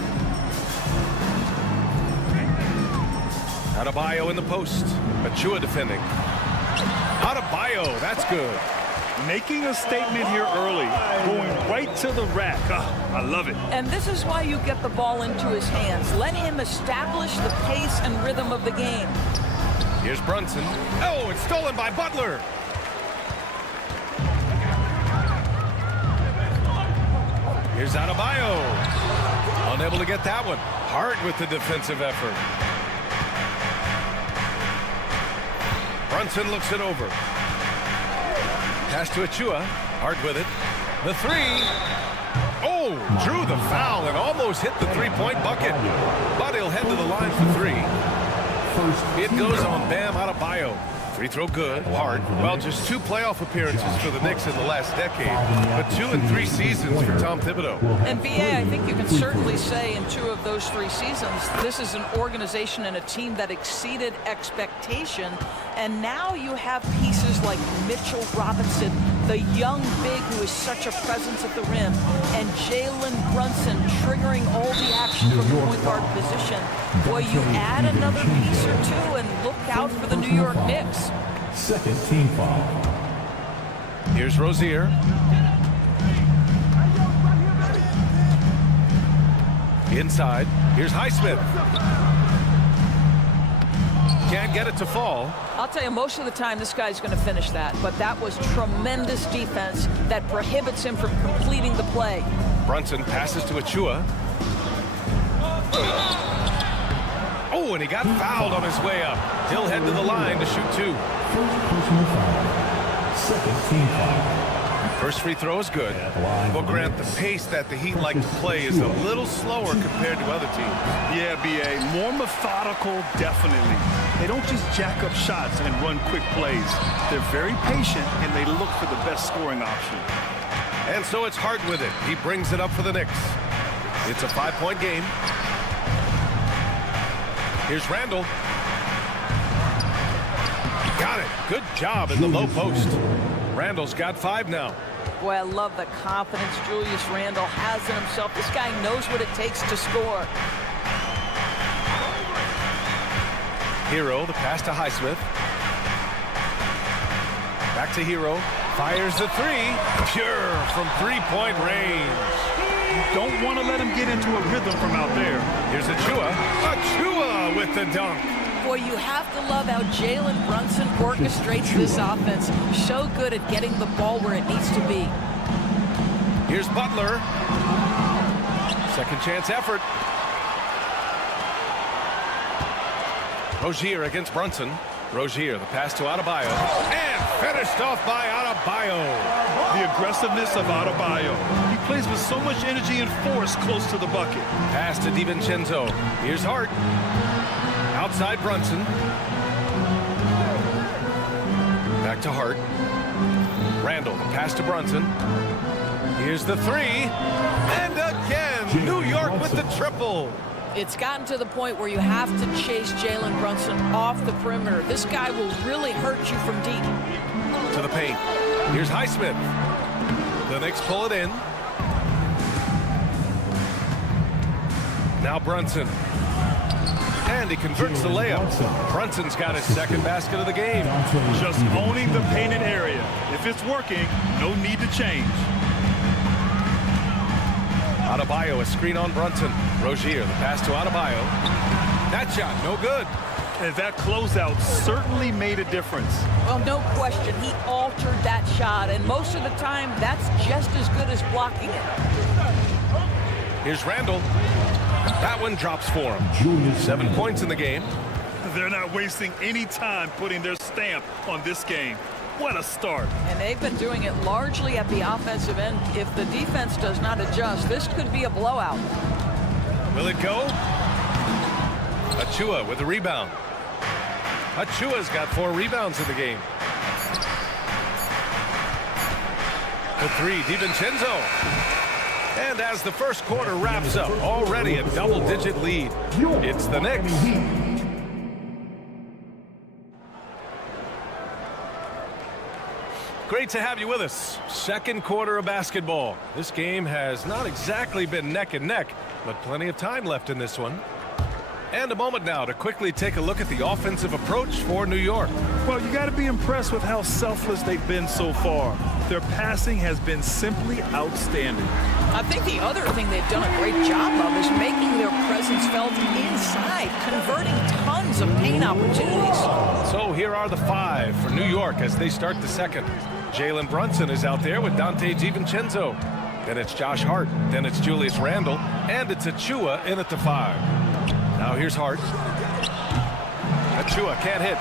Adebayo in the post. Achua defending. Adebayo, that's good. Making a statement here early, going right to the rack. Oh, I love it. And this is why you get the ball into his hands. Let him establish the pace and rhythm of the game. Here's Brunson. Oh, it's stolen by Butler. Here's Adebayo. Unable to get that one. Hart with the defensive effort. Brunson looks it over. Pass to Achua. Hart with it. The three. Oh, drew the foul and almost hit the three-point bucket. But he'll head to the line for three. It goes on Bam Adebayo. Free throw good. Hart. Well, just 2 playoff appearances for the Knicks in the last decade, but 2 in 3 seasons for Tom Thibodeau. And BA, I think you can certainly say in 2 of those 3 seasons, this is an organization and a team that exceeded expectation. And now you have pieces like Mitchell Robinson, the young big who is such a presence at the rim, and Jalen Brunson triggering all the action from the point guard position. Boy, you add another piece or 2 and look out for the New York Knicks. Second team foul. Here's Rozier. Inside. Here's Highsmith. Can't get it to fall. I'll tell you, most of the time this guy's going to finish that, but that was tremendous defense that prohibits him from completing the play. Brunson passes to Achua. Oh, and he got fouled on his way up. He'll head to the line to shoot 2. First personal foul. Second team foul. First free throw is good. Well, Grant, the pace that the Heat like to play is a little slower compared to other teams. Yeah, BA, more methodical, definitely. They don't just jack up shots and run quick plays. They're very patient, and they look for the best scoring option. And so it's Hart with it. He brings it up for the Knicks. It's a 5-point game. Here's Randle. Got it. Good job in the low post. Randle's got 5 now. Boy, I love the confidence Julius Randle has in himself. This guy knows what it takes to score. Hero, the pass to Highsmith. Back to Hero. Fires the 3. Pure from 3-point range. You don't want to let him get into a rhythm from out there. Here's Achua. Achua with the dunk. Boy, you have to love how Jalen Brunson orchestrates this offense. So good at getting the ball where it needs to be. Here's Butler. Second chance effort. Rozier against Brunson. Rozier, the pass to Adebayo. And finished off by Adebayo. The aggressiveness of Adebayo. He plays with so much energy and force close to the bucket. Pass to DiVincenzo. Here's Hart. Outside Brunson. Back to Hart. Randall, the pass to Brunson. Here's the three. And again, New York with the triple. It's gotten to the point where you have to chase Jalen Brunson off the perimeter. This guy will really hurt you from deep. To the paint. Here's Highsmith. The Knicks pull it in. Now Brunson. And he converts the layup. Brunson's got his second basket of the game. Just owning the painted area. If it's working, no need to change. Adebayo, a screen on Brunson. Rozier, the pass to Adebayo. That shot, no good. And that closeout certainly made a difference. Well, no question. He altered that shot, and most of the time, that's just as good as blocking it. Here's Randall. That one drops for him. 7 points in the game. They're not wasting any time putting their stamp on this game. What a start. And they've been doing it largely at the offensive end. If the defense does not adjust, this could be a blowout. Will it go? Achua with the rebound. Achua's got 4 rebounds in the game. The three, DiVincenzo. And as the first quarter wraps up, already a double-digit lead. It's the Knicks. Great to have you with us. Second quarter of basketball. This game has not exactly been neck and neck, but plenty of time left in this one. And a moment now to quickly take a look at the offensive approach for New York. Well, you got to be impressed with how selfless they've been so far. Their passing has been simply outstanding. I think the other thing they've done a great job of is making their presence felt inside, converting tons of paint opportunities. So here are the 5 for New York as they start the second. Jalen Brunson is out there with Dante DiVincenzo. Then it's Josh Hart. Then it's Julius Randle. And it's Achua in at the 5. Now here's Hart. Achua can't hit.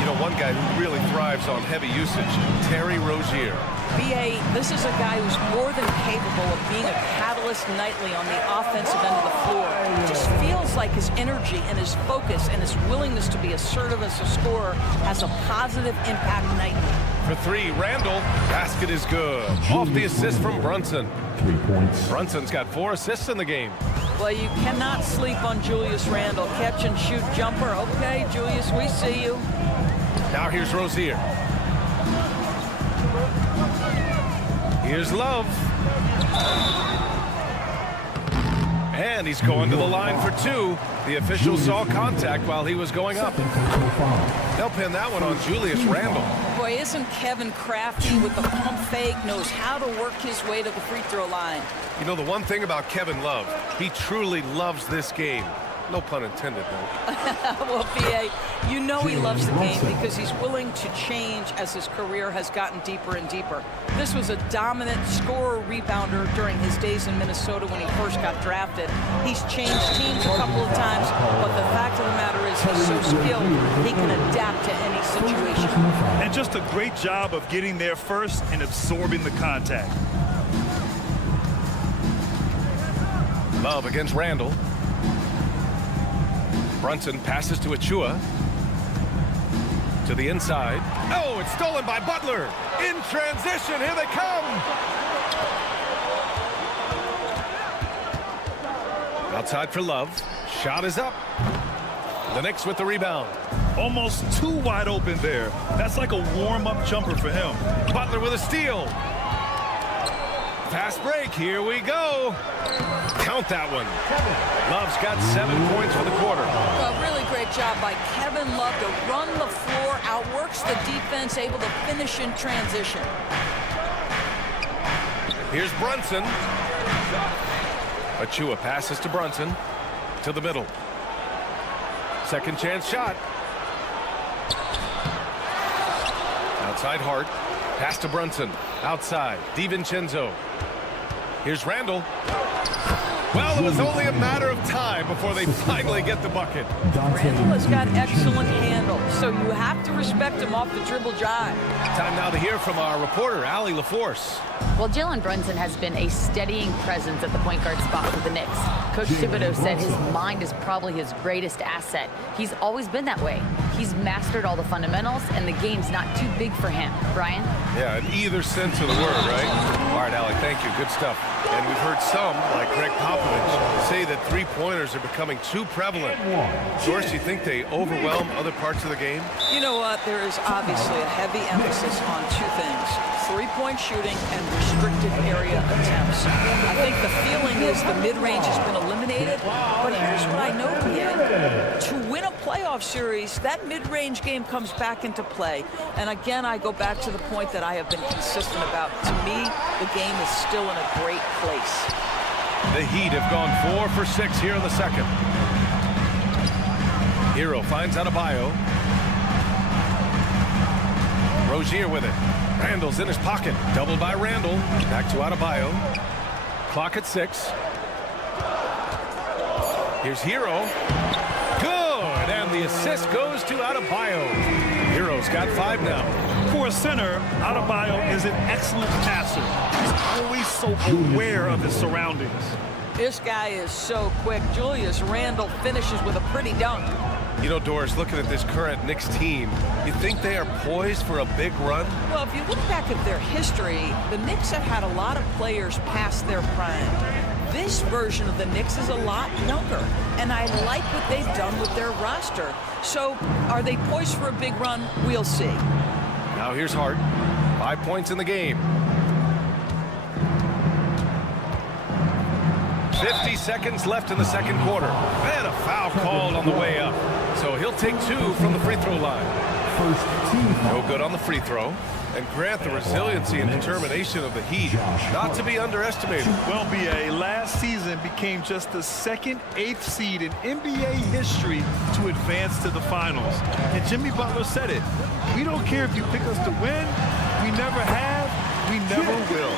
You know, one guy who really thrives on heavy usage, Terry Rozier. B.A., this is a guy who's more than capable of being a catalyst nightly on the offensive end of the floor. It just feels like his energy and his focus and his willingness to be assertive as a scorer has a positive impact nightly. For 3, Randall. Basket is good. Off the assist from Brunson. 3 points. Brunson's got 4 assists in the game. Well, you cannot sleep on Julius Randle. Catch and shoot jumper. Okay, Julius, we see you. Now here's Rozier. Here's Love. And he's going to the line for 2. The official saw contact while he was going up. They'll pin that one on Julius Randle. Boy, isn't Kevin crafty with the pump fake, knows how to work his way to the free throw line. You know, the one thing about Kevin Love, he truly loves this game. No pun intended, though. Well, B.A., you know he loves the game because he's willing to change as his career has gotten deeper and deeper. This was a dominant scorer-rebounder during his days in Minnesota when he first got drafted. He's changed teams a couple of times, but the fact of the matter is he's so skilled, he can adapt to any situation. And just a great job of getting there first and absorbing the contact. Love against Randall. Brunson passes to Achua. To the inside. Oh, it's stolen by Butler. In transition, here they come. Outside for Love. Shot is up. The Knicks with the rebound. Almost too wide open there. That's like a warm-up jumper for him. Butler with a steal. Fast break, here we go. Count that one. Love's got 7 points for the quarter. A really great job by Kevin Love to run the floor, outworks the defense, able to finish in transition. Here's Brunson. Achua passes to Brunson. To the middle. Second chance shot. Outside Hart. Pass to Brunson. Outside. DiVincenzo. Here's Randall. Well, it was only a matter of time before they finally get the bucket. Randall has got excellent handle, so you have to respect him off the dribble jive. Time now to hear from our reporter, Allie LaForce. Well, Jalen Brunson has been a steadying presence at the point guard spot for the Knicks. Coach Thibodeau said his mind is probably his greatest asset. He's always been that way. He's mastered all the fundamentals, and the game's not too big for him. Brian? Yeah, in either sense of the word, right? All right, Allie, thank you. Good stuff. And we've heard some, like Greg Popovich, say that three-pointers are becoming too prevalent. George, do you think they overwhelm other parts of the game? You know what? There is obviously a heavy emphasis on two things: three-point shooting and restricted area attempts. I think the feeling is the mid-range has been eliminated, but here's what I know, Pierre. To win a playoff series, that mid-range game comes back into play. And again, I go back to the point that I have been consistent about. To me, the game is still in a great place. The Heat have gone 4 for 6 here in the second. Hero finds Adebayo. Rozier with it. Randall's in his pocket. Doubled by Randall. Back to Adebayo. Clock at 6. Here's Hero. Good! And the assist goes to Adebayo. Hero's got 5 now. For a center, Adebayo is an excellent passer. He's always so aware of his surroundings. This guy is so quick. Julius Randle finishes with a pretty dunk. You know, Doris, looking at this current Knicks team, you think they are poised for a big run? Well, if you look back at their history, the Knicks have had a lot of players past their prime. This version of the Knicks is a lot younger, and I like what they've done with their roster. So, are they poised for a big run? We'll see. Now here's Hart. 5 points in the game. 50 seconds left in the second quarter. And a foul called on the way up. So he'll take 2 from the free throw line. No good on the free throw. And Grant, the resiliency and determination of the Heat, not to be underestimated. Well, BA, last season became just the second 8th seed in NBA history to advance to the finals. And Jimmy Butler said it. We don't care if you pick us to win. We never have. We never will.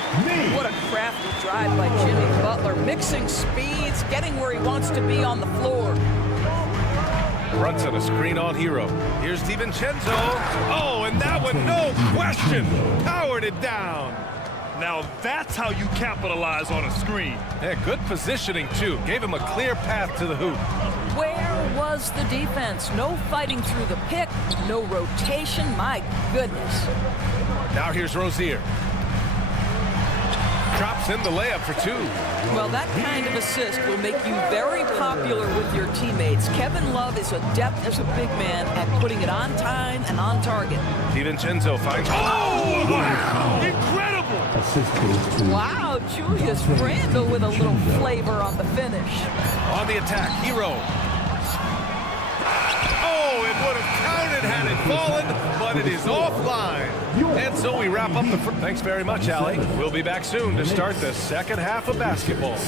What a crafty drive by Jimmy Butler. Mixing speeds, getting where he wants to be on the floor. Brunson, a screen on Hero. Here's DiVincenzo. Oh, and that one, no question, powered it down. Now that's how you capitalize on a screen. Yeah, good positioning, too. Gave him a clear path to the hoop. Where was the defense? No fighting through the pick, no rotation. My goodness. Now here's Rozier. Drops in the layup for 2. Well, that kind of assist will make you very popular with your teammates. Kevin Love is adept as a big man at putting it on time and on target. DiVincenzo finds... Oh, wow! Incredible! Wow, Julius Randle with a little flavor on the finish. On the attack, Hero. Oh, it would have counted had it fallen, but it is offline. And so we wrap up the... Thanks very much, Allie. We'll be back soon to start the second half of basketball.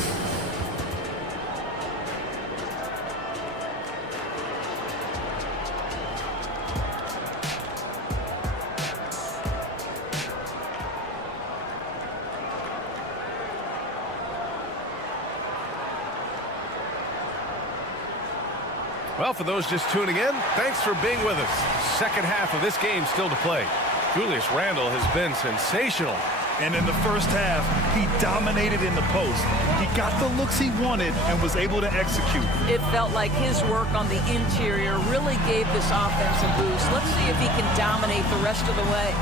Well, for those just tuning in, thanks for being with us. Second half of this game still to play. Julius Randle has been sensational. And in the first half, he dominated in the post. He got the looks he wanted and was able to execute. It felt like his work on the interior really gave this offense a boost. Let's see if he can dominate the rest of the way.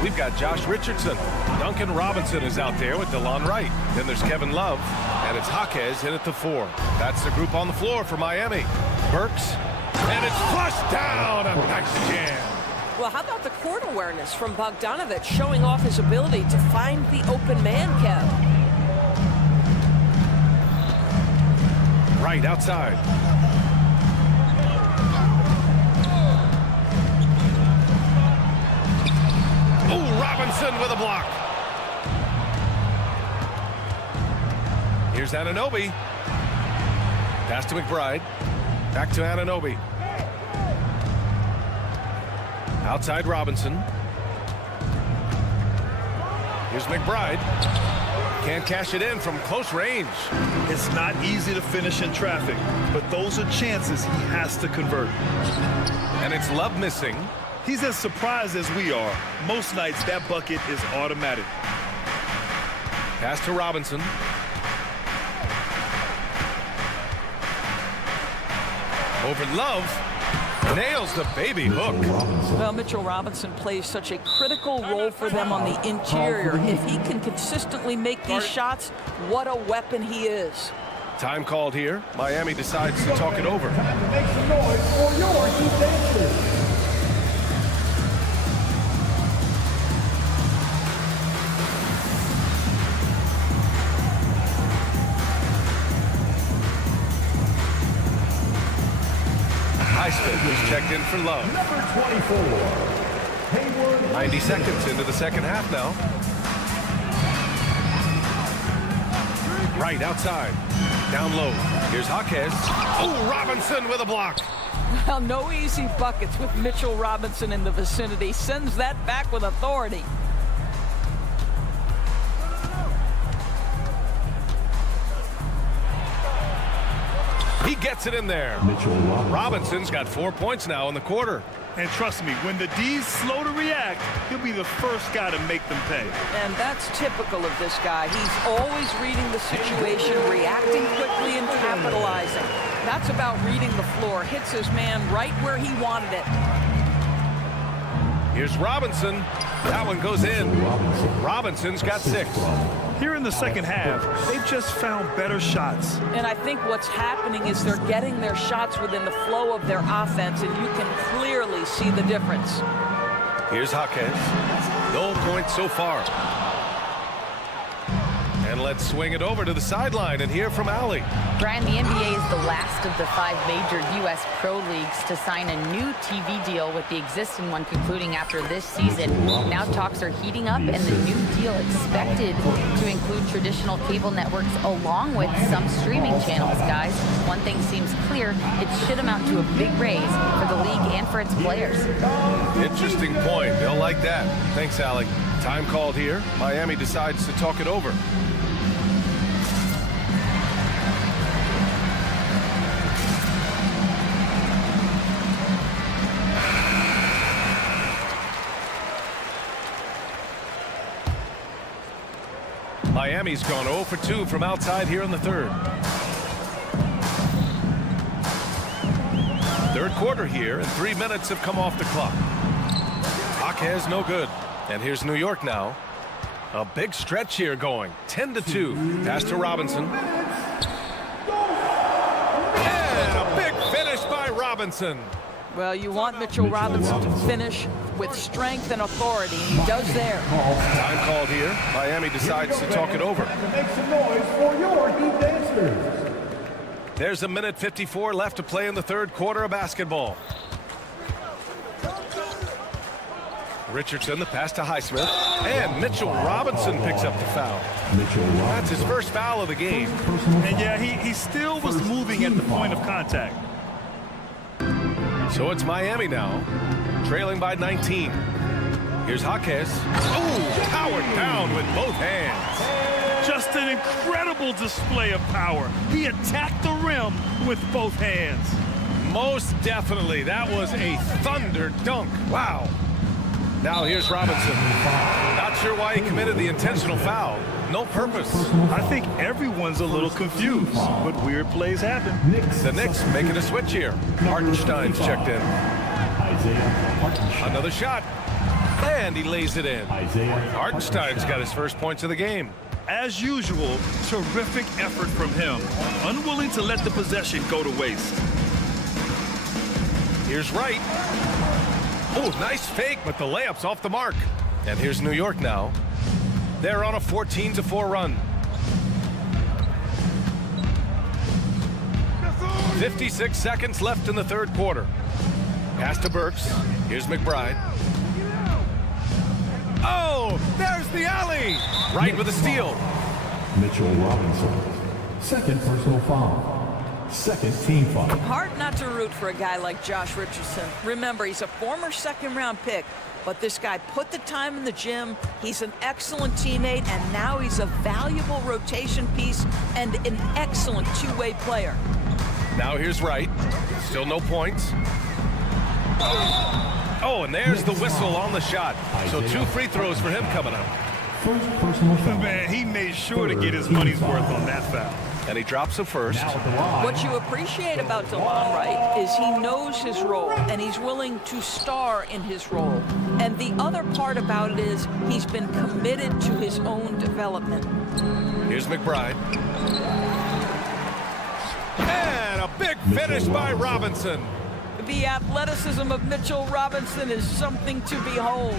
We've got Josh Richardson. Duncan Robinson is out there with DeLon Wright. Then there's Kevin Love, and it's Jaquez in at the 4. That's the group on the floor for Miami. Burks, and it's flushed down. A nice jam. Well, how about the court awareness from Bogdanović showing off his ability to find the open man, Kev? Right outside. Oh, Robinson with a block. Here's Anunoby. Pass to McBride. Back to Anunoby. Outside Robinson. Here's McBride. Can't cash it in from close range. It's not easy to finish in traffic, but those are chances he has to convert. And it's Love missing. He's as surprised as we are. Most nights, that bucket is automatic. Pass to Robinson. Over Love. Nails the baby hook. Well, Mitchell Robinson plays such a critical role for them on the interior. If he can consistently make these shots, what a weapon he is. Time called here. Miami decides to talk it over. Make some noise for your defense. Highsmith is checked in for Love. Number 24. 90 seconds into the second half now. Right outside. Down low. Here's Jaquez. Oh, Robinson with a block. Well, no easy buckets with Mitchell Robinson in the vicinity. Sends that back with authority. He gets it in there. Robinson's got 4 points now in the quarter. And trust me, when the D's slow to react, he'll be the first guy to make them pay. And that's typical of this guy. He's always reading the situation, reacting quickly and capitalizing. That's about reading the floor. Hits his man right where he wanted it. Here's Robinson. That one goes in. Robinson's got 6. Here in the second half, they've just found better shots. And I think what's happening is they're getting their shots within the flow of their offense, and you can clearly see the difference. Here's Jaquez. No points so far. And let's swing it over to the sideline and hear from Allie. Brian, the NBA is the last of the 5 major U.S. pro leagues to sign a new TV deal, with the existing one concluding after this season. Now talks are heating up, and the new deal expected to include traditional cable networks along with some streaming channels, guys. One thing seems clear: it should amount to a big raise for the league and for its players. Interesting point. They'll like that. Thanks, Allie. Time called here. Miami decides to talk it over. Miami's gone 0 for 2 from outside here in the third. Third quarter here, and 3 minutes have come off the clock. Jaquez no good. And here's New York now. A big stretch here going. 10-2. Pass to Robinson. And a big finish by Robinson. Well, you want Mitchell Robinson to finish with strength and authority. He does there. Time called here. Miami decides to talk it over. Make some noise for your defense. There's 1:54 left to play in the third quarter of basketball. Richardson, the pass to Highsmith. And Mitchell Robinson picks up the foul. That's his first foul of the game. And yeah, he still was moving at the point of contact. So it's Miami now, trailing by 19. Here's Jaquez. Oh, powered down with both hands. Just an incredible display of power. He attacked the rim with both hands. Most definitely. That was a thunder dunk. Wow. Now here's Robinson. Not sure why he committed the intentional foul. No purpose. I think everyone's a little confused, but weird plays happen. The Knicks making a switch here. Hartenstein's checked in. Another shot. And he lays it in. Hartenstein's got his first points of the game. As usual, terrific effort from him. Unwilling to let the possession go to waste. Here's Wright. Oh, nice fake, but the layup's off the mark. And here's New York now. They're on a 14-4 run. 56 seconds left in the third quarter. Pass to Burks. Here's McBride. Oh, there's the alley. Right with a steal. Mitchell Robinson, second personal foul. second team foul. Hard not to root for a guy like Josh Richardson. Remember, he's a former second-round pick, but this guy put the time in the gym. He's an excellent teammate, and now he's a valuable rotation piece and an excellent two-way player. Now here's Wright. Still no points. Oh, and there's the whistle on the shot. So 2 free throws for him coming up. First personal foul. Man, he made sure to get his money's worth on that foul. And he drops a first. What you appreciate about DeLon Wright is he knows his role, and he's willing to star in his role. And the other part about it is he's been committed to his own development. Here's McBride. And a big finish by Robinson. The athleticism of Mitchell Robinson is something to behold.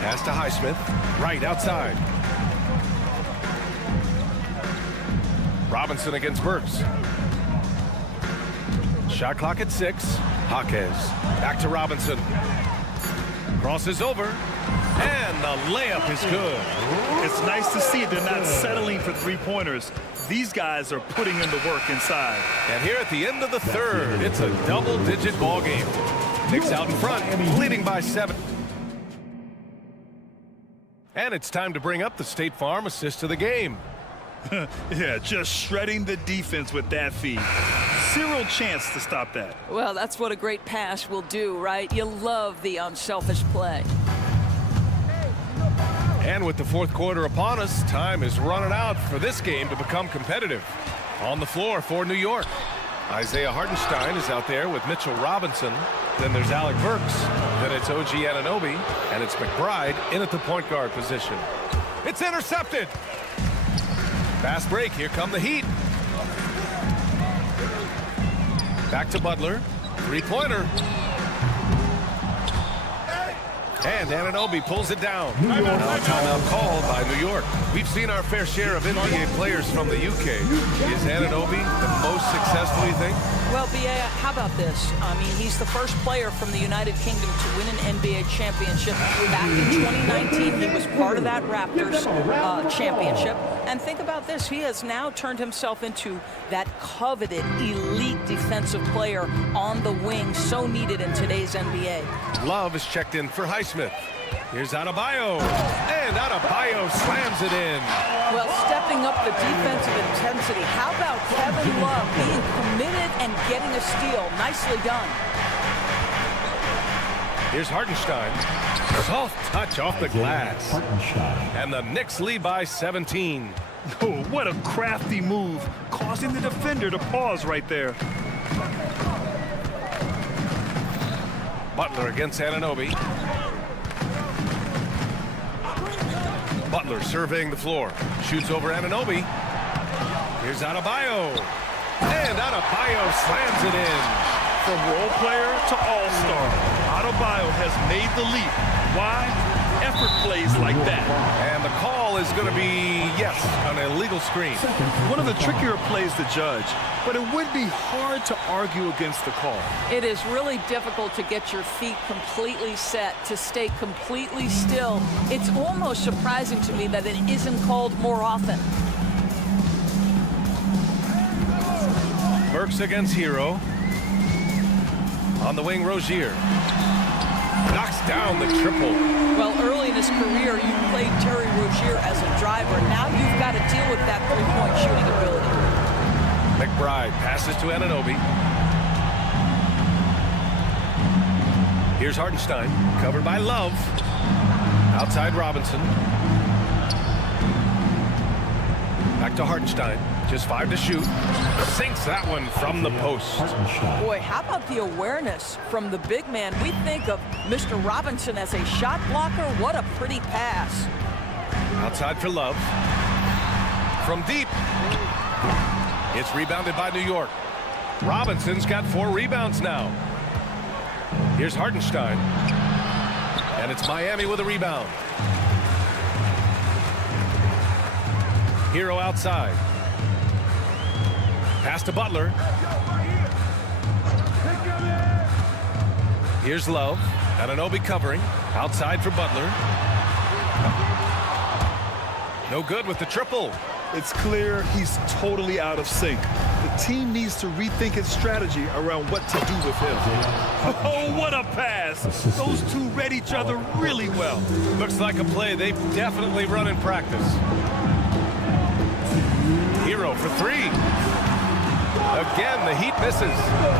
Pass to Highsmith. Right outside. Robinson against Burks. Shot clock at 6. Jaquez. Back to Robinson. Crosses over. And the layup is good. It's nice to see they're not settling for three-pointers. These guys are putting in the work inside. And here at the end of the third, it's a double-digit ball game. Knicks out in front, leading by 7. And it's time to bring up the State Farm assist of the game. Yeah, just shredding the defense with that feed. Zero chance to stop that. Well, that's what a great pass will do, right? You love the unselfish play. And with the fourth quarter upon us, time is running out for this game to become competitive. On the floor for New York, Isaiah Hartenstein is out there with Mitchell Robinson. Then there's Alec Burks. Then it's OG Anunoby. And it's McBride in at the point guard position. It's intercepted. Fast break. Here come the Heat. Back to Butler. Three-pointer. And Anunoby pulls it down. Now a timeout called by New York. We've seen our fair share of NBA players from the UK. Is Anunoby the most successful, you think? Well, B.A., how about this? I mean, he's the first player from the United Kingdom to win an NBA championship. Back in 2019, he was part of that Raptors championship. And think about this. He has now turned himself into that coveted elite defensive player on the wing, so needed in today's NBA. Love is checked in for Highsmith. Here's Adebayo. And Adebayo slams it in. Well, stepping up the defensive intensity. How about Kevin Love being committed and getting a steal? Nicely done. Here's Hartenstein. Soft touch off the glass. And the Knicks lead by 17. Oh, what a crafty move, causing the defender to pause right there. Butler against Anunoby. Butler surveying the floor. Shoots over Anunoby. Here's Adebayo. And Adebayo slams it in. From role player to all-star, Adebayo has made the leap. Why? Effort plays like that. And the call is going to be, yes, an illegal screen. One of the trickier plays to judge, but it would be hard to argue against the call. It is really difficult to get your feet completely set, to stay completely still. It's almost surprising to me that it isn't called more often. Burks against Hero. On the wing, Rozier. Knocks down the triple. Well, early in his career, you played Terry Rozier as a driver. Now you've got to deal with that three-point shooting ability. McBride passes to Anunoby. Here's Hartenstein, covered by Love. Outside Robinson. Back to Hartenstein. Just 5 to shoot. Sinks that one from the post. Boy, how about the awareness from the big man? We think of Mr. Robinson as a shot blocker. What a pretty pass. Outside for Love. From deep. It's rebounded by New York. Robinson's got 4 rebounds now. Here's Hartenstein. And it's Miami with a rebound. Hero outside. Pass to Butler. Here's Love. Anunoby covering. Outside for Butler. No good with the triple. It's clear he's totally out of sync. The team needs to rethink its strategy around what to do with him. Oh, what a pass! Those two read each other really well. Looks like a play they've definitely run in practice. Hero for three. Again, the Heat misses.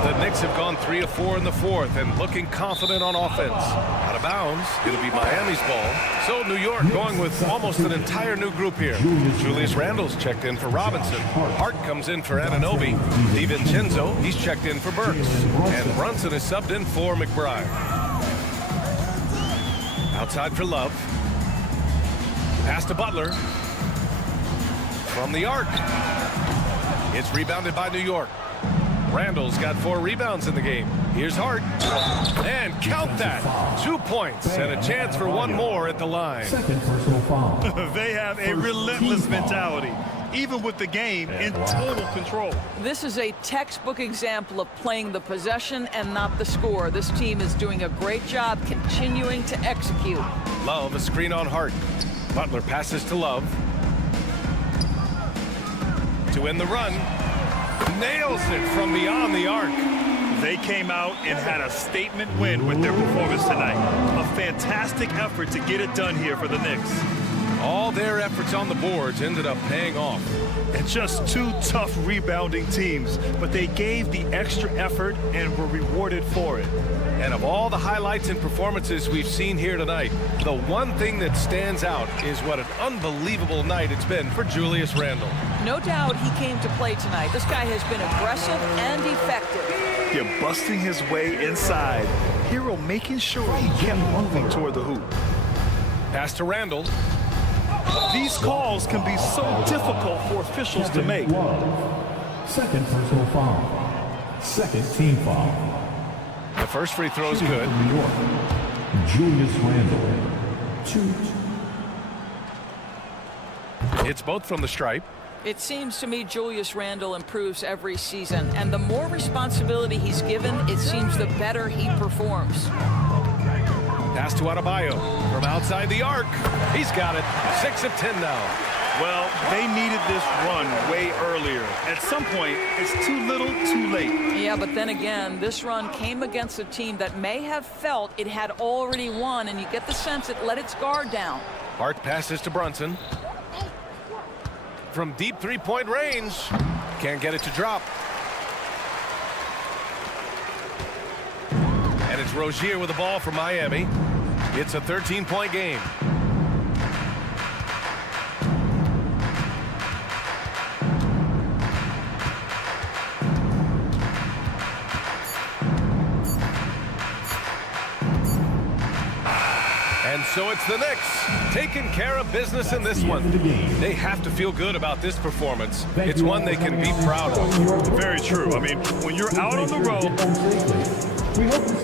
The Knicks have gone 3 of 4 in the fourth and looking confident on offense. Out of bounds, it'll be Miami's ball. So New York going with almost an entire new group here. Julius Randle's checked in for Robinson. Hart comes in for Anunoby. DiVincenzo, he's checked in for Burks. And Brunson is subbed in for McBride. Outside for Love. Pass to Butler. From the arc. It's rebounded by New York. Randall's got 4 rebounds in the game. Here's Hart. And count that. 2 points and a chance for one more at the line. Second personal foul. They have a relentless mentality, even with the game in total control. This is a textbook example of playing the possession and not the score. This team is doing a great job continuing to execute. Love, a screen on Hart. Butler passes to Love. To win the run. Nails it from beyond the arc. They came out and had a statement win with their performance tonight. A fantastic effort to get it done here for the Knicks. All their efforts on the boards ended up paying off. And just 2 tough rebounding teams, but they gave the extra effort and were rewarded for it. And of all the highlights and performances we've seen here tonight, the one thing that stands out is what an unbelievable night it's been for Julius Randle. No doubt he came to play tonight. This guy has been aggressive and effective. Yeah, busting his way inside. Hero making sure he kept moving toward the hoop. Pass to Randle. These calls can be so difficult for officials to make. Second personal foul. Second team foul. The first free throw is good. New York. Julius Randle. 2. It's both from the stripe. It seems to me Julius Randle improves every season, and the more responsibility he's given, it seems the better he performs. Pass to Adebayo from outside the arc. He's got it. 6 of 10 now. Well, they needed this run way earlier. At some point, it's too little, too late. Yeah, but then again, this run came against a team that may have felt it had already won, and you get the sense it let its guard down. Hart passes to Brunson. From deep three-point range. Can't get it to drop. And it's Rozier with the ball for Miami. It's a 13-point game. And so it's the Knicks taking care of business in this one. They have to feel good about this performance. It's one they can be proud of. Very true. I mean, when you're out on the road, We hope this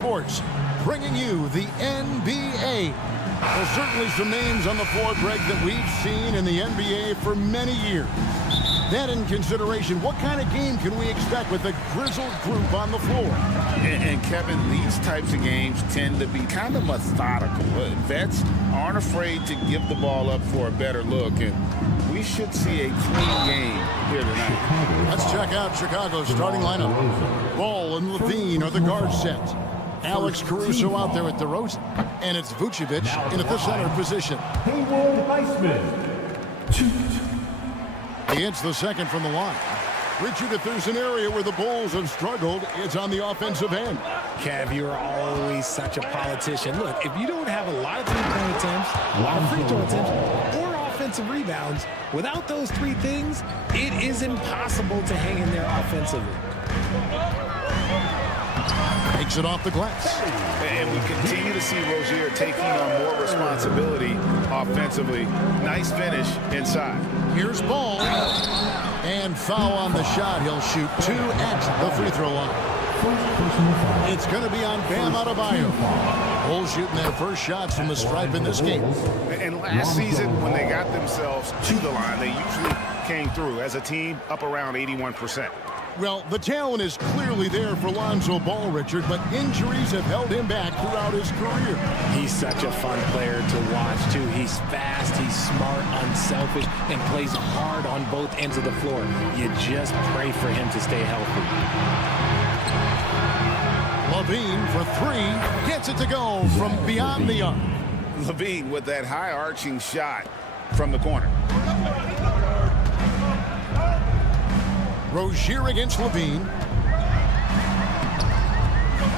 Sports, bringing you the NBA. There's certainly some names on the floor, Greg, that we've seen in the NBA for many years. That in consideration, what kind of game can we expect with a grizzled group on the floor? And Kevin, these types of games tend to be kind of methodical. Vets aren't afraid to give the ball up for a better look, and we should see a clean game here tonight. Let's check out Chicago's starting lineup. Ball and Levine are the guard set. Alex Caruso out there with DeRozan. And it's Vucevic in at the center position. Haywood Highsmith. He hits the second from the line. Richard, if there's an area where the Bulls have struggled, it's on the offensive end. Kev, you're always such a politician. Look, if you don't have a lot of three-point attempts, a lot of free-throw attempts, or offensive rebounds, without those three things, it is impossible to hang in there offensively. Takes it off the glass. And we continue to see Rozier taking on more responsibility offensively. Nice finish inside. Here's Ball. And foul on the shot. He'll shoot 2 at the free throw line. It's going to be on Bam Adebayo. Bulls shooting their first shots from the stripe in this game. And last season, when they got themselves to the line, they usually came through as a team up around 81%. Well, the talent is clearly there for Lonzo Ball, Richard, but injuries have held him back throughout his career. He's such a fun player to watch, too. He's fast, he's smart, unselfish, and plays hard on both ends of the floor. You just pray for him to stay healthy. Levine for 3, gets it to go from beyond the arc. Levine with that high-arching shot from the corner. Rozier against Levine.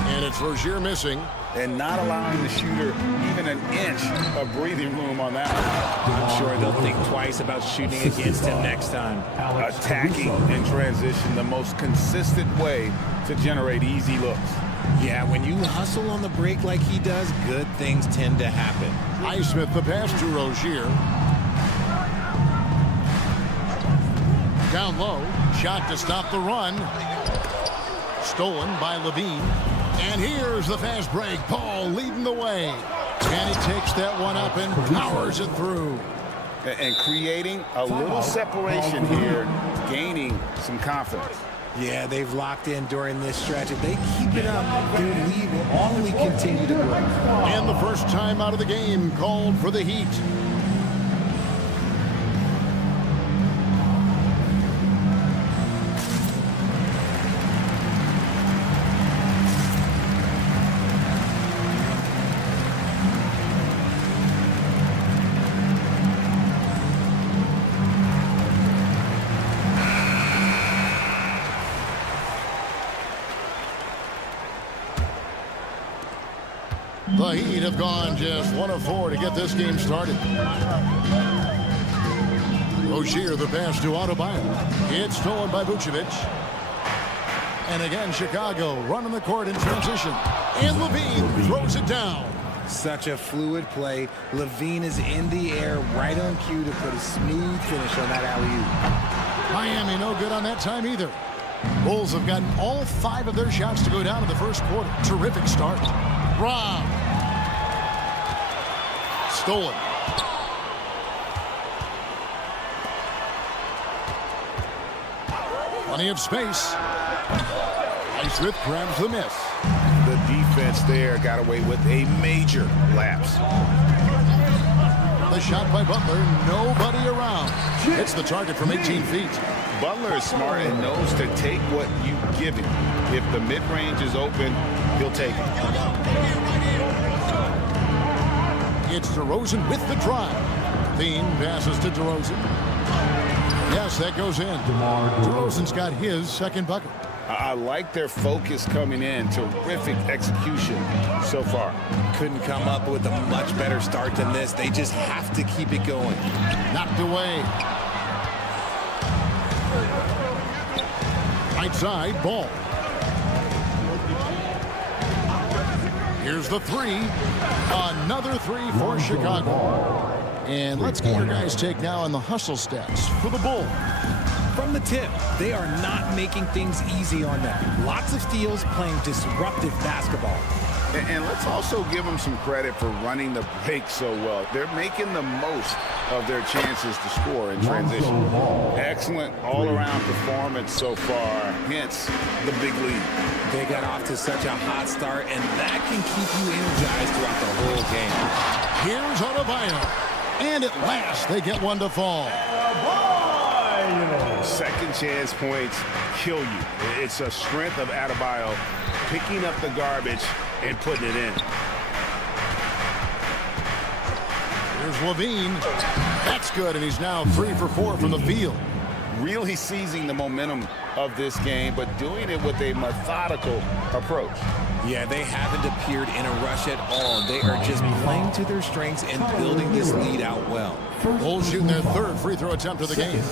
And it's Rozier missing. And not allowing the shooter even an inch of breathing room on that one. I'm sure they'll think twice about shooting against him next time. Attacking in transition, the most consistent way to generate easy looks. Yeah, when you hustle on the break like he does, good things tend to happen. Highsmith the pass to Rozier. Down low, shot to stop the run. Stolen by Levine. And here's the fast break. Paul leading the way. And he takes that one up and powers it through. And creating a little separation here, gaining some confidence. Yeah, they've locked in during this stretch. If they keep it up, their lead will only continue to grow. And the first time out of the game called for the Heat. The Heat have gone just 1 of 4 to get this game started. Rozier the pass to Adebayo. It's stolen by Vucevic. And again, Chicago running the court in transition. And Levine throws it down. Such a fluid play. Levine is in the air right on cue to put a smooth finish on that alley-oop. Miami no good on that time either. Bulls have gotten all 5 of their shots to go down in the first quarter. Terrific start. Rob. Stolen. Plenty of space. Highsmith grabs the miss. The defense there got away with a major lapse. The shot by Butler, nobody around. Hits the target from 18 feet. Butler is smart and knows to take what you give him. If the mid-range is open, he'll take it. It's DeRozan with the drive. Levine passes to DeRozan. Yes, that goes in. DeRozan's got his second bucket. I like their focus coming in. Terrific execution so far. Couldn't come up with a much better start than this. They just have to keep it going. Knocked away. Right side, ball. Here's the three. Another three for Chicago. And let's get your guys' take now on the hustle stats for the Bulls. From the tip, they are not making things easy on them. Lots of steals, playing disruptive basketball. And let's also give them some credit for running the break so well. They're making the most of their chances to score in transition. Excellent all-around performance so far, hence the big lead. They got off to such a hot start, and that can keep you energized throughout the whole game. Here's Adebayo. And at last, they get one to fall. Second chance points kill you. It's a strength of Adebayo picking up the garbage and putting it in. Here's Levine. That's good, and he's now 3 for 4 from the field. Really seizing the momentum of this game, but doing it with a methodical approach. Yeah, they haven't appeared in a rush at all. They are just playing to their strengths and building this lead out well. Bulls shooting their third free throw attempt of the game.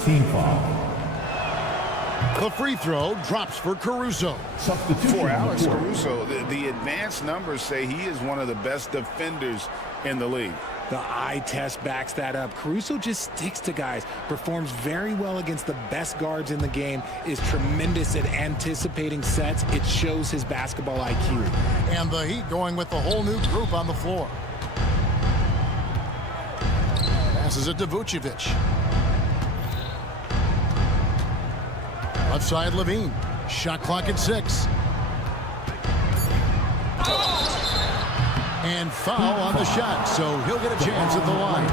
The free throw drops for Caruso. For Alex Caruso, the advanced numbers say he is one of the best defenders in the league. The eye test backs that up. Caruso just sticks to guys, performs very well against the best guards in the game, is tremendous at anticipating sets. It shows his basketball IQ. And the Heat going with the whole new group on the floor. Passes it to Vucevic. Left side, Levine. Shot clock at 6. And foul on the shot, so he'll get a chance at the line.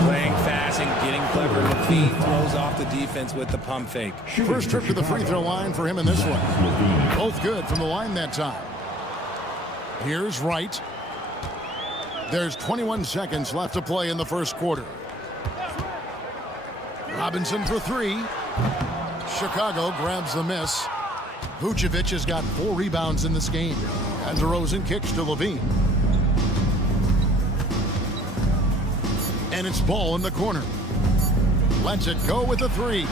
Playing fast and getting clever. Levine throws off the defense with the pump fake. First trip to the free throw line for him in this one. Both good from the line that time. Here's Wright. There's 21 seconds left to play in the first quarter. Robinson for 3. Chicago grabs the miss. Vucevic has got 4 rebounds in this game. And DeRozan kicks to Levine. And it's ball in the corner. Lets it go with the 3.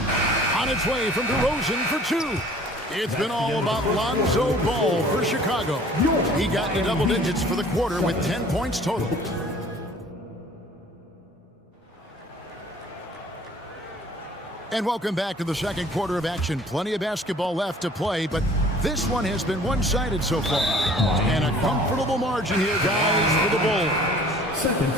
On its way from DeRozan for 2. It's been all about Lonzo Ball for Chicago. He got into double digits for the quarter with 10 points total. And welcome back to the second quarter of action. Plenty of basketball left to play, but this one has been one-sided so far. And a comfortable margin here, guys, for the Bulls.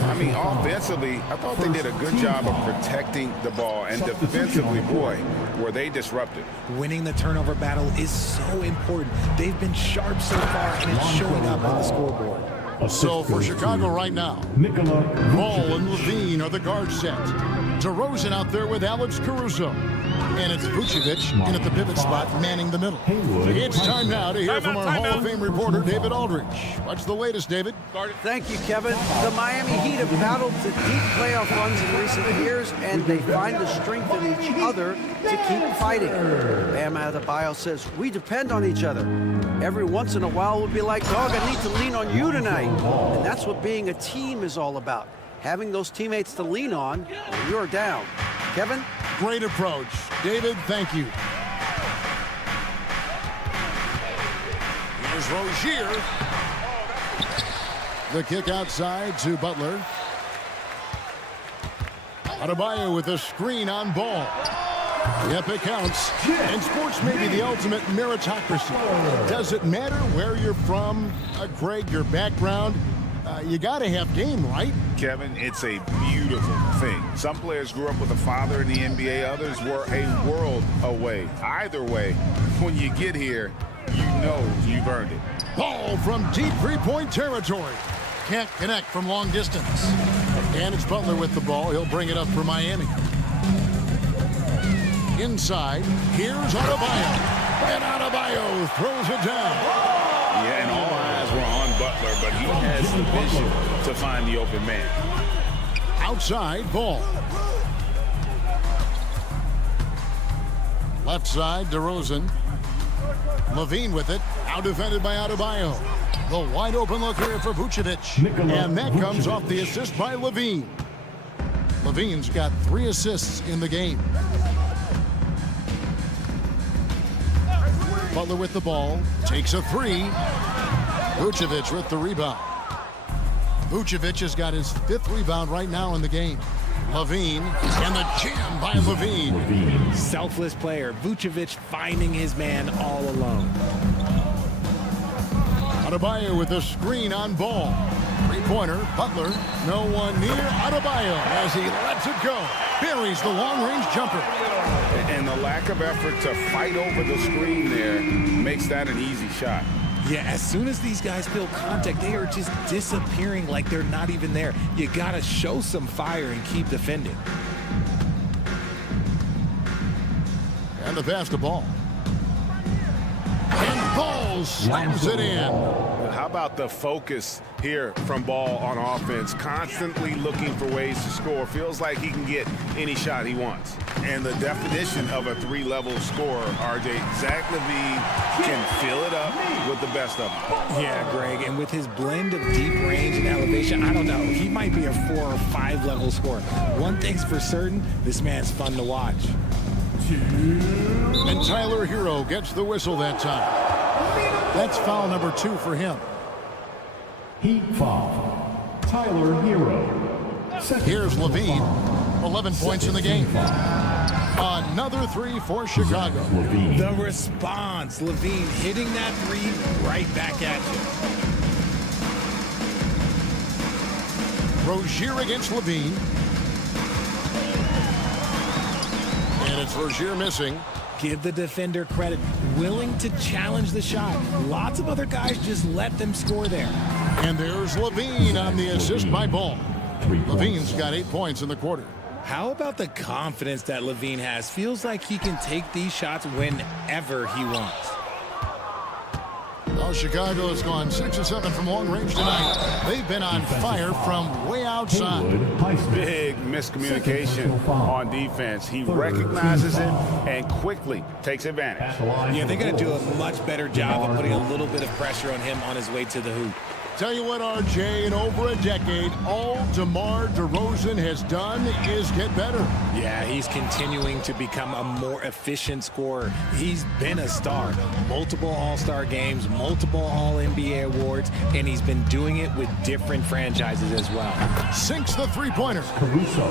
I mean, offensively, I thought they did a good job of protecting the ball. And defensively, boy, were they disrupted. Winning the turnover battle is so important. They've been sharp so far, and it's showing up on the scoreboard. So for Chicago right now, Ball and Levine are the guard set. DeRozan out there with Alex Caruso. And it's Vucevic in at the pivot spot, manning the middle. It's time now to hear from our Hall of Fame reporter, David Aldridge. What's the latest, David? Thank you, Kevin. The Miami Heat have battled to deep playoff runs in recent years, and they find the strength in each other to keep fighting. Bam Adebayo says, we depend on each other. Every once in a while, we'll be like, dog, I need to lean on you tonight. And that's what being a team is all about. Having those teammates to lean on when you're down. Kevin? Great approach. David, thank you. Here's Rozier. The kick outside to Butler. Adebayo with a screen on Ball. Yep, it counts. And sports may be the ultimate meritocracy. Does it matter where you're from, Greg, your background? You got to have game, right? Kevin, it's a beautiful thing. Some players grew up with a father in the NBA. Others were a world away. Either way, when you get here, you know you've earned it. Ball from deep three-point territory. Can't connect from long distance. And it's Butler with the ball. He'll bring it up for Miami. Inside, here's Adebayo. And Adebayo throws it down. Yeah, and all eyes were on Butler, but he has the vision to find the open man. Outside, Ball. Left side, DeRozan. Levine with it. Out defended by Adebayo. The wide open look here for Vucevic. And that comes off the assist by Levine. Levine's got 3 assists in the game. Butler with the ball. Takes a 3. Vucevic with the rebound. Vucevic has got his 5th rebound right now in the game. Levine, and the jam by Levine. Selfless player. Vucevic finding his man all alone. Adebayo with a screen on ball. 3-pointer, Butler. No one near Adebayo as he lets it go. Buries the long-range jumper. And the lack of effort to fight over the screen there makes that an easy shot. Yeah, as soon as these guys feel contact, they are just disappearing like they're not even there. You got to show some fire and keep defending. And the pass to Ball. And Ball slams it in. How about the focus here from Ball on offense? Constantly looking for ways to score. Feels like he can get any shot he wants. And the definition of a 3-level scorer, RJ, Zach LaVine can fill it up with the best of them. Yeah, Greg, and with his blend of deep range and elevation, I don't know, he might be a 4 or 5 level scorer. One thing's for certain, this man's fun to watch. And Tyler Hero gets the whistle that time. That's foul number 2 for him. Heat foul. Tyler Hero. Here's Levine. 11 points in the game. Another 3 for Chicago. The response. Levine hitting that 3 right back at you. Rozier against Levine. And it's Rozier missing. Give the defender credit. Willing to challenge the shot. Lots of other guys just let them score there. And there's Levine on the assist by Ball. Levine's got 8 points in the quarter. How about the confidence that Levine has? Feels like he can take these shots whenever he wants. Well, Chicago has gone 6 of 7 from long range tonight. They've been on fire from way outside. Big miscommunication on defense. He recognizes it and quickly takes advantage. Yeah, they're going to do a much better job of putting a little bit of pressure on him on his way to the hoop. Tell you what, RJ, in over a decade, all DeMar DeRozan has done is get better. Yeah, he's continuing to become a more efficient scorer. He's been a star. Multiple All-Star games, multiple All-NBA awards, and he's been doing it with different franchises as well. Sinks the 3-pointer.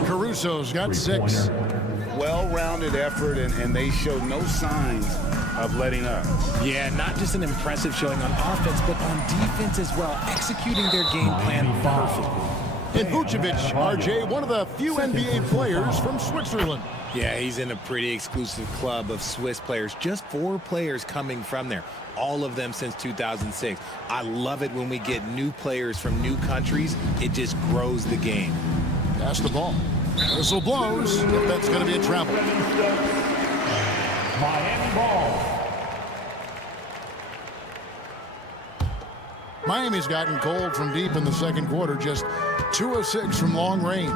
Caruso's got 6. Well-rounded effort, and they showed no signs of letting up. Yeah, not just an impressive showing on offense, but on defense as well, executing their game plan perfectly. And Vucevic, RJ, one of the few NBA players from Switzerland. Yeah, he's in a pretty exclusive club of Swiss players. Just 4 players coming from there. All of them since 2006. I love it when we get new players from new countries. It just grows the game. Pass the ball. Whistle blows. If that's going to be a travel. Miami ball. Miami's gotten cold from deep in the second quarter. Just 2 of 6 from long range.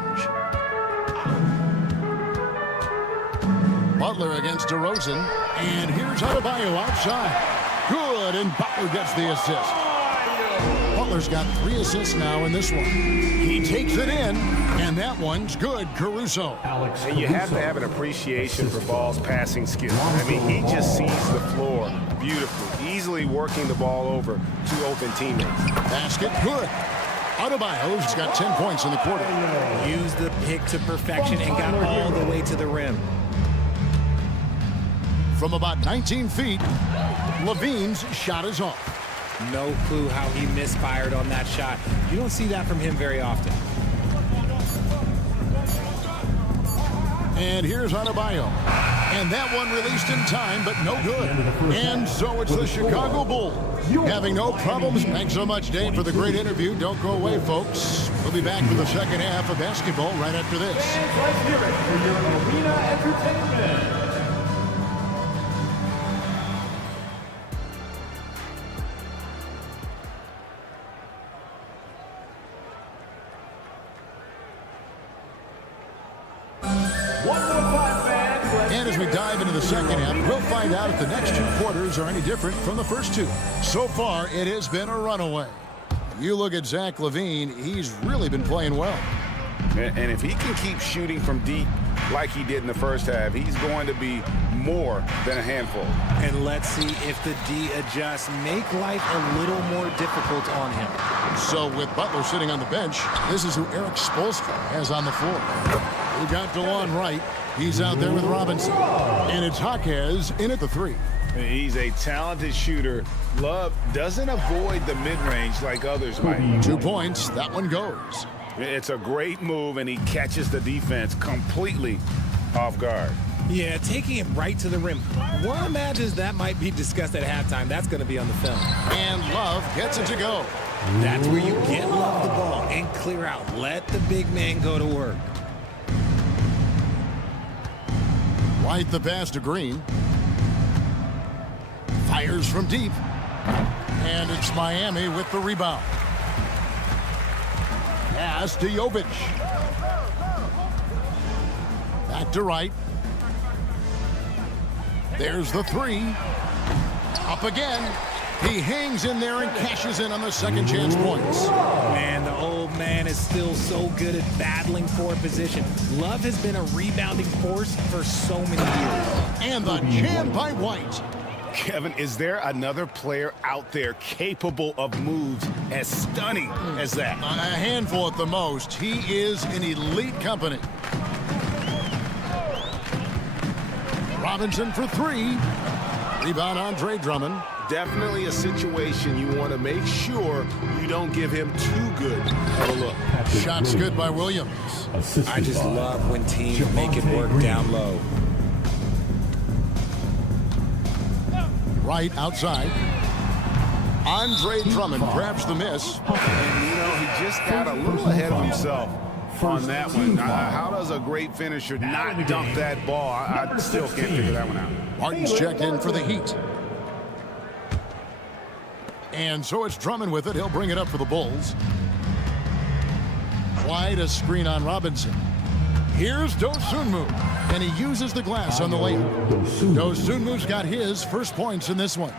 Butler against DeRozan. And here's Adebayo outside. Good, and Butler gets the assist. Butler's got 3 assists now in this one. He takes it in, and that one's good. Caruso. And you have to have an appreciation for Ball's passing skills. I mean, he just sees the floor beautifully, easily working the ball over to open teammates. Basket good. Adebayo's got 10 points in the quarter. Used the pick to perfection and got all the way to the rim. From about 19 feet, Levine's shot is off. No clue how he misfired on that shot. You don't see that from him very often. And here's Adebayo. And that one released in time, but no good. And so it's the Chicago Bulls having no problems. Thanks so much, Dave, for the great interview. Don't go away, folks. We'll be back for the second half of basketball right after this. Let's hear it for your arena entertainment. And as we dive into into the second half. We'll find out if the next 2 quarters are any different from the first 2. So far, it has been a runaway. You look at Zach LaVine, he's really been playing well. And if he can keep shooting from deep like he did in the first half, he's going to be more than a handful. And let's see if the D adjusts, make life a little more difficult on him. So with Butler sitting on the bench, this is who Eric Spoelstra has on the floor. We got DeLon Wright. He's out there with Robinson. And it's Jaquez in at the 3. He's a talented shooter. Love doesn't avoid the mid-range like others might. 2 points. That one goes. It's a great move, and he catches the defense completely off guard. Yeah, taking it right to the rim. One imagines that might be discussed at halftime. That's going to be on the film. And Love gets it to go. That's where you get Love the ball and clear out. Let the big man go to work. White the pass to Green. Fires from deep. And it's Miami with the rebound. Pass to Jovic. Back to Wright. There's the 3. Up again. He hangs in there and cashes in on the second chance points. Man, the old man is still so good at battling for a position. Love has been a rebounding force for so many years. And the jam by White. Kevin, is there another player out there capable of moves as stunning as that? A handful at the most. He is in elite company. Robinson for 3. Rebound Andre Drummond. Definitely a situation you want to make sure you don't give him too good of a look. Shots good by Williams. I just love when teams make it work down low. Right outside. Andre Drummond grabs the miss. And, you know, he just got a little ahead of himself on that one. How does a great finisher not dunk that ball? I still can't figure that one out. Martin's checked in for the Heat. And so it's Drummond with it. He'll bring it up for the Bulls. White a screen on Robinson. Here's Dosunmu. And he uses the glass on the layup. Dosunmu's got his first points in this one.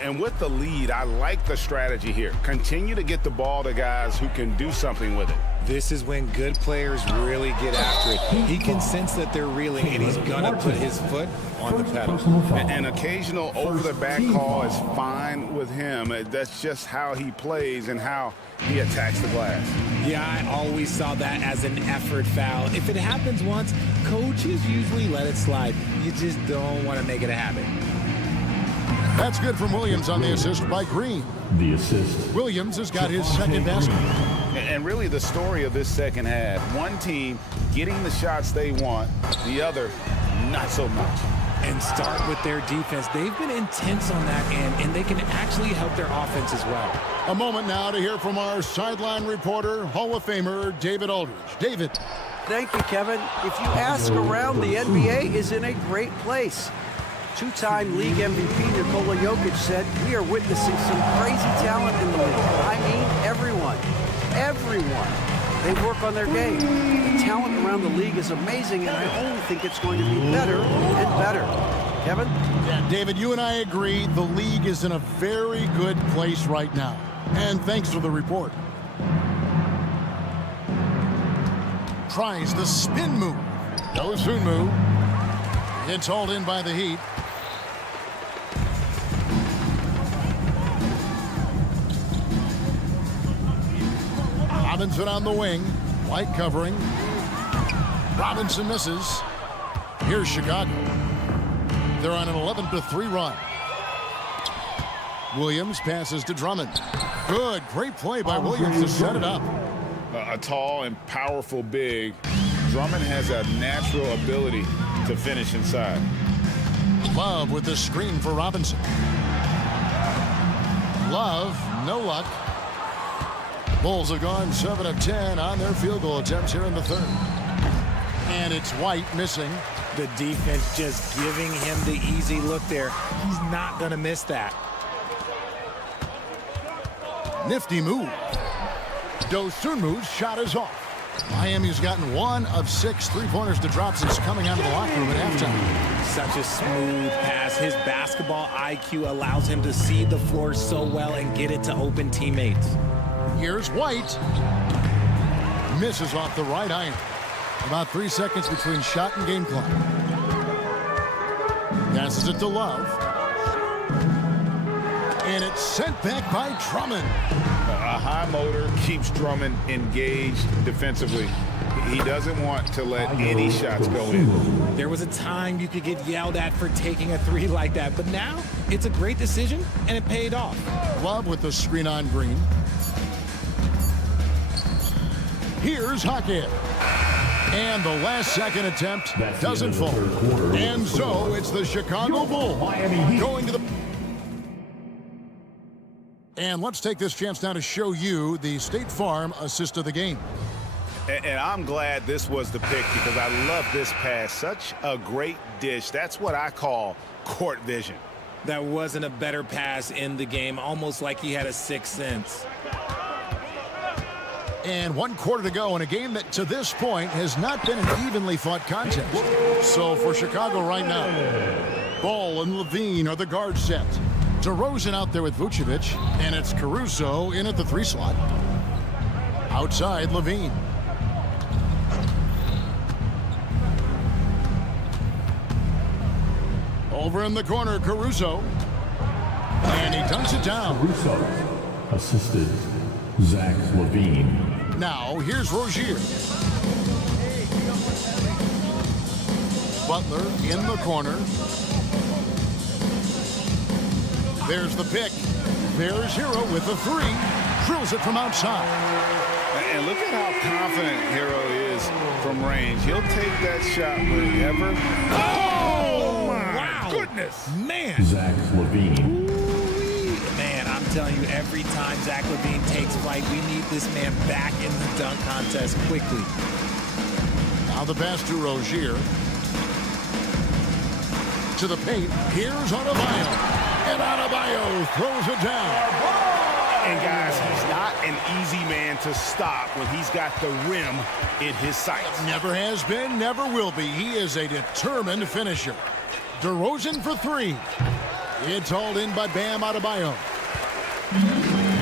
And with the lead, I like the strategy here. Continue to get the ball to guys who can do something with it. This is when good players really get after it. He can sense that they're reeling, and he's going to put his foot on the pedal. An occasional over-the-back call is fine with him. That's just how he plays and how he attacks the glass. Yeah, I always saw that as an effort foul. If it happens once, coaches usually let it slide. You just don't want to make it a habit. That's good from Williams on the assist by Green. The assist. Williams has got his second basket. And really the story of this second half, one team getting the shots they want, the other not so much. And start with their defense. They've been intense on that end, and they can actually help their offense as well. A moment now to hear from our sideline reporter, Hall of Famer David Aldridge. David. Thank you, Kevin. If you ask around, the NBA is in a great place. Two-time league MVP Nikola Jokic said, "We are witnessing some crazy talent in the league." I mean, everyone. They work on their game. The talent around the league is amazing, and I only think it's going to be better and better. Kevin? Yeah, David, you and I agree the league is in a very good place right now. And thanks for the report. Tries the spin move. Dosunmu. It's hauled in by the Heat. Robinson on the wing. White covering. Robinson misses. Here's Chicago. They're on an 11-3 run. Williams passes to Drummond. Good, great play by Williams to set it up. A tall and powerful big. Drummond has a natural ability to finish inside. Love with the screen for Robinson. Love, no luck. Bulls have gone 7 of 10 on their field goal attempts here in the third. And it's White missing. The defense just giving him the easy look there. He's not going to miss that. Nifty move. Dosunmu's shot is off. Miami's gotten 1 of 6 three-pointers to drop since coming out of the locker room at halftime. Such a smooth pass. His basketball IQ allows him to see the floor so well and get it to open teammates. Here's White. Misses off the right iron. About 3 seconds between shot and game clock. Passes it to Love. And it's sent back by Drummond. A high motor keeps Drummond engaged defensively. He doesn't want to let any shots go in. There was a time you could get yelled at for taking a 3 like that, but now it's a great decision, and it paid off. Love with the screen on Green. Here's Hackett. And the last second attempt doesn't fall. And so it's the Chicago Bulls going to the... And let's take this chance now to show you the State Farm assist of the game. And I'm glad this was the pick because I love this pass. Such a great dish. That's what I call court vision. That wasn't a better pass in the game, almost like he had a sixth sense. And 1 quarter to go in a game that to this point has not been an evenly fought contest. So for Chicago right now, Ball and Levine are the guard set. DeRozan out there with Vucevic, and it's Caruso in at the 3 slot. Outside, Levine. Over in the corner, Caruso. And he dunks it down. Caruso assisted Zach Levine. Now, here's Rozier. Butler in the corner. There's the pick. There's Hero with the 3. Drills it from outside. And look at how confident Hero is from range. He'll take that shot wherever. Oh, my goodness. Man. Zach Levine. Man, I'm telling you, every time Zach Levine takes flight, we need this man back in the dunk contest quickly. Now the pass to Rozier. To the paint. Here's Adebayo. And Adebayo throws it down. And guys, he's not an easy man to stop when he's got the rim in his sights. Never has been, never will be. He is a determined finisher. DeRozan for 3. It's hauled in by Bam Adebayo.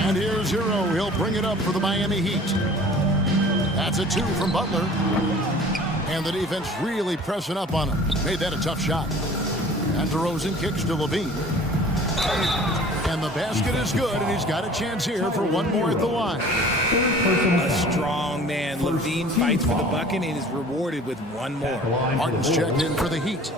And here's Hero. He'll bring it up for the Miami Heat. That's a 2 from Butler. And the defense really pressing up on him. Made that a tough shot. And DeRozan kicks to Levine. And the basket is good, and he's got a chance here for 1 more at the line. A strong man. Levine fights for the bucket and is rewarded with 1 more. Martin's checked in for the Heat.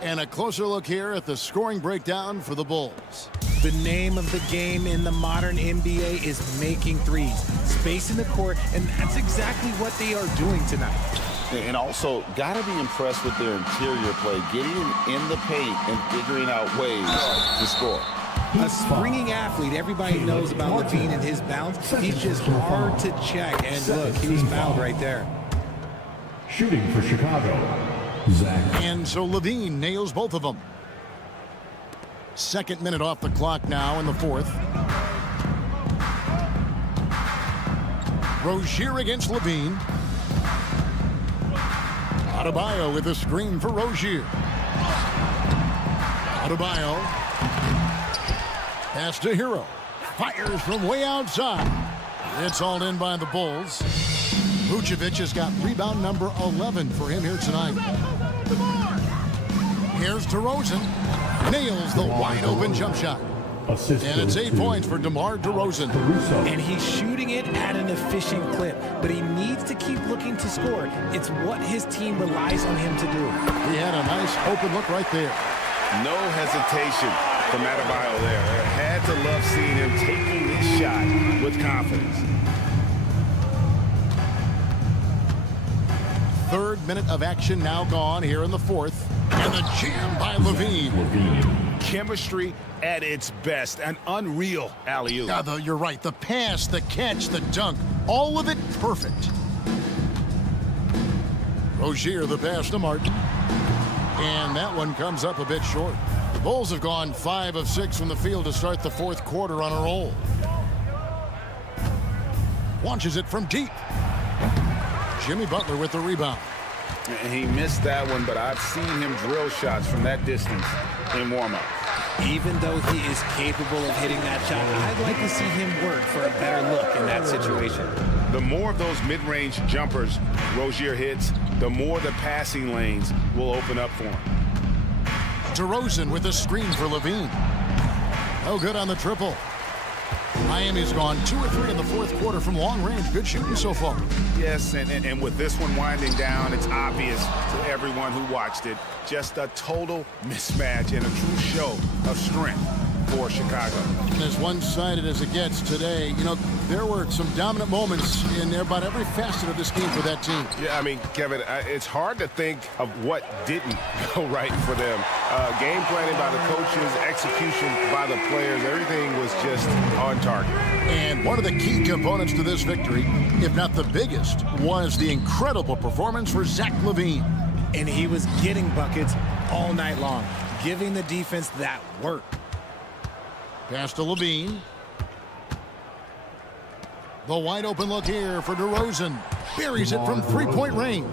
And a closer look here at the scoring breakdown for the Bulls. The name of the game in the modern NBA is making threes. Space in the court, and that's exactly what they are doing tonight. And also, got to be impressed with their interior play, getting in the paint and figuring out ways to score. A springing athlete. Everybody knows about Levine and his bounce. He's just hard to check. And look, he was fouled right there. Shooting for Chicago, Zach. And so Levine nails both of them. 2nd minute off the clock now in the 4th. Rozier against Levine. Adebayo with a screen for Rozier. Adebayo. Pass to Hero. Fires from way outside. It's all in by the Bulls. Vucevic has got rebound number 11 for him here tonight. Here's DeRozan. Nails the wide open jump shot. And it's 8 points for DeMar DeRozan. And he's shooting it at an efficient clip, but he needs to keep looking to score. It's what his team relies on him to do. He had a nice open look right there. No hesitation from Adebayo there. I had to love seeing him taking this shot with confidence. 3rd minute of action now gone here in the 4th. And the jam by Levine. Chemistry at its best. An unreal alley-oop. Yeah, you're right. The pass, the catch, the dunk, all of it perfect. Rozier the pass to Martin. And that one comes up a bit short. The Bulls have gone 5 of 6 from the field to start the 4th quarter on a roll. Launches it from deep. Jimmy Butler with the rebound. And he missed that one, but I've seen him drill shots from that distance in warm-up. Even though he is capable of hitting that shot, I'd like to see him work for a better look in that situation. The more of those mid-range jumpers Rozier hits, the more the passing lanes will open up for him. DeRozan with a screen for Levine. No good on the triple. Miami's gone 2 or 3 in the fourth quarter from long range. Good shooting so far. Yes, and with this one winding down, it's obvious to everyone who watched it. Just a total mismatch and a true show of strength for Chicago. As one-sided as it gets today, you know, there were some dominant moments in about every facet of this game for that team. Yeah, I mean, Kevin, it's hard to think of what didn't go right for them. Game planning by the coaches, execution by the players, everything was just on target. And one of the key components to this victory, if not the biggest, was the incredible performance for Zach LaVine. And he was getting buckets all night long, giving the defense that work. Pass to Levine. The wide open look here for DeRozan. Buries it from three-point range.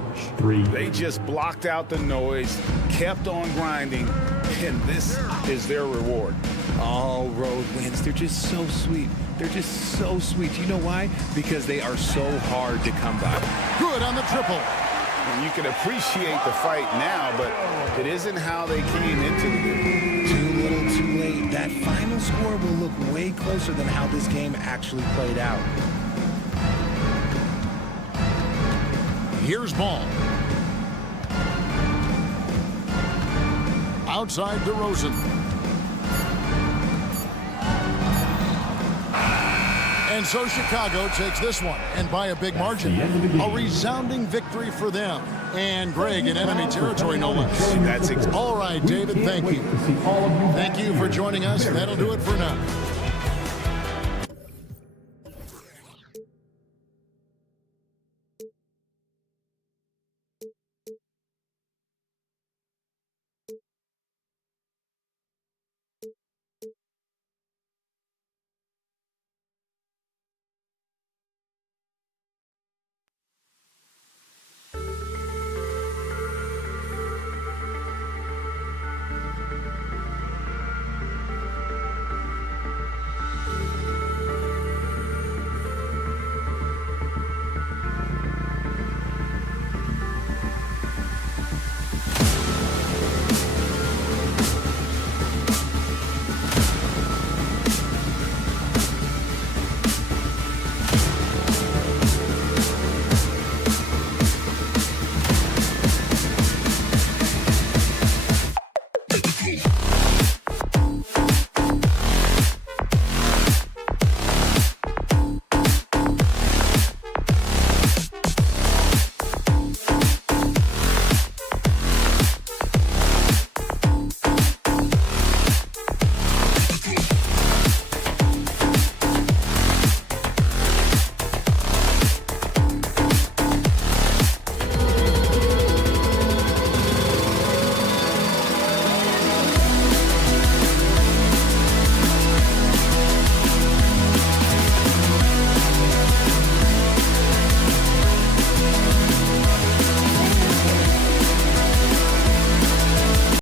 They just blocked out the noise, kept on grinding, and this is their reward. All road wins. They're just so sweet. They're just so sweet. You know why? Because they are so hard to come by. Good on the triple. And you can appreciate the fight now, but it isn't how they came into the game. Too little, too late. That final score will look way closer than how this game actually played out. Here's Ball. Outside DeRozan. And so Chicago takes this one, and by a big margin. A resounding victory for them. And Greg in enemy territory, no less. All right, David, thank you. Thank you for joining us. That'll do it for now.